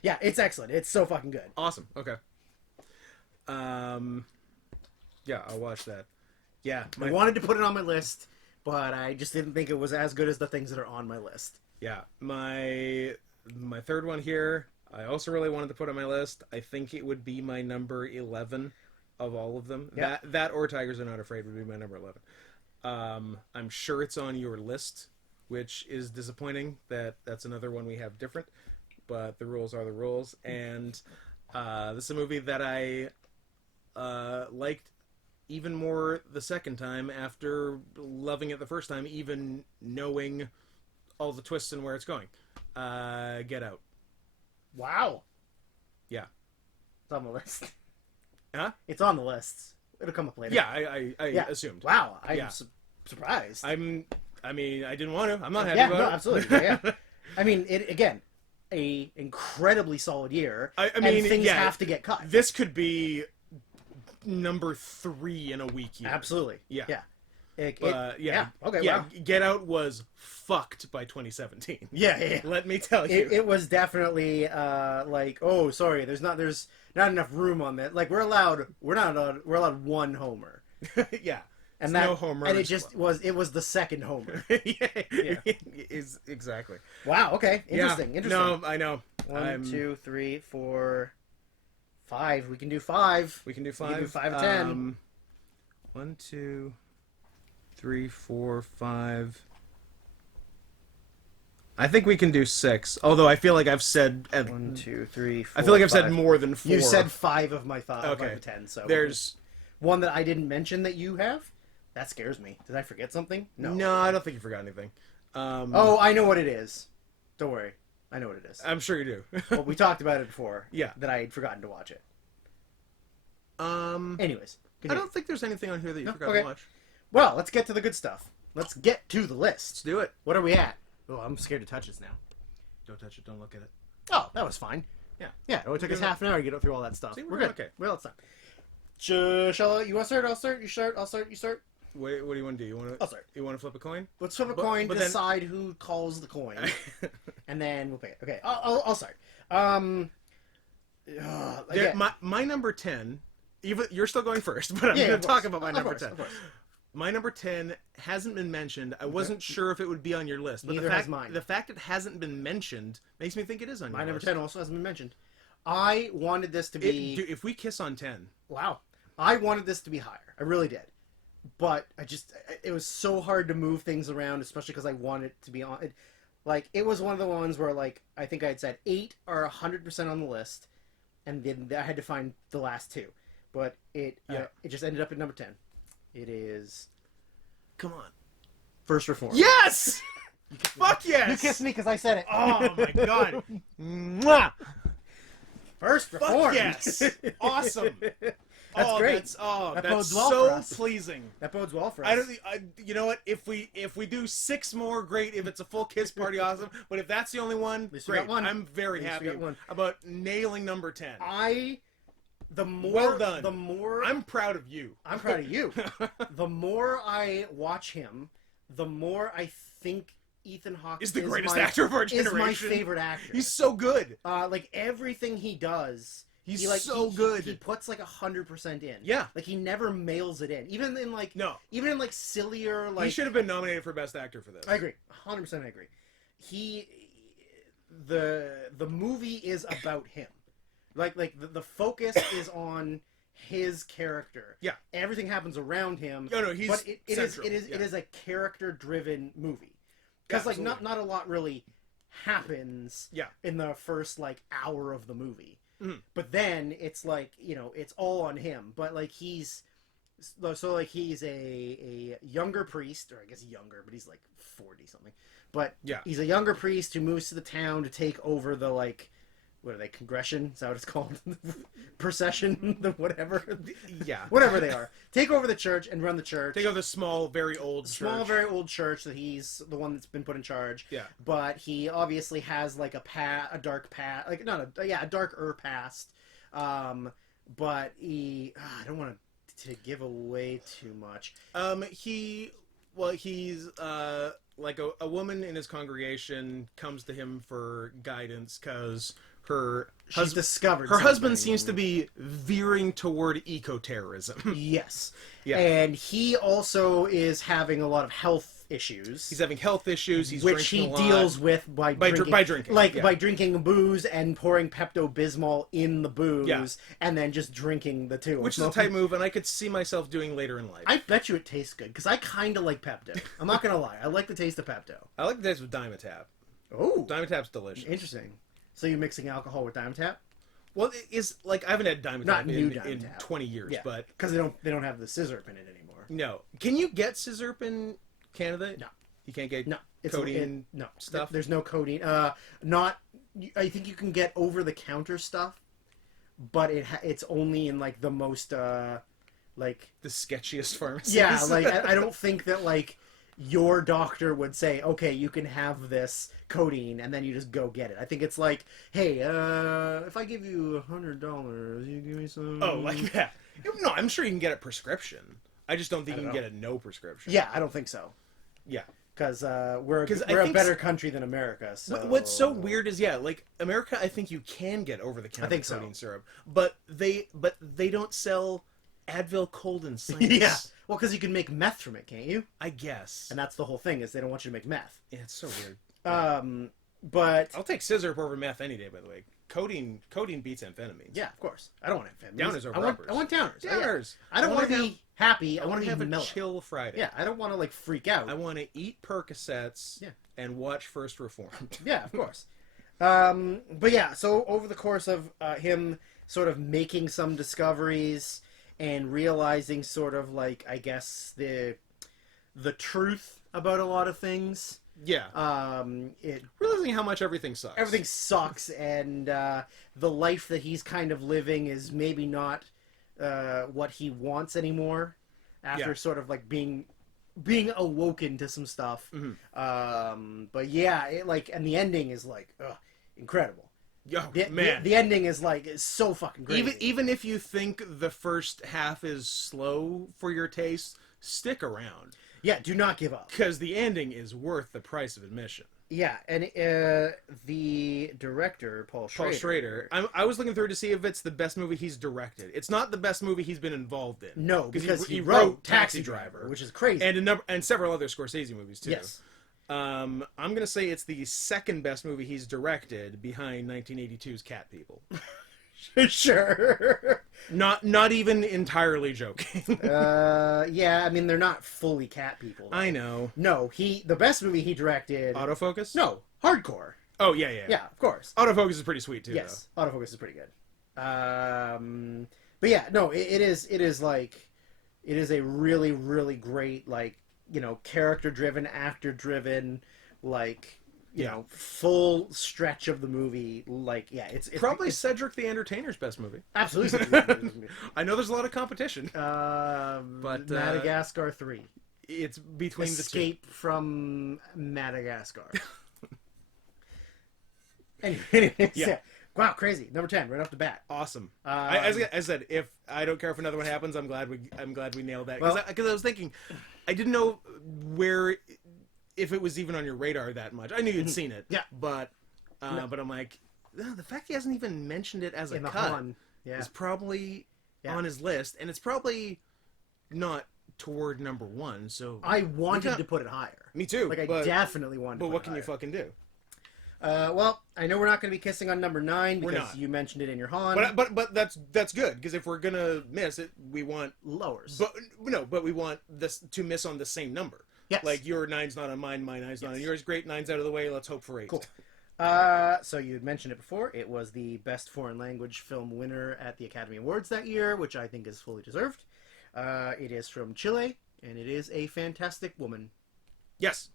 Yeah, it's excellent. It's so fucking good. Awesome. Okay. Yeah, I'll watch that. Yeah, I wanted to put it on my list, but I just didn't think it was as good as the things that are on my list. Yeah, my third one here, I also really wanted to put on my list. I think it would be my number 11 of all of them. Yeah. That or Tigers Are Not Afraid would be my number 11. I'm sure it's on your list, which is disappointing. That's another one we have different, but the rules are the rules. And this is a movie that I liked even more the second time after loving it the first time, even knowing all the twists and where it's going. Get Out. Wow. Yeah. It's on the list. Huh? It's on the list. It'll come up later. Yeah, I assumed. Wow. I'm surprised. I didn't want to. I'm not happy yeah, about no, it. absolutely. Yeah. I mean, again, a incredibly solid year. I mean, and things yeah, have to get cut. This could be number 3 in a week year. Absolutely. Yeah. Yeah. Yeah. Okay. Yeah. Wow. Get Out was fucked by 2017. Yeah. Let me tell you. It was definitely oh, sorry, there's not enough room on that. We're allowed one homer. Yeah. And no Homer. And it was the second homer. Yeah. Is exactly. Wow. Okay. Interesting. Yeah. Interesting. No, I know. 1, 2, 3, 4, 5. We can do 5. We can do 5. We can do 5 of 10. 1, 2, 3, 4, 5. I think we can do 6. Although I feel like I've said 1, 2, 3, 4. I feel like I've 5. said more than 4. You said 5 of my 5 Okay. of 10. So there's one that I didn't mention that you have. That scares me. Did I forget something? No, I don't think you forgot anything. Oh, I know what it is. Don't worry. I know what it is. I'm sure you do. Well, we talked about it before. Yeah. That I had forgotten to watch it. Anyways. I Continue. don't think there's anything on here that you forgot okay. to watch. Well, let's get to the good stuff. Let's get to the list. Let's do it. What are we at? Oh, I'm scared to touch this now. Don't touch it. Don't look at it. Oh, that was fine. Yeah. Yeah, it only took us half an hour to get through all that stuff. See, we're good. okay. Well, it's time. Shall you want to start? I'll start. You start. I'll start. You start. What do you want to do? I'll start. You want to flip a coin? Let's flip a coin. Decide who calls the coin, and then we'll pay it. Okay. I'll start. Again, my number 10. Even you're still going first, but I'm going to talk about my number 10. My number 10 hasn't been mentioned. I wasn't sure if it would be on your list, but Neither has mine. The fact it hasn't been mentioned makes me think it is on your list. My number 10 also hasn't been mentioned. I wanted this to be... Dude, if we kiss on 10... Wow. I wanted this to be higher. I really did. But it was so hard to move things around, especially because I wanted it to be on... it was one of the ones where, I think I had said 8 are 100% on the list, and then I had to find the last 2. But it just ended up at number 10. It is... Come on. First Reform. Yes! Fuck yes! You kissed me because I said it. Oh my god. Mwah! First Reform. Fuck yes! Awesome. That's great. That bodes that's well so for us. pleasing. That bodes well for us. You know what? If we do 6 more, great. If it's a full kiss party, awesome. But if that's the only one, least we great. got one. I'm very happy about nailing number 10. Well done. The more I'm proud of you. I'm proud of you. The more I watch him, the more I think Ethan Hawke is the greatest actor of our generation. Is my favorite actor. He's so good. Everything he does, he's so good. He puts 100% in. Yeah. He never mails it in. Even in even in sillier he should have been nominated for Best Actor for this. I agree. 100% I agree. The movie is about him. The focus is on his character. Yeah. Everything happens around him. No, he's but it central. is a character driven movie. Because not a lot really happens in the first hour of the movie. Mm-hmm. But then it's it's all on him. But he's a younger priest, or I guess younger, but he's 40 something. But he's a younger priest who moves to the town to take over the what are they? Congression? Is that what it's called? Procession? Whatever. Yeah. Whatever they are. Take over the church and run the church. Take over the small, very old church that he's the one that's been put in charge. Yeah. But he obviously has a dark past, a darker past. But I don't want to give away too much. He's a woman in his congregation comes to him for guidance because her husband seems to be veering toward eco-terrorism. Yes. Yeah. And he also is having a lot of health issues. He's having health issues. He's which he deals with by drinking. By drinking booze and pouring Pepto-Bismol in the booze and then just drinking the two. Which is a type move, and I could see myself doing later in life. I bet you it tastes good, because I kind of like Pepto. I'm not going to lie. I like the taste of Pepto. I like the taste of Dimetapp. Oh. Dimetapp's delicious. Interesting. So you're mixing alcohol with Dimetapp? Well, it's I haven't had Dimetapp in 20 years, but because they don't have the scissorp in it anymore. No. Can you get scissorp in Canada? No. You can't get codeine stuff? There's no codeine. I think you can get over-the-counter stuff, but it's only in the most the sketchiest pharmacies. Yeah, I don't think that your doctor would say, okay, you can have this codeine, and then you just go get it. I think it's hey, if I give you $100, you give me some... Oh, like that. No, I'm sure you can get a prescription. I just don't think you can get a no prescription. Yeah, I don't think so. Yeah. Because we're a better country than America. So. What's so weird is, America, I think you can get over-the-counter codeine syrup. But they don't sell Advil Cold and Sinus. Yeah. Well, because you can make meth from it, can't you? I guess. And that's the whole thing, is they don't want you to make meth. Yeah, it's so weird. But... I'll take scissor over meth any day, by the way. Codeine beats amphetamines. Yeah, of course. I don't want amphetamines. Downers over uppers. I want downers. Downers. I don't want to be happy. I want to have be a mellow. chill Friday. Yeah, I don't want to freak out. I want to eat Percocets and watch First Reformed. Yeah, of course. But yeah, so over the course of him sort of making some discoveries and realizing sort of I guess the truth about a lot of things. Yeah. Realizing how much everything sucks. Everything sucks, and the life that he's kind of living is maybe not what he wants anymore after sort of being awoken to some stuff. Mm-hmm. But yeah, and the ending is incredible. Oh, man. The ending is is so fucking great. Even if you think the first half is slow for your taste, stick around. Yeah, do not give up. Because the ending is worth the price of admission. Yeah, and the director, Paul Schrader. I was looking through to see if it's the best movie he's directed. It's not the best movie he's been involved in. No, because he wrote Taxi Driver, which is crazy. And several other Scorsese movies, too. Yes. I'm going to say it's the second best movie he's directed behind 1982's Cat People. Sure. Not even entirely joking. Yeah, I mean they're not fully cat people. Though. I know. No, the best movie he directed. Autofocus? No, Hardcore. Oh yeah. Yeah, of course. Autofocus is pretty sweet too. Yes, Autofocus is pretty good. But yeah, no, it is a really, really great, like, you know, character driven, actor driven, like, you know, full stretch of the movie. Like, yeah, it's probably Cedric the Entertainer's best movie. Absolutely. I know there's a lot of competition, but Madagascar 3. It's between Escape from Madagascar. Anyways, yeah. Wow, crazy. Number 10, right off the bat. Awesome. As I said, if I don't care if another one happens, I'm glad we nailed that. Because I was thinking, I didn't know if it was even on your radar that much. I knew you'd seen it. Yeah. But I'm like, the fact he hasn't even mentioned it as a cut is probably on his list, and it's probably not toward number 1. So I wanted to put it higher. Me too. Like, I definitely wanted to put it higher. But what can you fucking do? Well, I know we're not going to be kissing on number 9 because you mentioned it in your Han. But that's good, because if we're gonna miss it, we want lowers. But we want this to miss on the same number. Yes. Like your 9's not on mine, my 9's not on yours. Great, 9's out of the way. Let's hope for 8. Cool. So you had mentioned it before. It was the best foreign language film winner at the Academy Awards that year, which I think is fully deserved. It is from Chile, and it is A Fantastic Woman. Yes.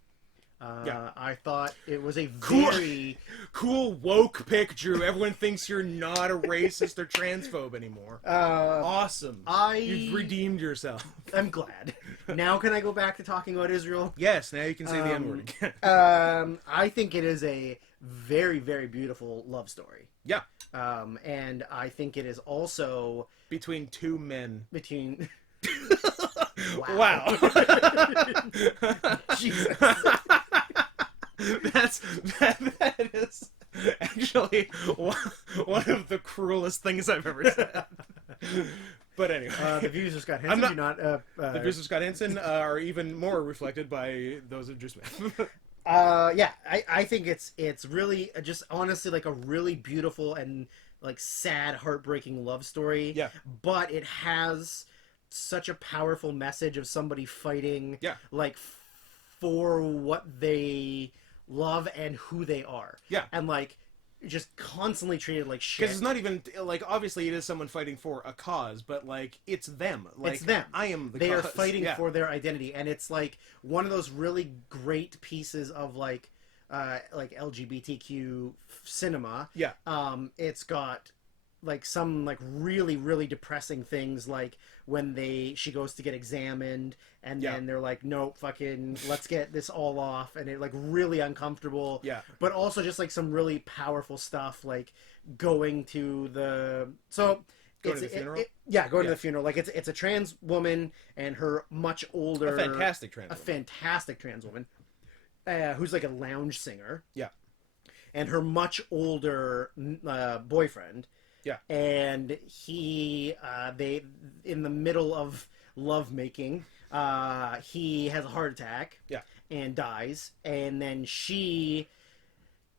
I thought it was a very cool woke pick, Drew. Everyone thinks you're not a racist or transphobe anymore. Awesome. You've redeemed yourself. I'm glad. Now can I go back to talking about Israel? Yes, now you can say the N-word again. I think it is a very, very beautiful love story. Yeah. And I think it is also between two men. Wow. Jesus. That is actually one of the cruelest things I've ever said. But anyway, the views of Scott Henson the views of Scott Henson are even more reflected by those of Drew Smith. Yeah, I think it's really just honestly like a really beautiful and like sad, heartbreaking love story. Yeah, but it has such a powerful message of somebody fighting, like for what they love and who they are. Yeah, and like just constantly treated like shit. Because it's not even like, obviously it is someone fighting for a cause, but like it's them. Like, it's them. I am the they cause. Are fighting for their identity, and it's like one of those really great pieces of like LGBTQ cinema. Yeah. It's got like some like really, really depressing things, like when she goes to get examined and then they're like, no, fucking let's get this all off, and it like really uncomfortable. Yeah. But also just like some really powerful stuff, like going to the Going to the funeral? Going to the funeral. Like it's a trans woman and her much older, a fantastic trans woman, who's like a lounge singer. Yeah. And her much older boyfriend. Yeah. And they in the middle of lovemaking, he has a heart attack. Yeah. And dies, and then she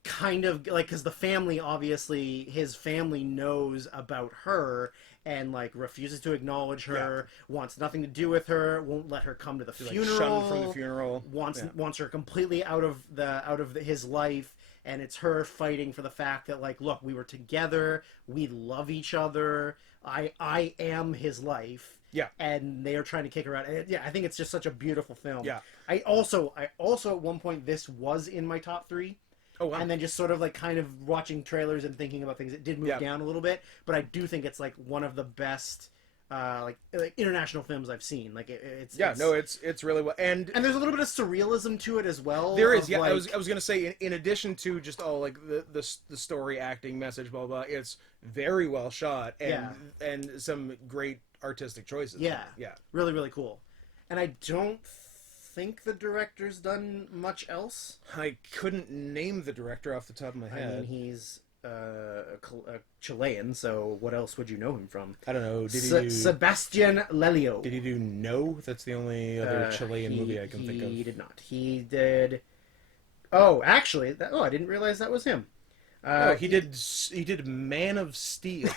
kind of like, because the family, obviously his family knows about her and like refuses to acknowledge her, wants nothing to do with her, won't let her come to the funeral, like shunned from the funeral, wants her completely out of his life. And it's her fighting for the fact that, like, look, we were together, we love each other, I am his life. Yeah. And they are trying to kick her out. And I think it's just such a beautiful film. Yeah. I also at one point, this was in my top 3. Oh, wow. And then just sort of like kind of watching trailers and thinking about things, it did move down a little bit. But I do think it's like one of the best like international films I've seen. Like it's really well, and there's a little bit of surrealism to it as well. There is, I was gonna say, in addition to just all like the story, acting, message, blah blah, it's very well shot and some great artistic choices. Yeah, really, really cool. And I don't think the director's done much else. I couldn't name the director off the top of my head. I mean, he's a Chilean, so what else would you know him from? I don't know. Did he do Sebastian Lelio? Did he do No? That's the only other Chilean movie I can think of. He did not. He did. Oh, actually, I didn't realize that was him. Oh, he did Man of Steel.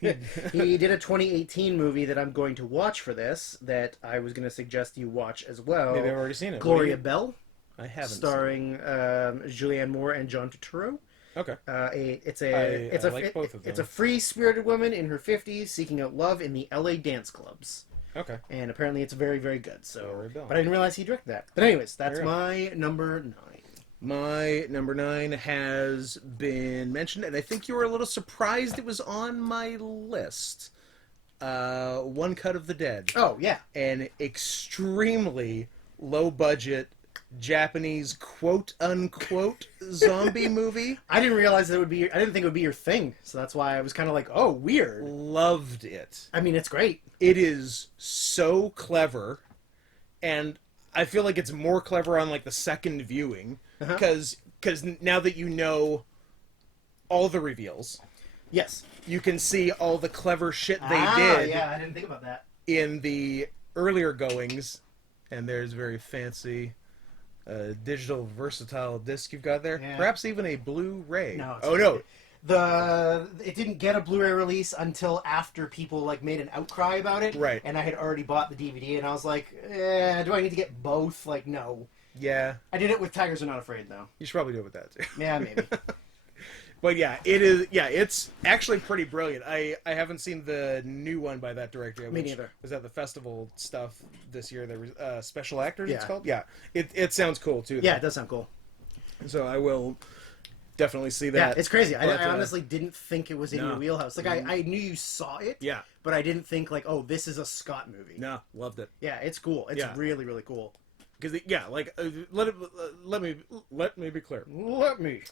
He did a 2018 movie that I'm going to watch for this, that I was going to suggest you watch as well. Maybe I've already seen it. Gloria Bell. I haven't. Starring Julianne Moore and John Turturro. Okay. It's a free-spirited woman in her 50s seeking out love in the LA dance clubs. Okay. And apparently it's very, very good. So, Bell. but I didn't realize he directed that. But anyways, that's my number 9. My number 9 has been mentioned, and I think you were a little surprised it was on my list. One Cut of the Dead. Oh, yeah. An extremely low-budget Japanese quote-unquote zombie movie. I didn't realize that I didn't think it would be your thing. So that's why I was kind of like, oh, weird. Loved it. I mean, it's great. It is so clever, and I feel like it's more clever on like the second viewing because now that you know all the reveals, yes, you can see all the clever shit they did. Yeah, I didn't think about that in the earlier goings, and there's very fancy digital versatile disc you've got there. Yeah. Perhaps even a Blu-ray. No. No. It didn't get a Blu-ray release until after people like made an outcry about it. Right. And I had already bought the DVD, and I was like, do I need to get both? Like, no. Yeah. I did it with Tigers Are Not Afraid, though. You should probably do it with that, too. Yeah, maybe. But yeah, it is. Yeah, it's actually pretty brilliant. I haven't seen the new one by that director. Me neither. Was at the festival stuff this year. There was Special Actors. Yeah. It's called. Yeah, it sounds cool too. Yeah, it does sound cool. So I will definitely see that. Yeah, it's crazy. I honestly didn't think it was in your wheelhouse. Like I knew you saw it. Yeah. But I didn't think like, oh, this is a Scott movie. No, loved it. Yeah, it's cool. It's really, really cool. Because let me be clear. Let me.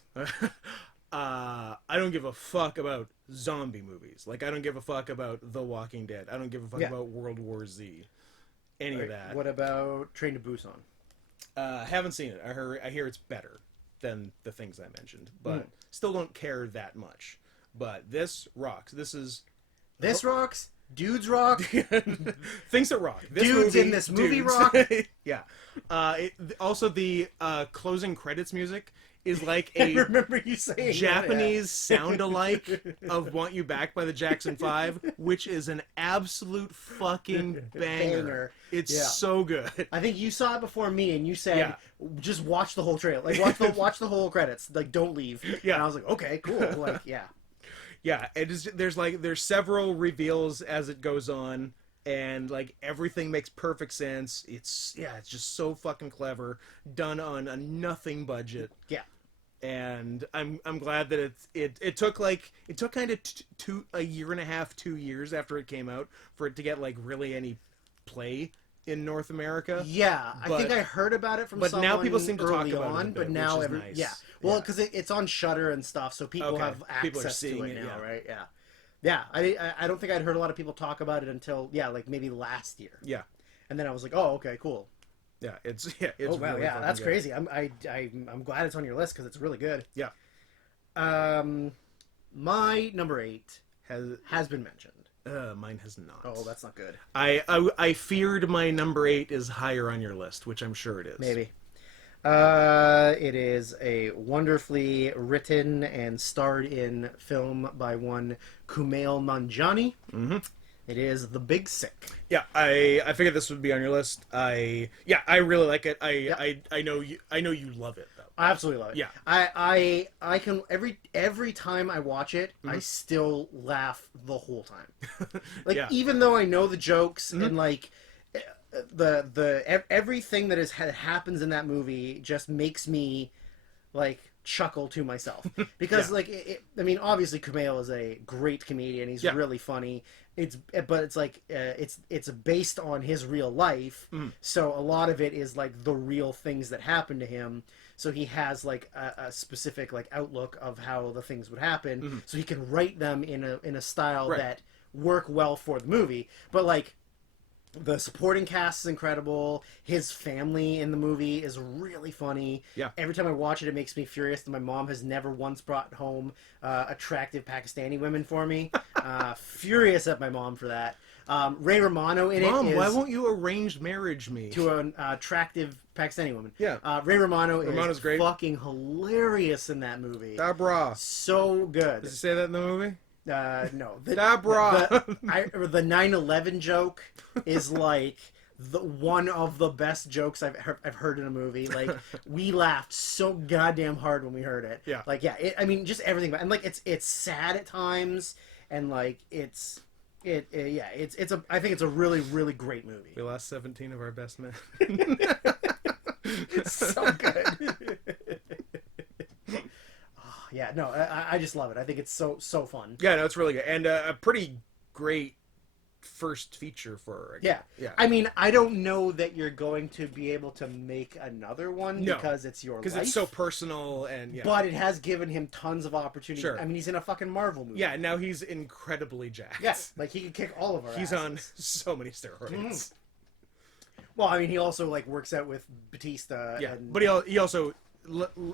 I don't give a fuck about zombie movies. Like, I don't give a fuck about The Walking Dead. I don't give a fuck about World War Z. Any of that. What about Train to Busan? Haven't seen it. I hear it's better than the things I mentioned, but still don't care that much. But this rocks. This rocks. Dudes rock. Things that rock. Dudes in this movie rock. Yeah. Also, the closing credits music is like a I remember you saying Japanese sound-alike of Want You Back by the Jackson 5, which is an absolute fucking banger. It's so good. I think you saw it before me, and you said, just watch the whole trailer. Like, watch the whole credits. Like, don't leave. Yeah. And I was like, okay, cool. Like, yeah. Yeah, there's several reveals as it goes on, and like everything makes perfect sense. It's just so fucking clever, done on a nothing budget. Yeah. And I'm glad that it took kind of a year and a half, 2 years after it came out for it to get like really any play in North America. Yeah, I think I heard about it from someone now people seem to talk about on, it but now nice. Well, because it's on Shudder and stuff, so people have access to it now, right? Yeah. Yeah, I don't think I'd heard a lot of people talk about it until like maybe last year. Yeah. And then I was like, oh, okay, cool. Yeah, it's oh wow, really that's good. crazy. I'm glad it's on your list because it's really good. Yeah. My number 8 has been mentioned. Mine has not. Oh, that's not good. I feared my number 8 is higher on your list, which I'm sure it is. Maybe. It is a wonderfully written and starred in film by one Kumail Nanjiani. Mm-hmm. It is The Big Sick. Yeah, I figured this would be on your list. I really like it. I know you love it though. I absolutely love it. Yeah. I can every time I watch it, I still laugh the whole time. Like even though I know the jokes and like the everything that happens in that movie just makes me like chuckle to myself because like I mean obviously Kumail is a great comedian. He's really funny. It's based on his real life, so a lot of it is like the real things that happen to him. So he has like a specific like outlook of how the things would happen, so he can write them in a style that work well for the movie. But like the supporting cast is incredible. His family in the movie is really funny. Yeah. Every time I watch it, it makes me furious that my mom has never once brought home attractive Pakistani women for me. Furious at my mom for that. Ray Romano in Mom, it is why won't you arrange marriage me? to an attractive Pakistani woman. Yeah. Ray Romano Romano's is great. fucking hilarious in that movie. Dabra. So good. Does he say that in the movie? No. Dabra. The 9/11 joke is like one of the best jokes I've heard in a movie. Like, we laughed so goddamn hard when we heard it. Yeah. Like, yeah. I mean, just everything. And like, it's sad at times, and like I think it's a really, really great movie. We lost 17 of our best men. So good. Oh, yeah, no, I just love it. I think it's so fun. Yeah, no, it's really good. And a pretty great first feature for her. Yeah. I mean, I don't know that you're going to be able to make another one because it's your life. Because it's so personal and But it has given him tons of opportunity. Sure. I mean, he's in a fucking Marvel movie. Yeah, now he's incredibly jacked. Yeah, like he could kick all of our He's asses. on so many steroids. Mm. Well, I mean, he also like works out with Batista. Yeah, and... but he also,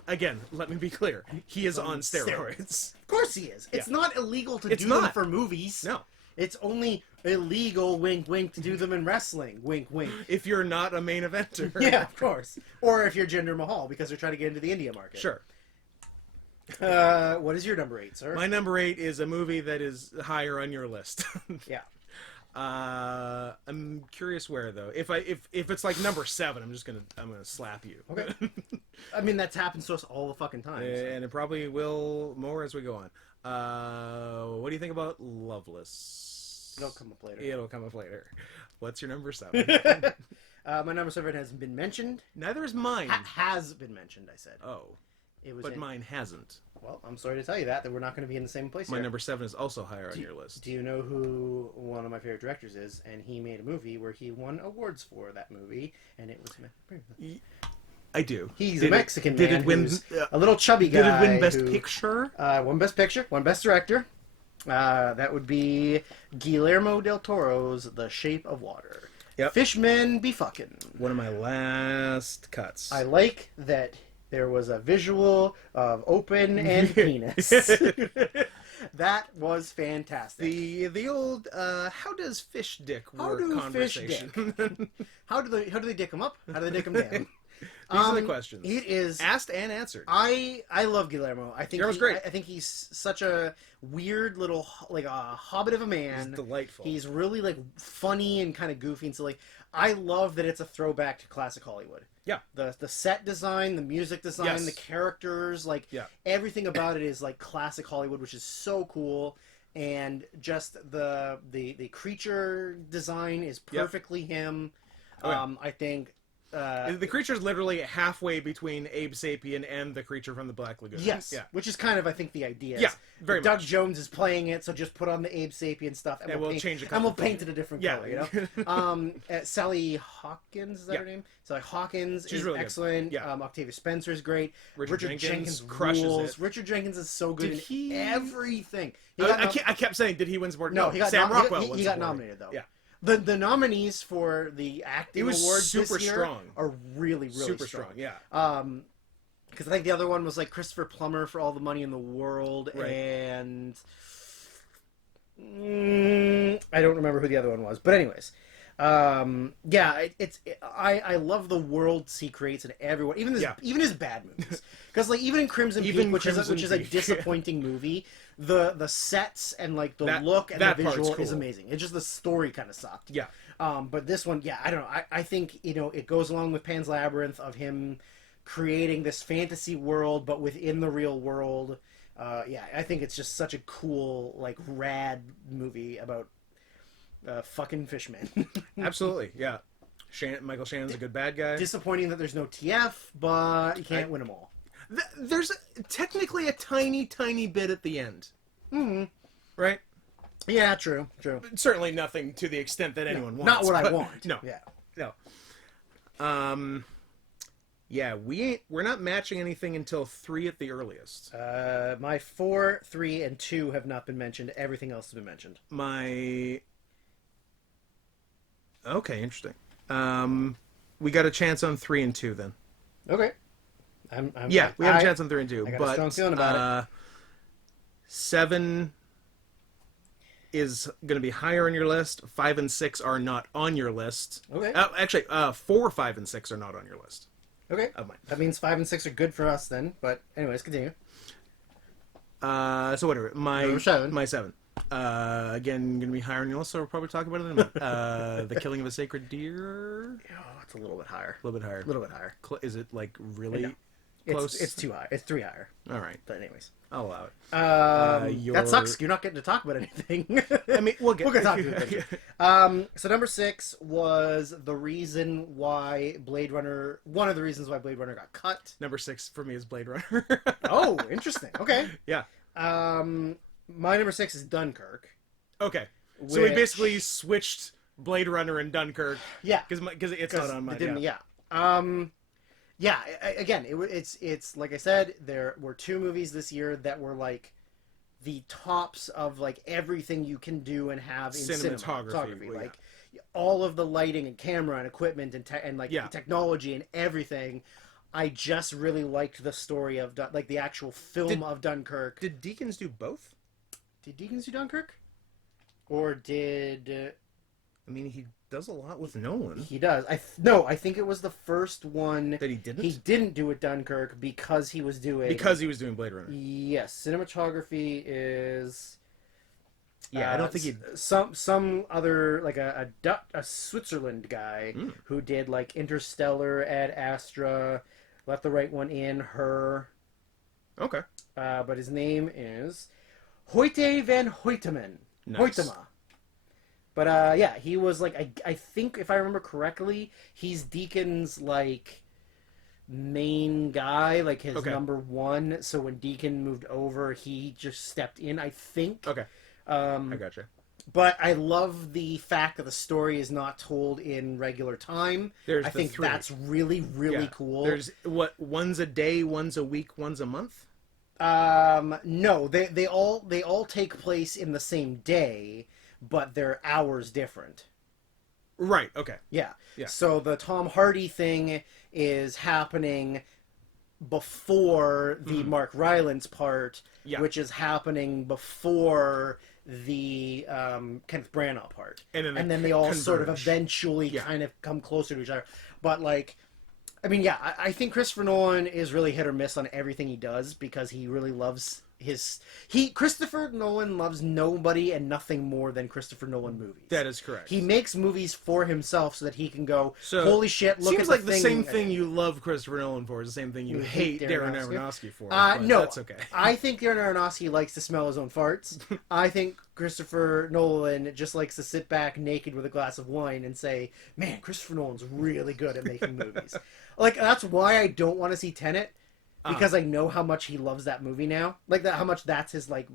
again, let me be clear, he is on steroids. Of course he is. It's not illegal to do them for movies. No. It's only illegal, wink, wink, to do them in wrestling. Wink, wink. If you're not a main eventer. Yeah, of course. Or if you're Jinder Mahal, because they're trying to get into the India market. Sure. What is your number 8, sir? My number 8 is a movie that is higher on your list. Yeah. I'm curious where though. If it's like number 7, I'm gonna slap you. Okay. I mean, that's happened to us all the fucking time. And it probably will more as we go on. What do you think about Loveless? It'll come up later. It'll come up later. What's your number 7? My number 7 hasn't been mentioned. Neither is mine. Has been mentioned, I said. Oh. It was but mine hasn't. Well, I'm sorry to tell you that we're not going to be in the same place My here. number 7 is also higher on your list. Do you know who one of my favorite directors is? And he made a movie where he won awards for that movie, and it was... I do. He's a Mexican man. Did it win? Who's a little chubby guy. Did it win Best Picture? Won Best Picture. Won Best Director. That would be Guillermo del Toro's The Shape of Water. Yep. Fishmen be fucking. One of my last cuts. I like that there was a visual of open and penis. That was fantastic. The old how does fish dick work conversation. Fish dick? How do they dick them up? How do they dick them down? These are the questions. It is asked and answered. I love Guillermo. I think Guillermo's great. I think he's such a weird little like a hobbit of a man. He's delightful. He's really like funny and kind of goofy, and so like I love that it's a throwback to classic Hollywood. Yeah. The set design, the music design, Yes. the characters, like everything about it is like classic Hollywood, which is so cool. And just the creature design is perfectly him. Oh, yeah. I think. The creature's literally halfway between Abe Sapien and the creature from the Black Lagoon. Yes, which is kind of, I think, the idea. Yeah, very Doug much. Jones is playing it, so just put on the Abe Sapien stuff, and we'll change it. and we'll paint it a different color. You know, Sally Hawkins, is that her name? Sally Hawkins is really excellent. Yeah. Octavia Spencer is great. Richard Jenkins crushes rules. it. Richard Jenkins is so good in everything. I kept saying, did he win Sport? No, he got Sam Rockwell. he got nominated though. Yeah. The nominees for the acting awards super this year strong. are really super strong. Yeah. Because I think the other one was like Christopher Plummer for All the Money in the World, right. and I don't remember who the other one was. But anyways, I love the worlds he creates in everyone, even his bad movies. Because like even in Crimson Peak, which is a disappointing movie. The sets and like the look and the visual is amazing. It's just the story kind of sucked. Yeah. But this one, I don't know. I think it goes along with Pan's Labyrinth of him creating this fantasy world, but within the real world. I think it's just such a cool, like, rad movie about fucking fishmen. Absolutely, yeah. Michael Shannon's a good bad guy. Disappointing that there's no TF, but you can't win them all. There's technically a tiny, tiny bit at the end. Mm-hmm. Right? Yeah, true. Certainly nothing to the extent that anyone wants. Not what I want. No. Yeah. No. We're not matching anything until 3 at the earliest. My 4, 3, and 2 have not been mentioned. Everything else has been mentioned. Okay, interesting. We got a chance on 3 and 2 then. Okay. We have a chance on 3 and 2. I got a strong feeling about it. 7. is going to be higher on your list. 5 and 6 are not on your list. Okay. Actually, 4, 5, and 6 are not on your list. Okay. Of mine. That means 5 and 6 are good for us then. But anyways, continue. So whatever. Number 7. My 7. Again, going to be higher on your list, so we'll probably talk about it in a minute. The Killing of a Sacred Deer. Oh, it's a little bit higher. A little bit higher. A little bit higher. Is it like really No. close? It's too high. It's 3 higher. All right. But anyways. I'll allow it. That sucks. You're not getting to talk about anything. I mean, we're gonna talk about it. So number 6 was the reason why Blade Runner. One of the reasons why Blade Runner got cut. Number 6 for me is Blade Runner. Oh, interesting. Okay. Yeah. My number 6 is Dunkirk. Okay. So we basically switched Blade Runner and Dunkirk. Yeah. Because it's not on mine. Yeah. Again, it's like I said, there were 2 movies this year that were like the tops of like everything you can do and have in cinematography. Well, like all of the lighting and camera and equipment and technology and everything. I just really liked the story of like the actual film of Dunkirk. Did Deakins do both? Did Deakins do Dunkirk? Or did... I mean, he does a lot with Nolan. He does. I think it was the first one... That he didn't? He didn't do it Dunkirk because he was doing... Because he was doing Blade Runner. Yes. Cinematography is... Yeah, I don't think he... Some other, like a Switzerland guy who did, like, Interstellar, Ad Astra, Let the Right One In, Her... Okay. But his name is Hoyte van Hoyteman. Nice. Hoytema. But yeah, he was like I think if I remember correctly, he's Deacon's like main guy, like his number 1. So when Deacon moved over, he just stepped in, I think. Okay. I gotcha. But I love the fact that the story is not told in regular time. I think that's really, really cool. There's one's a day, one's a week, one's a month? No, they all take place in the same day, but they're hours different. Right, okay. Yeah. So the Tom Hardy thing is happening before the Mark Rylance part, which is happening before the Kenneth Branagh part. And then they all sort of eventually kind of come closer to each other. But like, I mean, yeah, I think Christopher Nolan is really hit or miss on everything he does because he really loves Christopher Nolan loves nobody and nothing more than Christopher Nolan movies. That is correct. He makes movies for himself so that he can go, holy shit, look at seems like the same thing you love Christopher Nolan for is the same thing you hate Darren Aronofsky for. No, that's okay. I think Darren Aronofsky likes to smell his own farts. I think Christopher Nolan just likes to sit back naked with a glass of wine and say, man, Christopher Nolan's really good at making movies. Like, that's why I don't want to see Tenet. Because I know how much he loves that movie now, like that, how much that's his like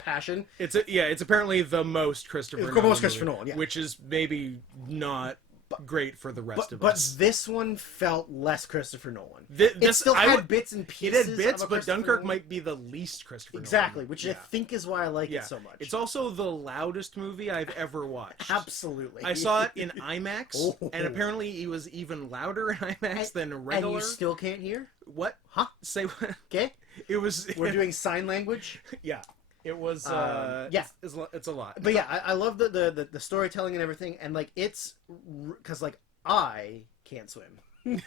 passion. It's apparently the most Christopher Nolan, which is maybe not great for the rest of us. But this one felt less Christopher Nolan. It still had bits and pieces. It had bits, but Dunkirk might be the least Christopher Nolan. Exactly, which I think is why I like it so much. It's also the loudest movie I've ever watched. Absolutely. I saw it in IMAX, and apparently it was even louder in IMAX than regular. And you still can't hear? What? Huh? Say what? Okay. It was... We're doing sign language? Yeah. It was, it's a lot. But yeah, I love the storytelling and everything, and like it's because like I can't swim.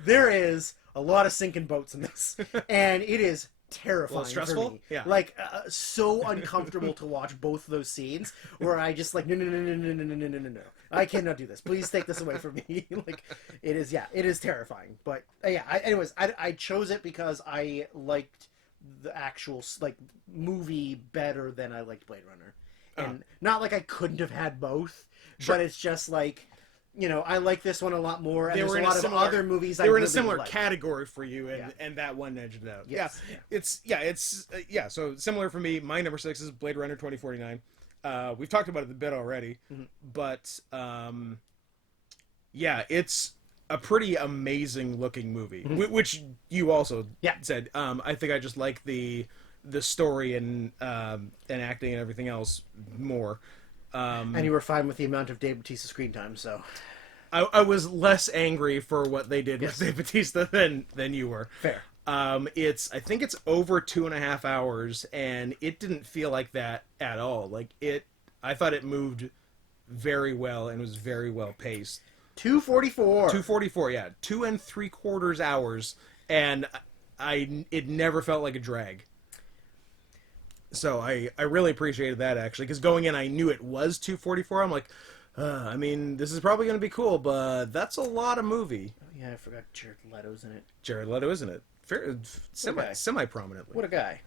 There is a lot of sinking boats in this, and it is terrifying. Stressful? For me. Yeah. Like so uncomfortable to watch both of those scenes where I just like no. I cannot do this. Please take this away from me. Like it is terrifying. But anyways, I chose it because I liked the actual like movie better than I liked Blade Runner, and not like I couldn't have had both, but it's just like, you know, I like this one a lot more. And there's a lot of other movies they were in really a similar liked. Category for you, and that one edged it out. Yes. It's so similar for me. My number 6 is Blade Runner 2049. We've talked about it a bit already, but it's a pretty amazing looking movie, which you also said. I think I just like the story and acting and everything else more. And you were fine with the amount of Dave Bautista screen time, so I was less angry for what they did with Dave Bautista than you were. Fair. I think it's over 2.5 hours, and it didn't feel like that at all. I thought it moved very well and was very well paced. 244. 244, yeah, 2.75 hours, and it never felt like a drag. So I really appreciated that, actually, because going in I knew it was 244. I'm like, I mean, this is probably going to be cool, but that's a lot of movie. Oh, yeah, I forgot Jared Leto's in it. Jared Leto, isn't it? Semi-prominently. What a guy.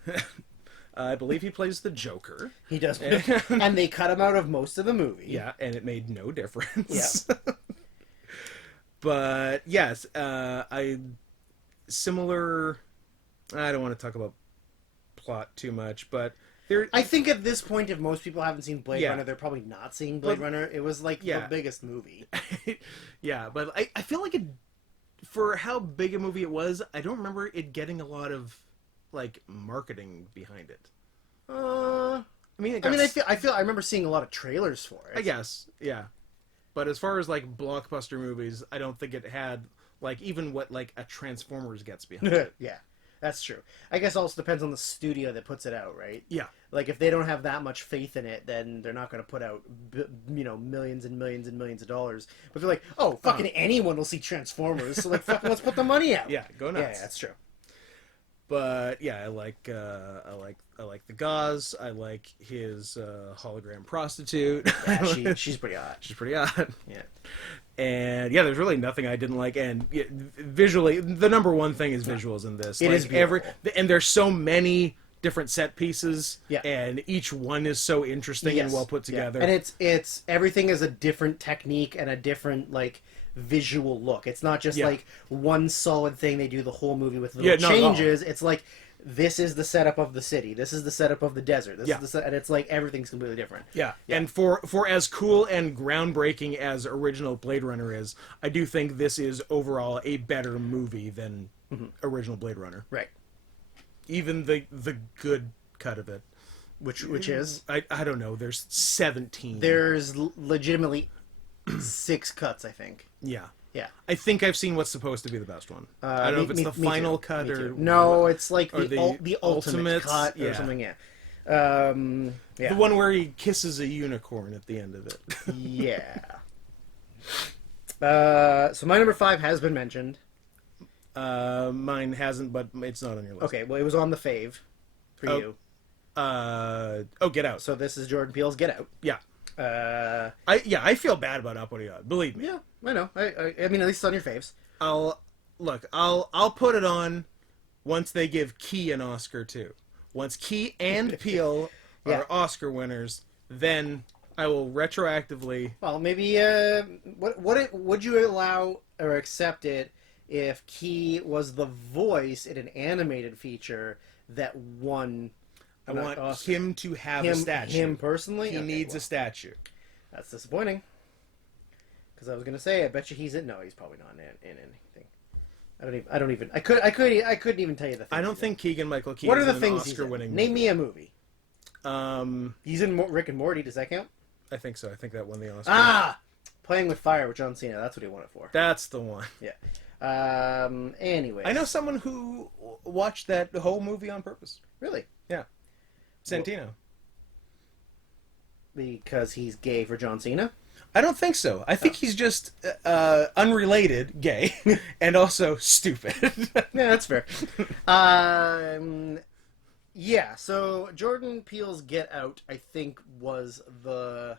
I believe he plays the Joker. He does. And they cut him out of most of the movie. Yeah, and it made no difference. Yeah. But, yes, similar... I don't want to talk about plot too much, but... I think at this point, if most people haven't seen Blade Runner, they're probably not seeing Blade Runner. It was, like, the biggest movie. Yeah, but I feel like for how big a movie it was, I don't remember it getting a lot of, like, marketing behind it. I remember seeing a lot of trailers for it. I guess, yeah. But as far as, like, blockbuster movies, I don't think it had, like, even what, like, a Transformers gets behind it. Yeah, that's true. I guess also depends on the studio that puts it out, right? Yeah. Like, if they don't have that much faith in it, then they're not going to put out, millions and millions and millions of dollars. But they're like, oh, fucking anyone will see Transformers, so, like, fucking let's put the money out. Yeah, go nuts. Yeah, that's true. But yeah, I like the gauze. I like his hologram prostitute. Yeah, she's pretty hot. She's pretty hot. Yeah. And yeah, there's really nothing I didn't like. And visually, the number one thing is visuals in this. It is beautiful. And there's so many different set pieces. Yeah. And each one is so interesting and well put together. Yeah. And it's everything is a different technique and a different, like, visual look. It's not just like one solid thing they do the whole movie with little changes. It's like, this is the setup of the city. This is the setup of the desert. This is and it's like everything's completely different. Yeah. And for as cool and groundbreaking as original Blade Runner is, I do think this is overall a better movie than original Blade Runner. Right. Even the good cut of it, which is I don't know. There's 17. There's legitimately 6 cuts, I think. Yeah. Yeah. I think I've seen what's supposed to be the best one. I don't know if it's the final cut or... No, it's like the ultimate cut or something, yeah. The one where he kisses a unicorn at the end of it. Yeah. So my number 5 has been mentioned. Mine hasn't, but it's not on your list. Okay, well, it was on the fave for you. Get Out. So this is Jordan Peele's Get Out. Yeah. I feel bad about Aporia, believe me. Yeah, I know. I mean, at least it's on your faves. I'll put it on once they give Key an Oscar too. Once Key and Peele are Oscar winners, then I will retroactively. Well, maybe would you allow or accept it if Key was the voice in an animated feature that won? I want him to have a statue. Him personally? He needs a statue. That's disappointing. Because I was going to say, I bet you he's in... No, he's probably not in anything. I couldn't even tell you the things. I don't think Keegan-Michael Key What are is the an things he's in? Oscar-winning Name movie. me a movie. He's in Rick and Morty. Does that count? I think so. I think that won the Oscar. Playing with Fire with John Cena. That's what he won it for. That's the one. Yeah. Anyway. I know someone who watched that whole movie on purpose. Really? Yeah. Santino. Because he's gay for John Cena? I don't think so. I think he's just unrelated gay and also stupid. Yeah, that's fair. Yeah, so Jordan Peele's Get Out, I think, was the...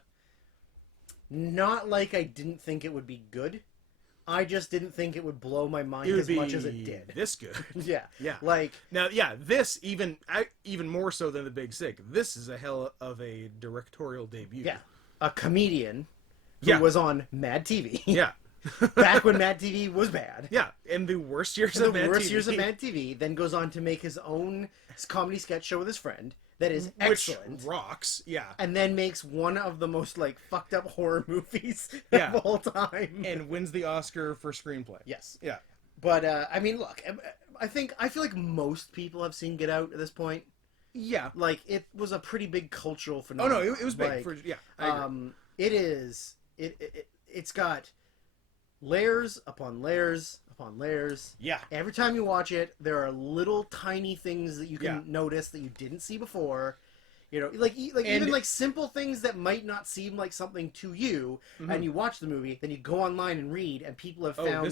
Not like I didn't think it would be good. I just didn't think it would blow my mind as much as it did. This good. Yeah. Yeah. Like... Now, this, even more so than The Big Sick, this is a hell of a directorial debut. Yeah. A comedian who was on Mad TV. Yeah. Back when Mad TV was bad. Yeah. In the worst years of Mad TV. Then goes on to make his own comedy sketch show with his friend. That is excellent. Which rocks, yeah. And then makes one of the most, like, fucked up horror movies of all time. And wins the Oscar for screenplay. Yes. Yeah. But, I mean, look, I feel like most people have seen Get Out at this point. Yeah. Like, it was a pretty big cultural phenomenon. Oh, no, it was big. Like, I agree. It's got layers upon layers upon layers. Yeah. Every time you watch it, there are little tiny things that you can notice that you didn't see before. You know, like even like simple things that might not seem like something to you, and you watch the movie, then you go online and read, and people have found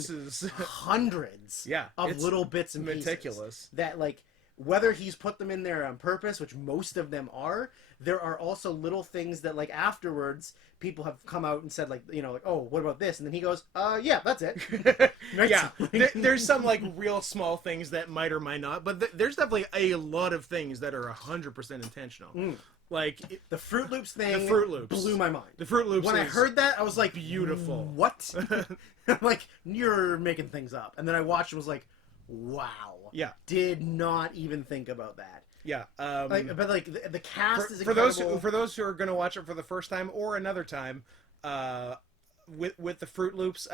hundreds of little bits and pieces that, like, whether he's put them in there on purpose, which most of them are, there are also little things that, like, afterwards people have come out and said, like, you know, like, oh, what about this? And then he goes, yeah, that's it. Right? Yeah, there's some, like, real small things that might or might not, but there's definitely a lot of things that are 100% intentional. Like the Fruit Loops thing, blew my mind. The Fruit Loops. When I heard that, I was like, beautiful. What? Like, you're making things up. And then I watched and was like, wow. Yeah. Did not even think about that. Yeah. But like the cast is incredible. For those who are going to watch it for the first time or another time, with the Fruit Loops,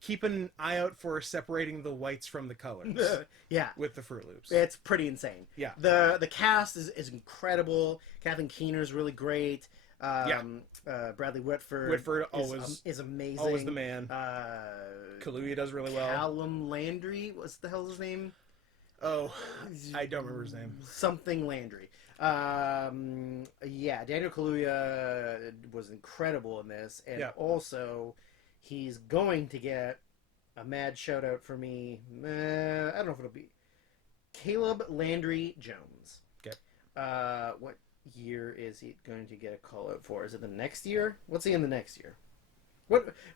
keep an eye out for separating the whites from the colors. Yeah. With the Fruit Loops. It's pretty insane. Yeah. The cast is incredible. Kathleen Keener's really great. Bradley Whitford is amazing. Always the man. Kaluuya does really well. Callum Landry, what's the hell's his name? Oh, I don't remember his name. Something Landry. Daniel Kaluuya was incredible in this, and also he's going to get a mad shout out for me. I don't know if it'll be Caleb Landry Jones. Okay. What year is he going to get a call out for? Is it the next year? What's he in the next year?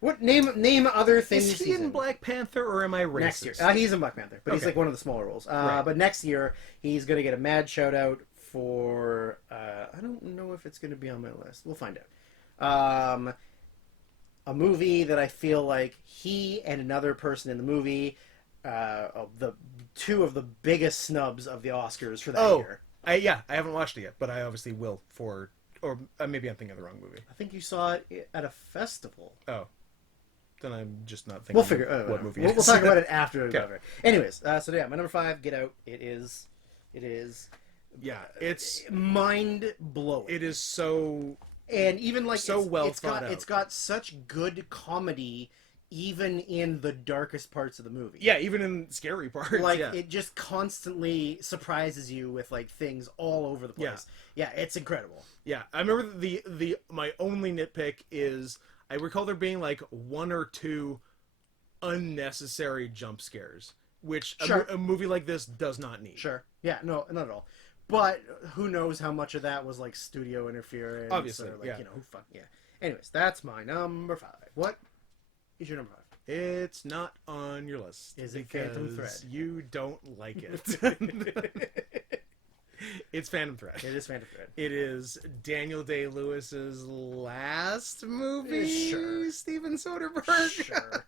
What name other things? Is he in Black Panther, or am I racist? Next year. He's in Black Panther, but he's like one of the smaller roles. Right. But next year he's going to get a mad shout out for I don't know if it's going to be on my list. We'll find out. A movie that I feel like he and another person in the movie, the two of the biggest snubs of the Oscars for that year. I haven't watched it yet, but I obviously will or maybe I'm thinking of the wrong movie. I think you saw it at a festival. Oh. Then I'm just not thinking we'll figure what movie it is. We'll talk about it after. Okay. Anyways, my number 5, Get Out. It is yeah, it's mind-blowing. It is so... And even like so well thought out. It's got such good comedy even in the darkest parts of the movie. Yeah, even in scary parts. Like, it just constantly surprises you with, like, things all over the place. Yeah, it's incredible. Yeah, I remember my only nitpick is I recall there being, like, 1 or 2 unnecessary jump scares, which a movie like this does not need. Sure. Yeah, no, not at all. But who knows how much of that was, like, studio interference. Obviously, or, like, you know, who fuck, yeah. Anyways, that's my number 5. What is your number 5? It's not on your list. Is it Phantom Thread? You don't like it. It's Phantom Thread. It is Phantom Thread. It is Daniel Day-Lewis's last movie. Sure. Steven Soderbergh. Sure.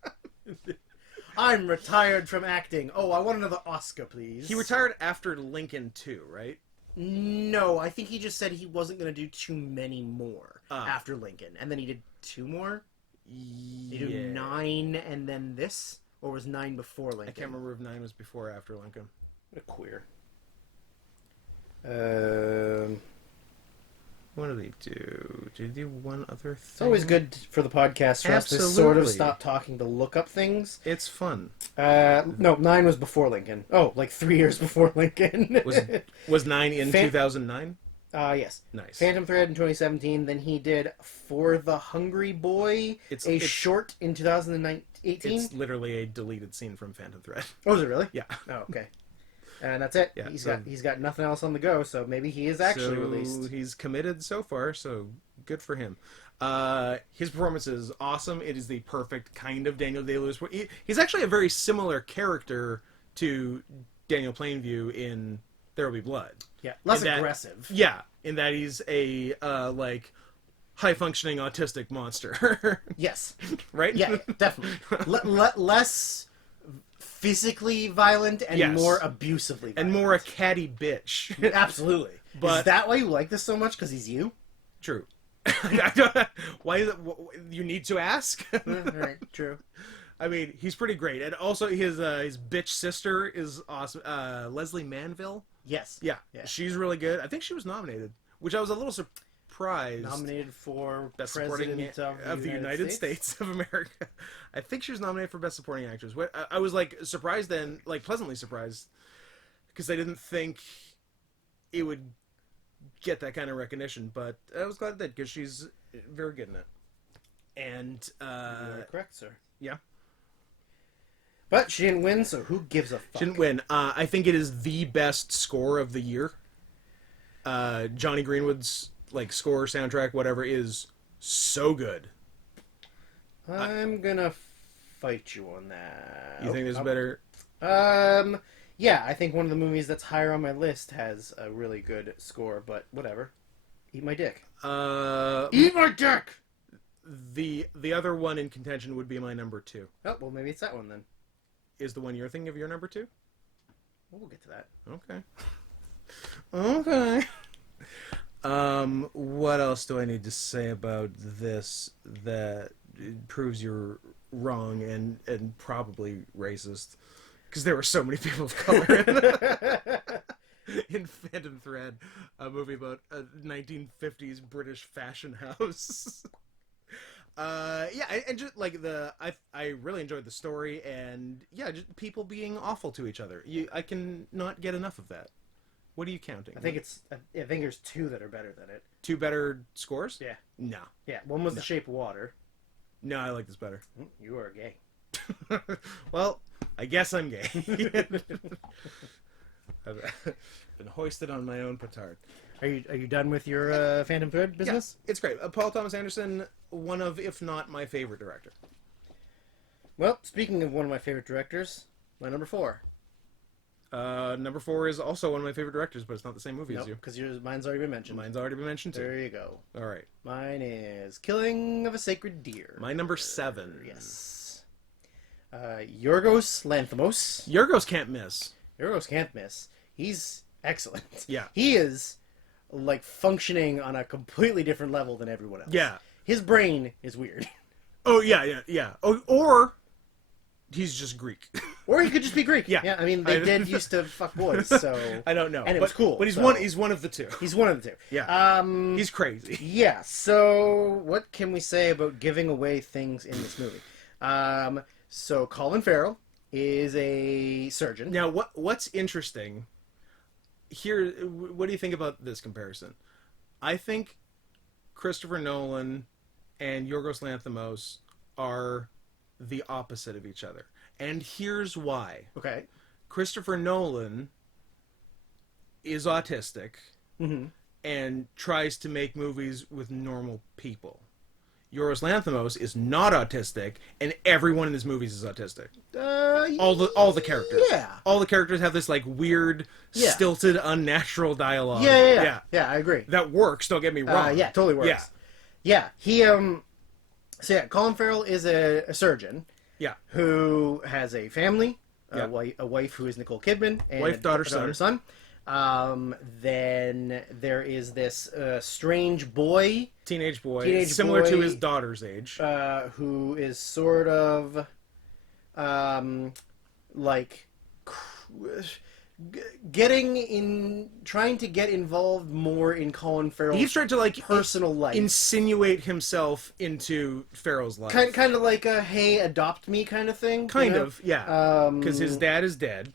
I'm retired from acting. Oh, I want another Oscar, please. He retired after Lincoln 2, right? No, I think he just said he wasn't going to do too many more after Lincoln. And then he did 2 more? He did 9 and then this? Or was 9 before Lincoln? I can't remember if 9 was before or after Lincoln. What a queer. What did he do? Did he do one other thing? It's always good for the podcast for us to sort of stop talking to look up things. It's fun. No, 9 was before Lincoln. Oh, like 3 years before Lincoln. Was 9 in 2009? Yes. Nice. Phantom Thread in 2017. Then he did For the Hungry Boy, it's short in 2018. It's literally a deleted scene from Phantom Thread. Oh, is it really? Yeah. Oh, okay. And that's it. Yeah, he's got nothing else on the go, so maybe he is actually released. He's committed so far, so good for him. His performance is awesome. It is the perfect kind of Daniel Day-Lewis. He's actually a very similar character to Daniel Plainview in There Will Be Blood. Yeah, less aggressive. Yeah, in that he's a like high-functioning autistic monster. Yes. Right? Yeah, definitely. Less physically violent and more abusively violent. And more a catty bitch. Absolutely. But is that why you like this so much? Because he's you? True. Why is it? You need to ask? All right, true. I mean, he's pretty great. And also his bitch sister is awesome. Leslie Manville? Yes. Yeah. She's really good. I think she was nominated, which I was a little surprised. surprised. Nominated for Best Supporting President of the United States of America. I think she was nominated for Best Supporting Actress. I was like surprised and like pleasantly surprised because I didn't think it would get that kind of recognition, but I was glad it did because she's very good in it. And You're correct, sir. Yeah. But she didn't win, so who gives a fuck? She didn't win. I think it is the best score of the year. Johnny Greenwood's like score, soundtrack, whatever, is so good. I'm gonna fight you on that. You think there's better? Yeah, I think one of the movies that's higher on my list has a really good score, but whatever. Eat my dick. Eat my dick! The other one in contention would be my number 2. Oh, well, maybe it's that one then. Is the one you're thinking of your number 2? Well, we'll get to that. Okay. Okay. What else do I need to say about this that proves you're wrong and probably racist? Because there were so many people of color in Phantom Thread, a movie about a 1950s British fashion house. Yeah, and just like I really enjoyed the story, and yeah, just people being awful to each other. I can not get enough of that. What are you counting? I think there's 2 that are better than it. 2 better scores? Yeah. No. Yeah, one was The Shape of Water. No, I like this better. You are gay. Well, I guess I'm gay. I've been hoisted on my own petard. Are you done with your Phantom Thread business? Yeah, it's great. Paul Thomas Anderson, one of, if not my favorite director. Well, speaking of one of my favorite directors, my number 4. Number 4 is also one of my favorite directors, but it's not the same movie as you. Because mine's already been mentioned. Mine's already been mentioned too. There you go. All right. Mine is Killing of a Sacred Deer. My number 7. Yes. Yorgos Lanthimos. Yorgos can't miss. Yorgos can't miss. He's excellent. Yeah. He is like functioning on a completely different level than everyone else. Yeah. His brain is weird. Oh yeah. Or he's just Greek. Or he could just be Greek. Yeah. Yeah. I mean, they did used to fuck boys, so I don't know. And it was cool. But he's one of the 2. He's one of the 2. Yeah. He's crazy. Yeah. So what can we say about giving away things in this movie? So Colin Farrell is a surgeon. Now, what's interesting here? What do you think about this comparison? I think Christopher Nolan and Yorgos Lanthimos are the opposite of each other, and here's why. Okay. Christopher Nolan is autistic and tries to make movies with normal people. Yorgos Lanthimos is not autistic, and everyone in his movies is autistic. All the characters. Yeah. All the characters have this like weird, stilted, unnatural dialogue. Yeah, I agree. That works. Don't get me wrong. Yeah, totally works. Yeah. He So yeah, Colin Farrell is a surgeon. Yeah. Who has a family, a wife who is Nicole Kidman, and wife, daughter, son. Then there is this strange boy, teenage boy, similar to his daughter's age, who is sort of like trying to get involved more in Colin Farrell's he's trying to like personal life, insinuate himself into Farrell's life, kind of like a "Hey, adopt me" kind of thing. Kind of, yeah. Because his dad is dead.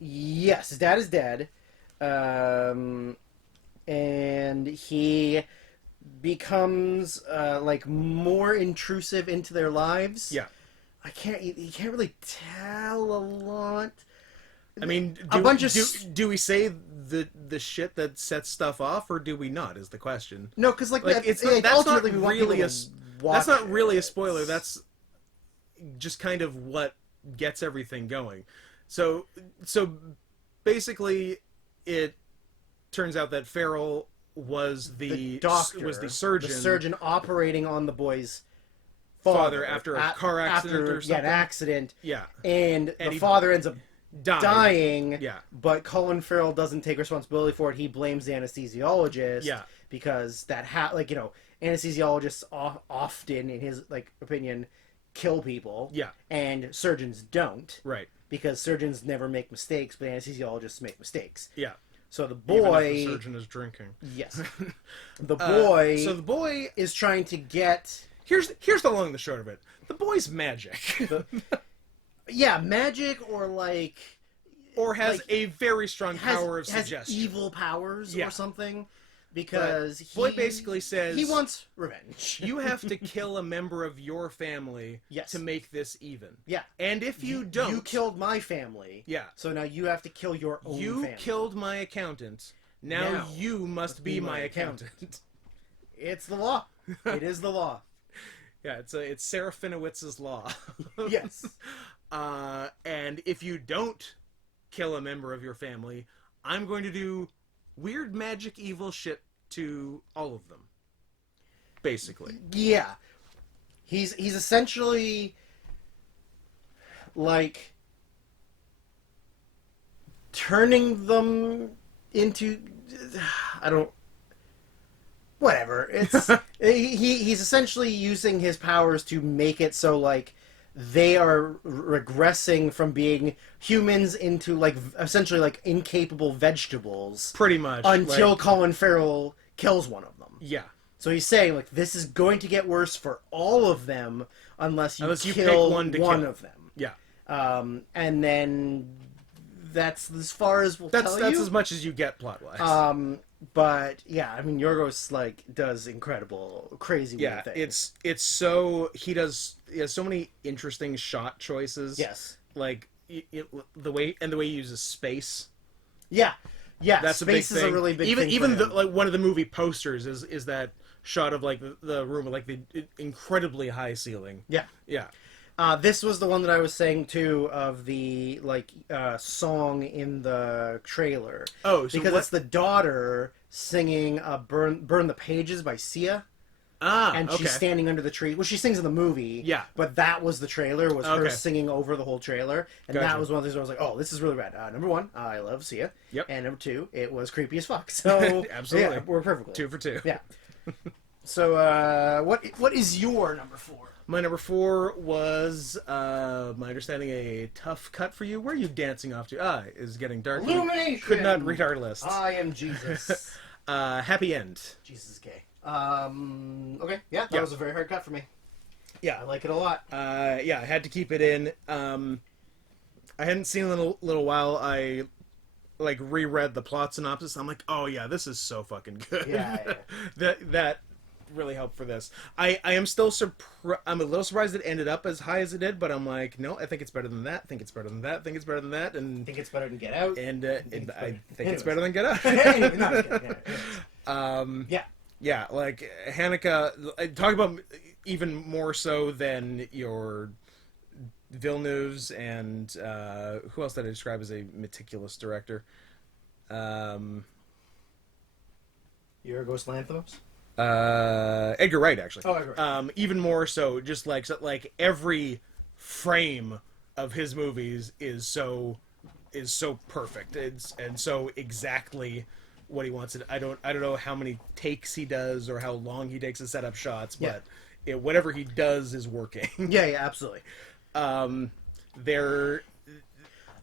Yes, his dad is dead, and he becomes like more intrusive into their lives. Yeah, you can't really tell a lot. I mean, do we say the shit that sets stuff off, or do we not? Is the question. No, because like that's not really a spoiler. That's just kind of what gets everything going. So basically, it turns out that Farrell was the doctor, was the surgeon operating on the boy's father after a car accident or something. Yeah, an accident. Yeah, and the father ends up dying. Yeah, but Colin Farrell doesn't take responsibility for it. He blames the anesthesiologist. Yeah, because anesthesiologists often, in his opinion, kill people. Yeah, and surgeons don't. Right. Because surgeons never make mistakes, but anesthesiologists make mistakes. Yeah. So the Even boy, if the surgeon is drinking. yes, the boy. So the boy is trying to get. Here's the long and the short of it. The boy's magic. Yeah, magic or like. Or has a very strong power of has suggestion. Evil powers or something. Because boy basically says he wants revenge. You have to kill a member of your family to make this even. Yeah. And if you don't... You killed my family. Yeah. So now you have to kill your own family. You killed my accountant. Now you must be my accountant. It's the law. It is the law. Yeah, it's Sarah Finowitz's law. Yes. And if you don't kill a member of your family, I'm going to do weird magic evil shit to all of them. Basically. Yeah. He's essentially like turning them into whatever. It's he's essentially using his powers to make it so like they are regressing from being humans into like essentially like incapable vegetables. Pretty much. Until Colin Farrell kills one of them. Yeah. So he's saying like this is going to get worse for all of them unless you pick kill one of them. Yeah. And then that's as far as we'll tell you. That's as much as you get plot wise. But yeah, I mean Yorgos like does incredible, crazy weird things. It's so he has so many interesting shot choices. Yes, like the way he uses space. Yeah, that's space a big thing. Is a really big thing. Even like one of the movie posters is that shot of like the room with like the incredibly high ceiling. Yeah, yeah. This was the one that I was saying too of the like song in the trailer. Oh, so because it's the daughter singing "Burn the Pages" by Sia. And she's standing under the tree. Well, she sings in the movie. Yeah. But that was the trailer. Was her singing over the whole trailer, and that was one of those where I was like, "Oh, this is really rad." Number one, I love Sia. Yep. And number two, it was creepy as fuck. So absolutely, yeah, we're perfectly 2 for 2. Yeah. So what is your number 4? My number 4 was, my understanding, a tough cut for you. Where are you dancing off to? Is getting dark. Illumination! Could not read our list. I am Jesus. Happy End. Jesus is gay. Okay. Yeah, that was a very hard cut for me. Yeah. I like it a lot. Yeah, I had to keep it in. I hadn't seen it in a little while. I, like, reread the plot synopsis. I'm like, oh, yeah, this is so fucking good. Yeah. that really helped for this. I am still I'm a little surprised it ended up as high as it did, but I'm like, no, I think it's better than that. I think it's better than that. I think it's better than that. And I think it's better than Get Out. And I think it's better than Get Out. Yeah, like Haneke. Talk about even more so than your Villeneuve's and who else did I describe as a meticulous director? Yorgos Lanthimos. Edgar Wright, actually. Oh, Edgar Wright. Even more so, just like every frame of his movies is so perfect. And so exactly what he wants it. I don't know how many takes he does or how long he takes to set up shots, but whatever he does is working. Yeah, absolutely. There's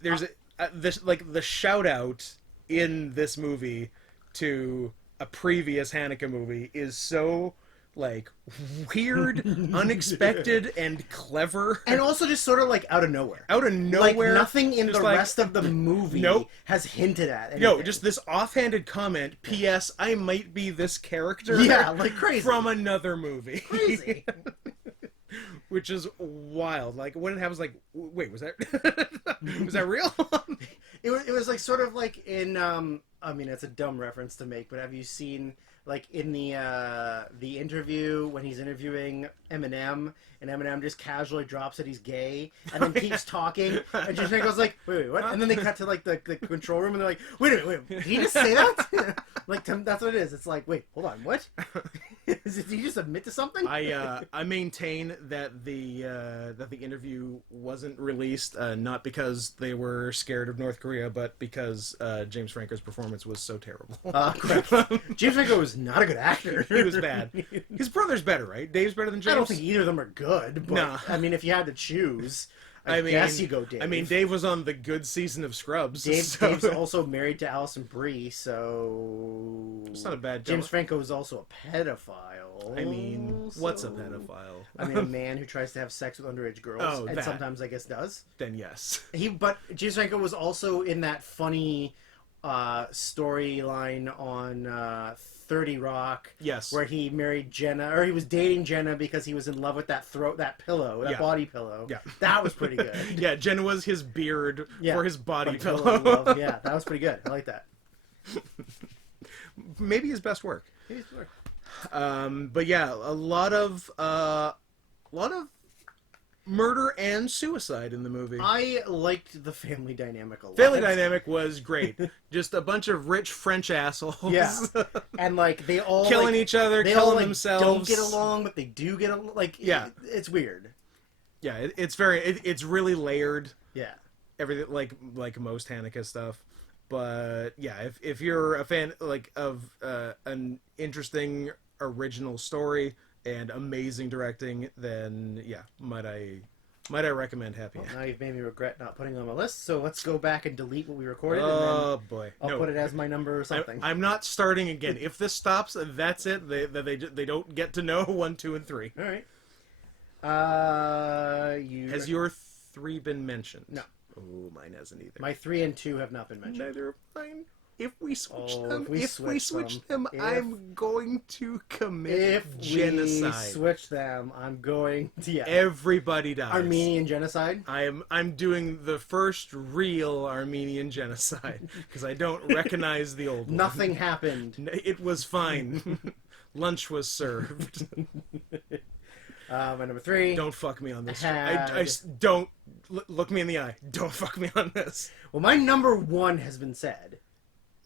the shout out in this movie to a previous Haneke movie is so like weird, unexpected, and clever, and also just sort of like out of nowhere. Like nothing in the rest of the movie has hinted at anything. No, just this offhanded comment. P.S. I might be this character. Yeah, like crazy from another movie. Crazy. Which is wild. Like when it happens, like, wait, was that was that real? It was like sort of like in I mean, it's a dumb reference to make, but have you seen like in the interview when he's interviewing Eminem and Eminem just casually drops that he's gay and then keeps talking and just goes like, wait, what? And then they cut to like the control room and they're like, wait a minute, did he just say that? Like that's what it is. It's like, wait, hold on, what? Did he just admit to something? I maintain that the interview wasn't released not because they were scared of North Korea, but because James Franco's performance was so terrible. James Franco was not a good actor. He was bad. His brother's better, right? Dave's better than James. I don't think either of them are good. But, no. I mean, if you had to choose, I guess you go Dave. I mean, Dave was on the good season of Scrubs. Dave's also married to Alison Brie, so it's not a bad. James Franco is also a pedophile. I mean, what's a pedophile? I mean, a man who tries to have sex with underage girls, and sometimes I guess does. Then yes. But James Franco was also in that funny storyline on 30 Rock. Yes. Where he married Jenna, or he was dating Jenna because he was in love with that pillow, that body pillow. Yeah. That was pretty good. Yeah, Jenna was his beard for his body pillow. Yeah, that was pretty good. I like that. Maybe his best work. But yeah, a lot of murder and suicide in the movie. I liked the family dynamic a lot. Family dynamic was great. Just a bunch of rich French assholes. Yeah, and like they all killing each other, killing themselves. Don't get along, but they do get along. Like it's weird. Yeah, it's really layered. Yeah, everything like most Haneke stuff. But yeah, if you're a fan of an interesting original story and amazing directing, then yeah, might I recommend Happy End. Now you've made me regret not putting it on my list, so let's go back and delete what we recorded. Oh and then boy, I'll put it as my number or something. I'm not starting again. If this stops, that's it. They don't get to know 1, 2, and 3. All right. Has your 3 been mentioned? No. Oh, mine hasn't either. My 3 and 2 have not been mentioned. Neither of mine. If we switch them, I'm going to commit genocide. If we switch them, I'm going to... Everybody dies. Armenian genocide? I'm doing the first real Armenian genocide, because I don't recognize the old one. Nothing happened. It was fine. Lunch was served. My number 3. Don't fuck me on this. I don't... Look me in the eye. Don't fuck me on this. Well, my number 1 has been said.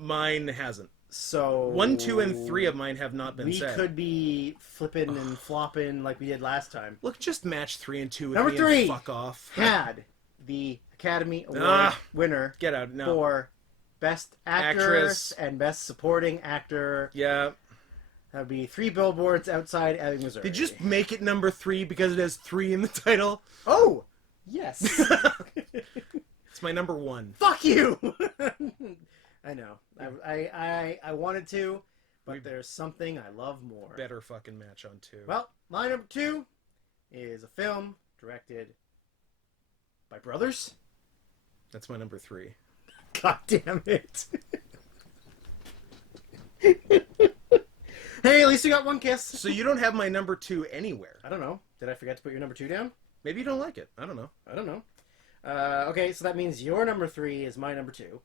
Mine hasn't. So 1, 2, and 3 of mine have not been said. We could be flipping and flopping like we did last time. Look, just match 3 and 2 with number me 3 and fuck off. Had the Academy Award winner for Best Actress and Best Supporting Actor. Yeah. That would be 3 Billboards Outside Ebbing, Missouri. Did you just make it number 3 because it has 3 in the title? Oh, yes. It's my number 1. Fuck you. I know. I wanted to, but there's something I love more. Better fucking match on 2. Well, my number 2 is a film directed by brothers. That's my number 3. God damn it. Hey, at least you got one kiss. So you don't have my number 2 anywhere. I don't know. Did I forget to put your number 2 down? Maybe you don't like it. I don't know. Okay, so that means your number 3 is my number 2.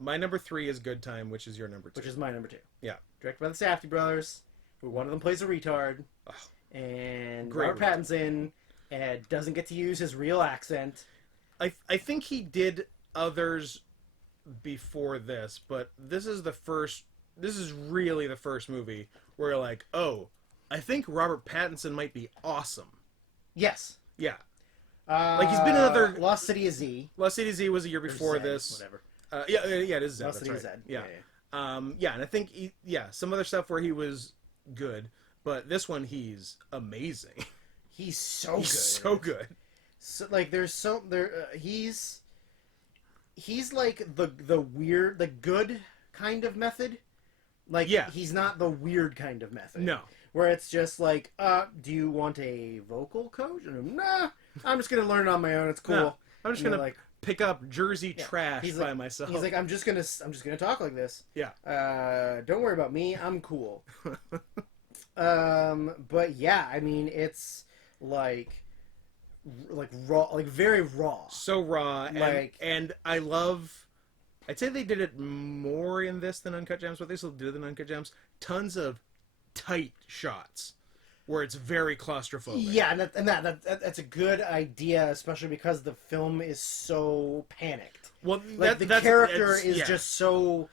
My number 3 is Good Time, which is your number 2. Which is my number 2. Yeah. Directed by the Safdie brothers, who one of them plays a retard. Oh, and Robert Pattinson doesn't get to use his real accent. I think he did others before this, but this is really the first movie where you're like, oh, I think Robert Pattinson might be awesome. Yes. Yeah. Like he's been in other... Lost City of Z. Lost City of Z was a year before this. Whatever. Yeah, it is Z. Lost City of Z. Yeah. And I think, some other stuff where he was good, but this one he's amazing. He's so good. So good. So, like, he's like the weird, the good kind of method. Like, he's not the weird kind of method. No. Where it's just like, do you want a vocal coach? And nah, I'm just gonna learn it on my own. It's cool. No, I'm just gonna pick up Jersey trash by myself. He's like, I'm just gonna talk like this. Yeah. Don't worry about me. I'm cool. But yeah, I mean, it's like raw, like very raw. So raw, and I love. I'd say they did it more in this than Uncut Gems, but they still did it in Uncut Gems. Tons of tight shots where it's very claustrophobic. Yeah, and that's a good idea, especially because the film is so panicked. Well, the character is just so,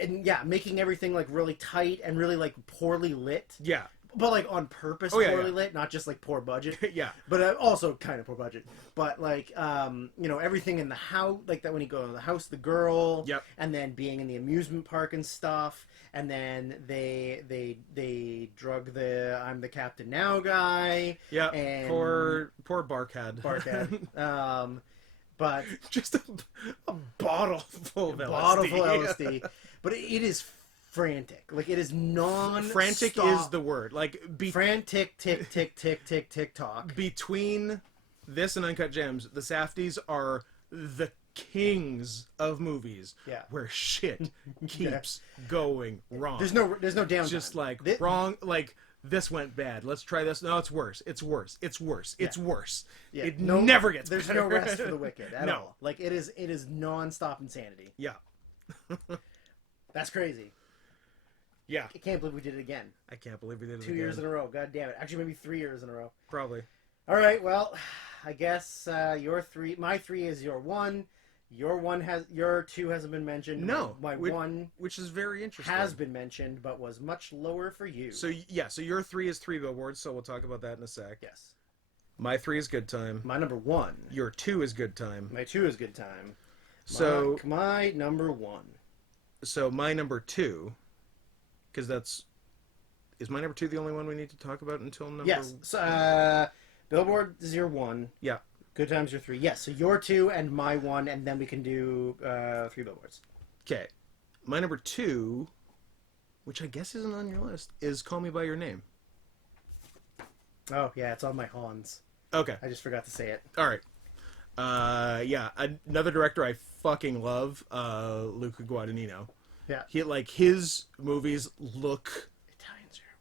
and making everything like really tight and really like poorly lit. Yeah, but like on purpose poorly lit, not just like poor budget. Yeah. But also kind of poor budget. But like, everything in the house, like that when you go to the house, the girl, Yep. and then being in the amusement park and stuff, and then they drug the I'm the captain now guy. Yeah. And Poor Barkhead. But just a bottle full of LSD. Bottle full of LSD. But it is frantic. Like, it is Frantic is the word. Like, frantic, tick, tick, tick, tick, tick, tock. Between this and Uncut Gems, the Safdies are the kings of movies where shit keeps going wrong. There's no downtime. Just like wrong, like this went bad. Let's try this. No, it's worse. It's worse. It's worse. It's worse. Yeah. It never gets There's better. no rest for the wicked at all. Like, it is non-stop insanity. Yeah. That's crazy. Yeah. I can't believe we did it again. I can't believe we did it 2 years in a row. God damn it. Actually, maybe 3 years in a row. Probably. All right. Well, I guess my 3 is your 1. Your 2 hasn't been mentioned. No. My 1, which is very interesting, has been mentioned, but was much lower for you. So your 3 is 3 Billboards, so we'll talk about that in a sec. Yes. My 3 is Good Time. My number 1. Your 2 is Good Time. My 2 is Good Time. So my number 1. So my number 2, because is my number 2 the only one we need to talk about until number? Yes. So, Billboard is your 1. Yeah. Good Time's your 3. Yes. So your 2 and my 1, and then we can do 3 Billboards. Okay. My number 2, which I guess isn't on your list, is Call Me by Your Name. Oh yeah, it's on my Hans. Okay. I just forgot to say it. All right. Yeah, another director I fucking love, Luca Guadagnino. Yeah. His movies look Italians are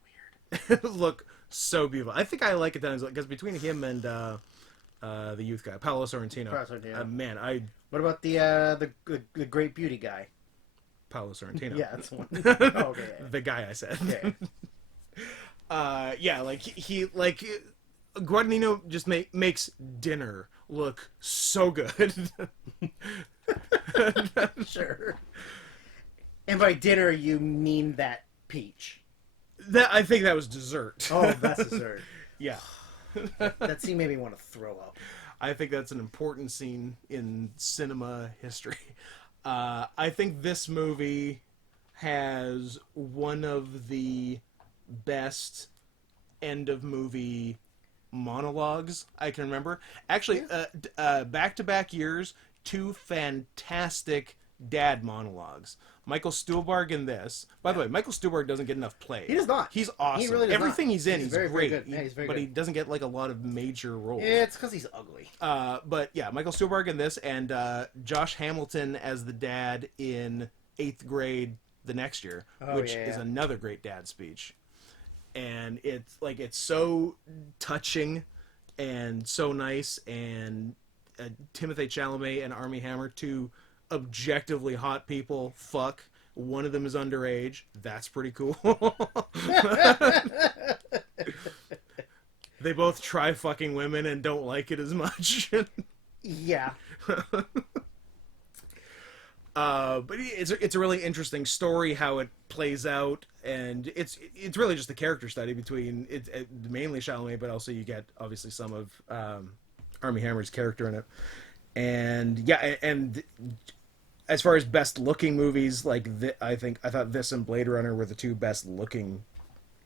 weird. look so beautiful. I think I like Italians because between him and the youth guy, Paolo Sorrentino. Man, What about the Great Beauty guy? Paolo Sorrentino. Yeah, that's one. Oh, okay. Yeah. The guy I said. Yeah. Yeah, like he Guadagnino just makes dinner look so good. Sure. And by dinner, you mean that peach? I think that was dessert. Oh, that's dessert. Yeah. That scene made me want to throw up. I think that's an important scene in cinema history. I think this movie has one of the best end of movie monologues I can remember. Actually, back-to-back years, 2 fantastic dad monologues. Michael Stuhlbarg in this. By the way, Michael Stuhlbarg doesn't get enough play. He does not. He's awesome. He really does Everything not. he's in, he's very, great. Very good. Yeah, he's very but good. he doesn't get like a lot of major roles. Yeah, it's because he's ugly. But yeah, Michael Stuhlbarg in this, and Josh Hamilton as the dad in 8th grade the next year, which is another great dad speech. And it's so touching and so nice, and Timothée Chalamet and Armie Hammer, 2 objectively hot people, fuck. One of them is underage. That's pretty cool. They both try fucking women and don't like it as much. Yeah. But it's a really interesting story how it plays out, and it's really just a character study between mainly Chalamet, but also you get obviously some of Armie Hammer's character in it, and as far as best looking movies, like I thought this and Blade Runner were the 2 best looking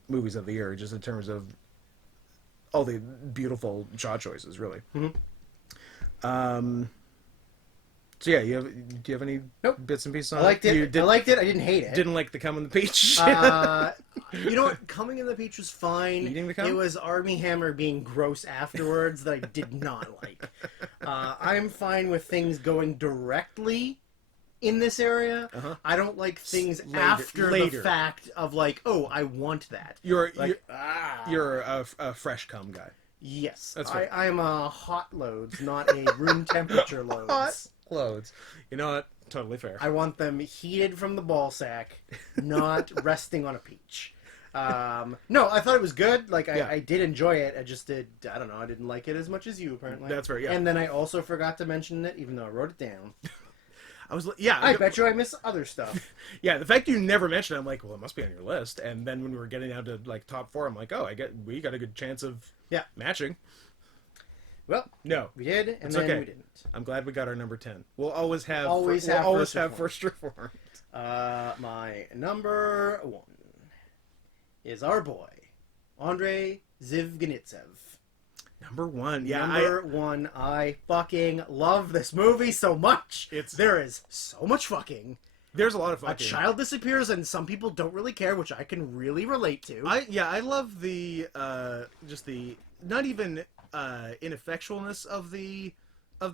movies of the year, just in terms of all the beautiful shot choices, really. Mm-hmm. So yeah, do you have any bits and pieces on it? I liked it. I liked it. I didn't hate it. Didn't like the cum in the peach. You know what? Coming in the peach was fine. Eating the cum? It was Armie Hammer being gross afterwards that I did not like. I'm fine with things going directly in this area. I don't like things after the fact of like, oh, I want that. You're a fresh cum guy. Yes, that's right. I'm a hot loads, not a room temperature loads. Hot loads. You know what? Totally fair. I want them heated from the ball sack, not resting on a peach. No, I thought it was good. Like, I did enjoy it. I just I don't know, I didn't like it as much as you, apparently. That's right, yeah. And then I also forgot to mention it, even though I wrote it down. I bet you I miss other stuff. Yeah, the fact you never mentioned it, I'm like, well, it must be on your list. And then when we were getting down to like top 4, I'm like, oh, we got a good chance of matching. Well, no, we did, and it's then okay. we didn't. I'm glad we got our number 10. We'll always have first reformed. My number 1 is our boy, Andrei Zivganitsev. Number 1, yeah. Number 1, I fucking love this movie so much. There is so much fucking. There's a lot of fucking. A child disappears, and some people don't really care, which I can really relate to. I love the just the not even ineffectualness of the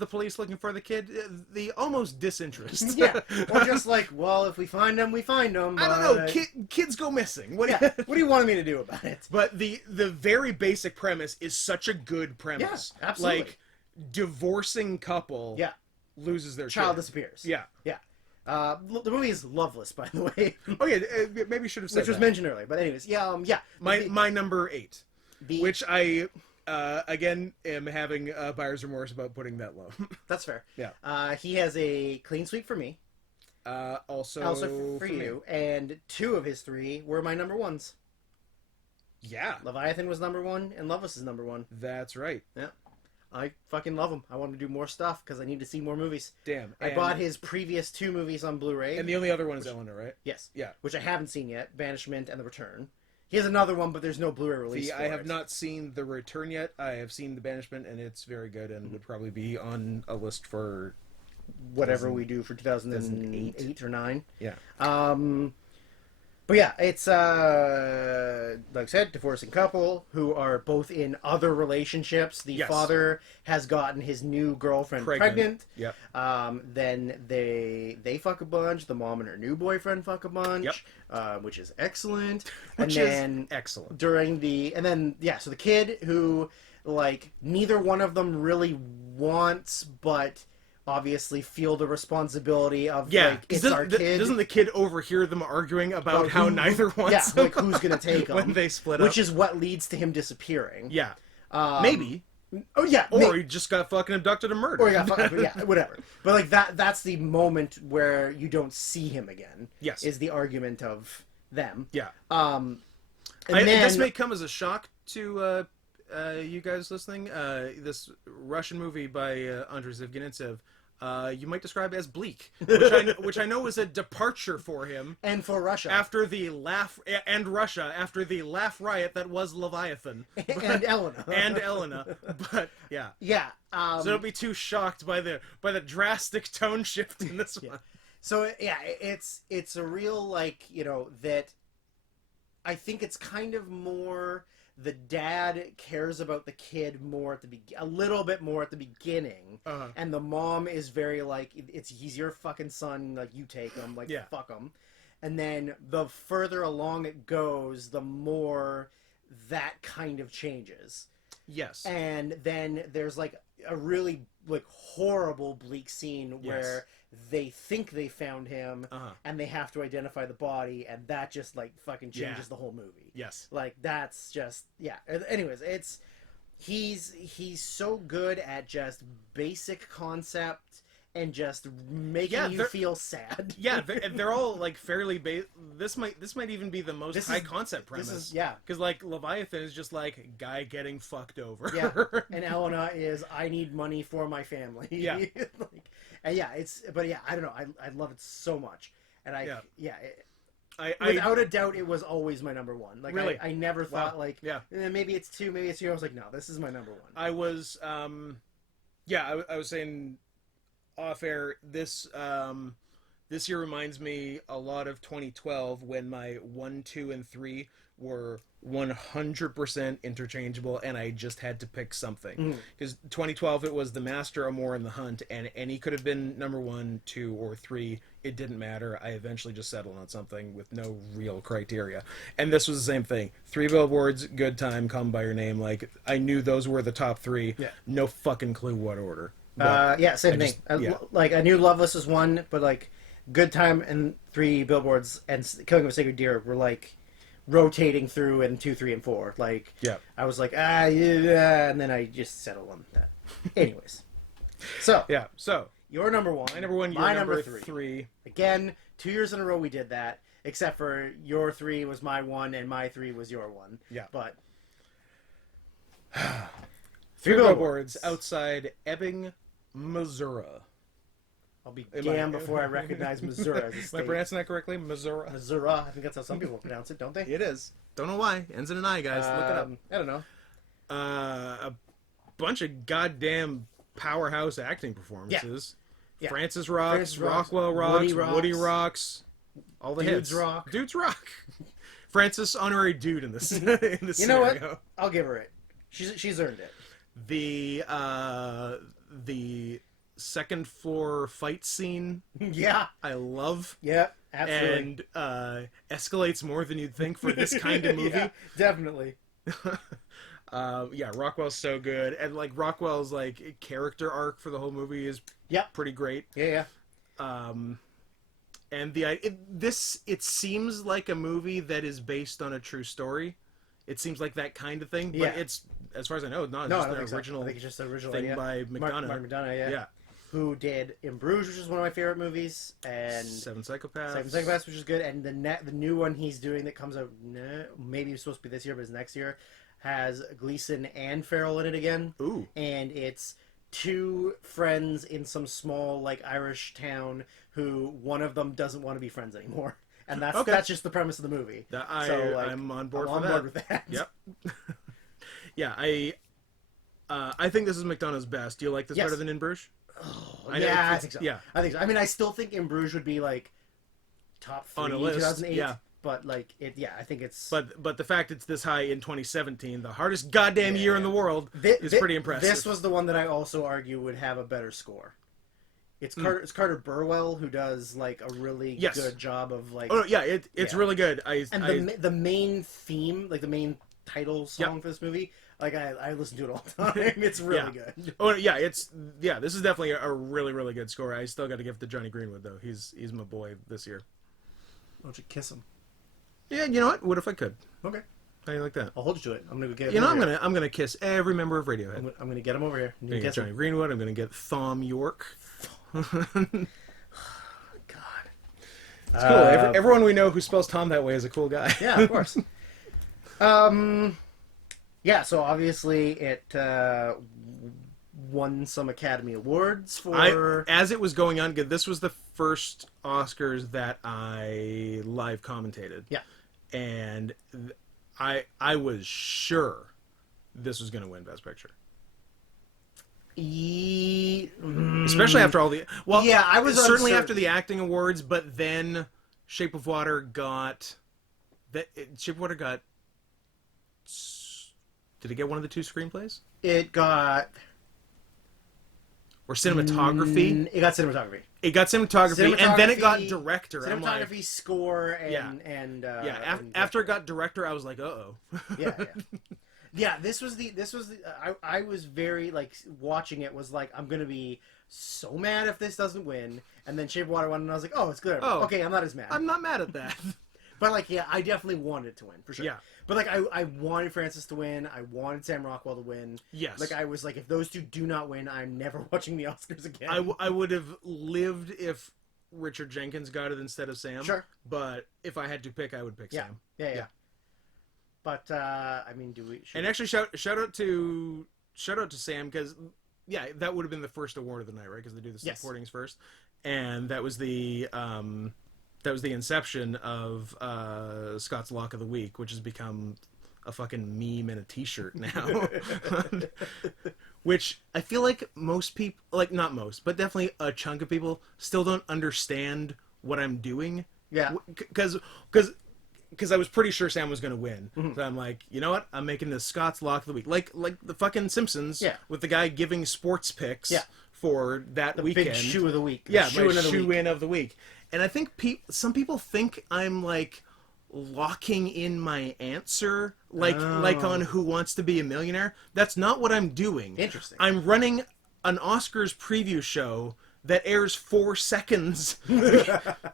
police looking for the kid, the almost disinterest. Yeah, or just like, well, if we find them, we find them. I don't know. Kids go missing. What do you want me to do about it? But the very basic premise is such a good premise. Yeah, absolutely. Like, divorcing couple loses their child kid. Disappears. Yeah. Yeah. The movie is loveless, by the way. Oh yeah, maybe you should have said which was mentioned earlier. But anyways, yeah. My number 8, which I again am having buyer's remorse about putting that low. That's fair. Yeah. He has a clean sweep for me. Also for you, and 2 of his 3 were my number 1s. Yeah. Leviathan was number 1, and Loveless is number 1. That's right. Yeah. I fucking love him. I want to do more stuff because I need to see more movies. Damn. I bought his previous 2 movies on Blu-ray. And the only other one is Eleanor, right? Yes. Yeah. Which I haven't seen yet. Banishment and The Return. He has another one, but there's no Blu-ray release for I have not seen The Return yet. I have seen The Banishment, and it's very good, and would probably be on a list for whatever we do for 2008 or 9. Yeah. But yeah, it's like I said, divorcing couple who are both in other relationships. The father has gotten his new girlfriend pregnant. Yeah. Then they fuck a bunch. The mom and her new boyfriend fuck a bunch. Yep. Which is excellent. Excellent. So the kid who, like, neither one of them really wants, but obviously feel the responsibility of, like, it's our kid. Doesn't the kid overhear them arguing about how neither wants like, who's going to take them when they split up? Which is what leads to him disappearing. Yeah. Maybe. Oh, yeah. Or he just got fucking abducted and murdered. Or he got fucking, yeah, whatever. But, like, that's the moment where you don't see him again. Yes. Is the argument of them. Yeah. This may come as a shock to you guys listening. This Russian movie by Andrei Zivganitsev, you might describe as bleak, which I know is a departure for him and for Russia after the laugh riot that was Leviathan and Elena. But yeah. So don't be too shocked by the drastic tone shift in this one. So yeah, it's a real, like, you know, that I think it's kind of more. The dad cares about the kid more a little bit more at the beginning, and the mom is very like, he's your fucking son, like, you take him, like, fuck him. And then the further along it goes, the more that kind of changes. Yes. And then there's, like, a really, like, horrible bleak scene where they think they found him, and they have to identify the body, and that just, like, fucking changes the whole movie. Yes. Like, that's just, anyways, he's so good at just basic concept and just making you feel sad. Yeah, they're all, like, fairly this might even be the most high concept premise. Because, like, Leviathan is just like guy getting fucked over. Yeah. And Elena is, I need money for my family. Yeah. I don't know. I love it so much, and without a doubt, it was always my number 1. Like, really? I never thought maybe it's 2, maybe it's 3. I was like, no, this is my number 1. I was I was saying off air, this year reminds me a lot of 2012 when my 1, 2, and 3 were 100% interchangeable, and I just had to pick something. Because 2012 it was The Master, Amour, and The Hunt, and any could have been number 1, 2, or 3. It didn't matter. I eventually just settled on something with no real criteria. And this was the same thing. 3 Billboards, Good Time, Call Me by Your Name. Like, I knew those were the top 3. Yeah. No fucking clue what order. Same thing. Like, I knew Loveless was 1, but, like, Good Time and 3 Billboards and Killing of a Sacred Deer were, like, rotating through in 2, 3, and 4. Like, I was like, and then I just settled on that. Anyways, so so Your number one. My number one, your my number three. three. Again, 2 years in a row we did that, except for your 3 was my 1 and my 3 was your 1. Yeah. But... 3 billboards outside Ebbing, Missouri. I'll be damned before I recognize Missouri as a state. Am I pronouncing that correctly? Missouri. Missouri. I think that's how some people pronounce it, don't they? It is. Don't know why. Ends in an I, guys. Look it up. I don't know. A bunch of goddamn powerhouse acting performances. Yeah. Francis rocks, Francis rocks, Rockwell rocks, Woody Woody rocks. rocks, all the Dudes hits. rock. Dudes rock. Francis, honorary dude in this. In this You know scenario. what? I'll give her it. She's earned it. The second floor fight scene. Yeah. I love. Yeah. Absolutely. And escalates more than you'd think for this kind of movie. Yeah, definitely. Yeah, Rockwell's so good, and like Rockwell's like character arc for the whole movie is pretty great. Yeah. And it seems like a movie that is based on a true story. It seems like that kind of thing, but it's, as far as I know, not just the original. I think it's just the original thing by McDonough. Mark McDonough, yeah. Who did In Bruges, which is one of my favorite movies, and Seven Psychopaths. Seven Psychopaths, which is good, and the new one he's doing that comes out maybe it's supposed to be this year, but it's next year, has Gleason and Farrell in it again. Ooh. And it's 2 friends in some small like Irish town who one of them doesn't want to be friends anymore. And that's just the premise of the movie. I'm on board I'm for on board with that. Yep. Yeah, I think this is McDonough's best. Do you like this better than In Bruges? Oh, I think so. Yeah. I think so. I mean, I still think In Bruges would be like top 3 on a list. 2008. Yeah. But like I think it's. But the fact it's this high in 2017, the hardest goddamn year in the world, is pretty impressive. This was the one that I also argue would have a better score. It's Carter Burwell who does like a really good job of like. Oh yeah, it's really good. The main theme, like the main title song for this movie, like I listen to it all the time. It's really good. Oh yeah, this is definitely a really really good score. I still got to give it to Johnny Greenwood though. He's my boy this year. Why don't you kiss him? Yeah, you know what? What if I could? Okay. How do you like that? I'll hold you to it. I'm gonna go get. I'm gonna kiss every member of Radiohead. I'm gonna get him over here. I'm gonna get Johnny Greenwood. I'm gonna get Thom Yorke. God. It's cool. Everyone we know who spells Tom that way is a cool guy. Yeah, of course. Yeah, so obviously it won some Academy Awards for... as it was going on, this was the first Oscars that I live commentated. Yeah. And I was sure this was going to win Best Picture. Especially after all the... Well, yeah, I was certainly uncertain. after the acting awards, but then Shape of Water got... Shape of Water got... Did it get one of the 2 screenplays? It got... Or cinematography? It got cinematography. It got cinematography, and then it got director. Cinematography, score, and after it got director, I was like, uh-oh. Yeah. Yeah, this was the I was very like watching it was like I'm gonna be so mad if this doesn't win, and then Shape of Water won, and I was like, oh, it's good. Oh, okay, I'm not as mad. I'm not mad at that. But like, yeah, I definitely wanted it to win for sure. Yeah. But like, I wanted Francis to win. I wanted Sam Rockwell to win. Yes. Like I was like, if those 2 do not win, I'm never watching the Oscars again. I would have lived if Richard Jenkins got it instead of Sam. Sure. But if I had to pick, I would pick Sam. Yeah. But I mean, do we? And actually, shout out to Sam because that would have been the first award of the night, right? Because they do the supportings first, and that was the inception of Scott's Lock of the Week, which has become a fucking meme and a T-shirt now. Which I feel like most people, like not most, but definitely a chunk of people still don't understand what I'm doing. Yeah. Because I was pretty sure Sam was going to win. Mm-hmm. So I'm like, you know what? I'm making this Scott's Lock of the Week. Like the fucking Simpsons with the guy giving sports picks for that weekend. Big shoe of the week. Yeah, shoe in of the week. And I think some people think I'm like locking in my answer, like on Who Wants to Be a Millionaire. That's not what I'm doing. Interesting. I'm running an Oscars preview show that airs 4 seconds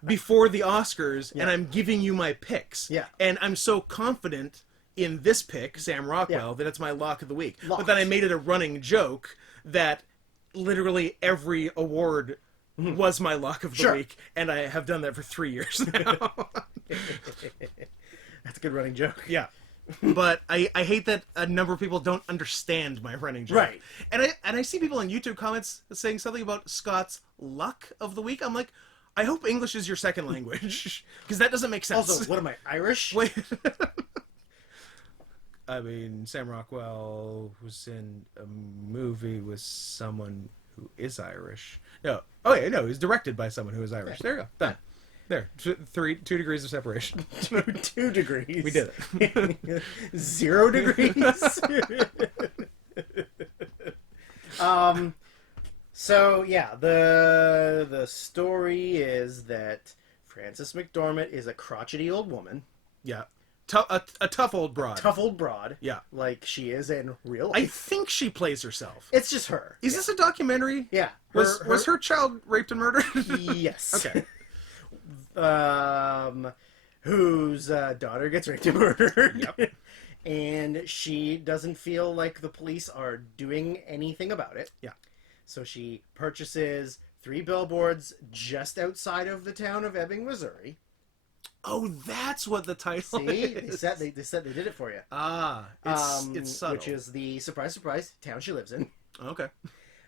before the Oscars, and I'm giving you my picks. Yeah. And I'm so confident in this pick, Sam Rockwell, that it's my lock of the week. Locked. But then I made it a running joke that literally every award was my lock of the Sure. week, and I have done that for 3 years now. That's a good running joke. Yeah. But I hate that a number of people don't understand my running joke. Right. And I see people in YouTube comments saying something about Scott's luck of the week. I'm like, I hope English is your second language, because that doesn't make sense. Also, what am I, Irish? Wait. I mean, Sam Rockwell was in a movie with someone who is Irish. No. Oh, yeah, no, he was directed by someone who is Irish. There you go. Done. There. 2 degrees of separation. 2 degrees. We did it. 0 degrees. So yeah, the story is that Frances McDormand is a crotchety old woman. Yeah. A tough old broad. Tough old broad. Yeah. Like she is in real life. I think she plays herself. It's just her. Is this a documentary? Yeah. Was her child raped and murdered? Yes. Okay. Whose daughter gets raped and murdered. Yep. And she doesn't feel like the police are doing anything about it. Yeah. So she purchases 3 billboards just outside of the town of Ebbing, Missouri. Oh, that's what the title See, is. they said they did it for you. Ah, it's subtle. Which is the surprise town she lives in. Okay.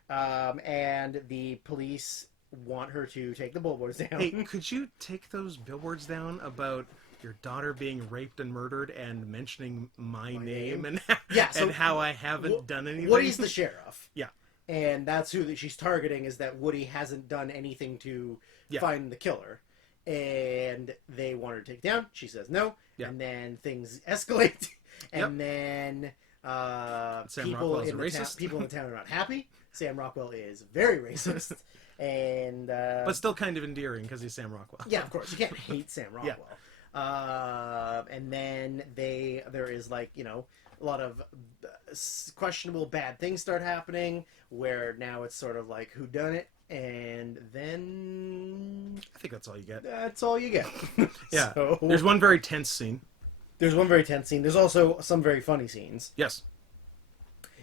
And the police want her to take the billboards down. Hey, could you take those billboards down about your daughter being raped and murdered and mentioning my name and Yeah, so and how I haven't done anything? Woody's the sheriff. Yeah. And that's who that she's targeting, is that Woody hasn't done anything to find the killer. And they want her to take it down. She says no. Yeah. And then things escalate. And then people in the town are not happy. Sam Rockwell is very racist. And but still kind of endearing because he's Sam Rockwell. Yeah, of course. You can't hate Sam Rockwell. And then there is like, a lot of questionable bad things start happening, where now it's sort of like whodunit, and then I think that's all you get. That's all you get. Yeah. So, there's one very tense scene. There's one very tense scene. There's also some very funny scenes. Yes.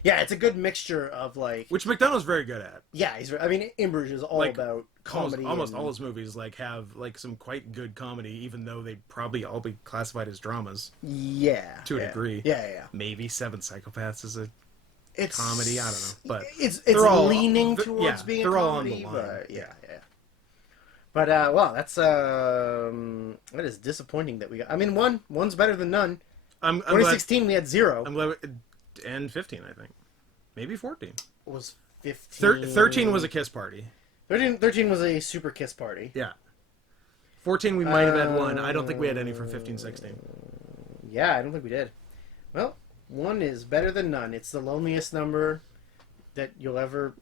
Yeah, it's a good mixture of like... Which McDonough's very good at. Yeah, I mean, In Bruges is all about comedy. Almost all his movies have some quite good comedy, even though they probably all be classified as dramas. Yeah. To a degree. Yeah. Maybe Seven Psychopaths is a comedy. I don't know, but it's leaning towards being a comedy. They're all on the line. But yeah. But wow, that is disappointing that we got. I mean, one's better than none. 2016 we had 0. I'm glad. And 15, I think. Maybe 14. Was 15? 13 was a kiss party. 13 was a super kiss party. Yeah. 14 we might have had one. I don't think we had any from 15, 16. Yeah, I don't think we did. Well, 1 is better than none. It's the loneliest number that you'll ever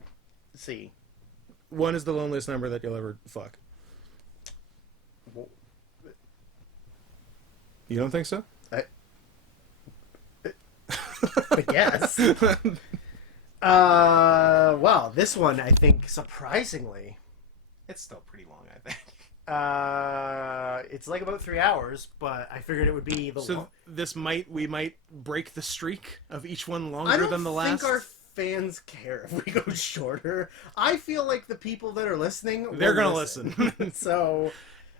see. 1 is the loneliest number that you'll ever fuck. You don't think so? I guess. Wow, this one, I think, surprisingly... It's still pretty long, I think. It's like about 3 hours, but I figured it would be the... So we might break the streak of each one longer than the last? I don't think our fans care if we go shorter. I feel like the people that are listening... They're going to listen. So...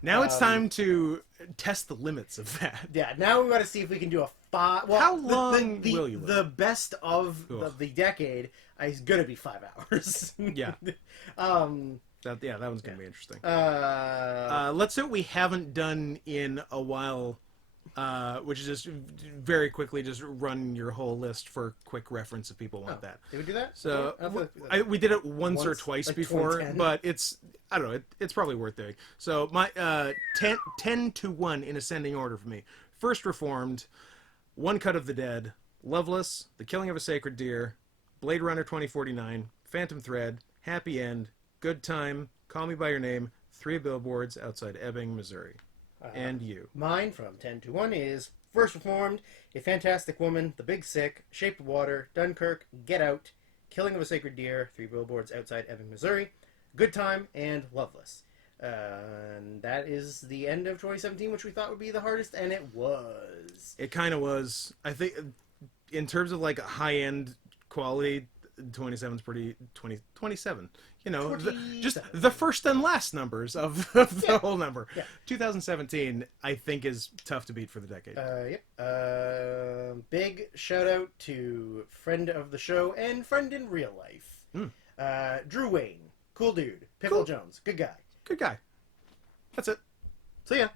Now it's time to test the limits of that. Yeah, now we got to see if we can do a 5... Well, how long will you live? The best of the decade is going to be 5 hours. Yeah. That one's going to be interesting. Let's do what we haven't done in a while, which is just very quickly just run your whole list for quick reference if people want that. Did we do that? So we did it once or twice like before, 2010. But I don't know, it's probably worth doing. So my 10 to 1 in ascending order for me. First Reformed, One Cut of the Dead, Loveless, The Killing of a Sacred Deer, Blade Runner 2049, Phantom Thread, Happy End, Good Time, Call Me By Your Name, 3 Billboards Outside Ebbing, Missouri. And you. Mine from 10 to 1 is First Reformed, A Fantastic Woman, The Big Sick, Shape of Water, Dunkirk, Get Out, Killing of a Sacred Deer, 3 Billboards Outside Ebbing, Missouri, Good Time, and Loveless. And that is the end of 2017, which we thought would be the hardest, and it was. It kind of was. I think in terms of like a high-end quality, 27's pretty 27. You know, 27. just the first and last numbers of the whole number. Yeah. 2017, I think, is tough to beat for the decade. Big shout out to friend of the show and friend in real life, Drew Wayne, cool dude, Pickle Cool. Jones, good guy. Good guy. That's it. See ya.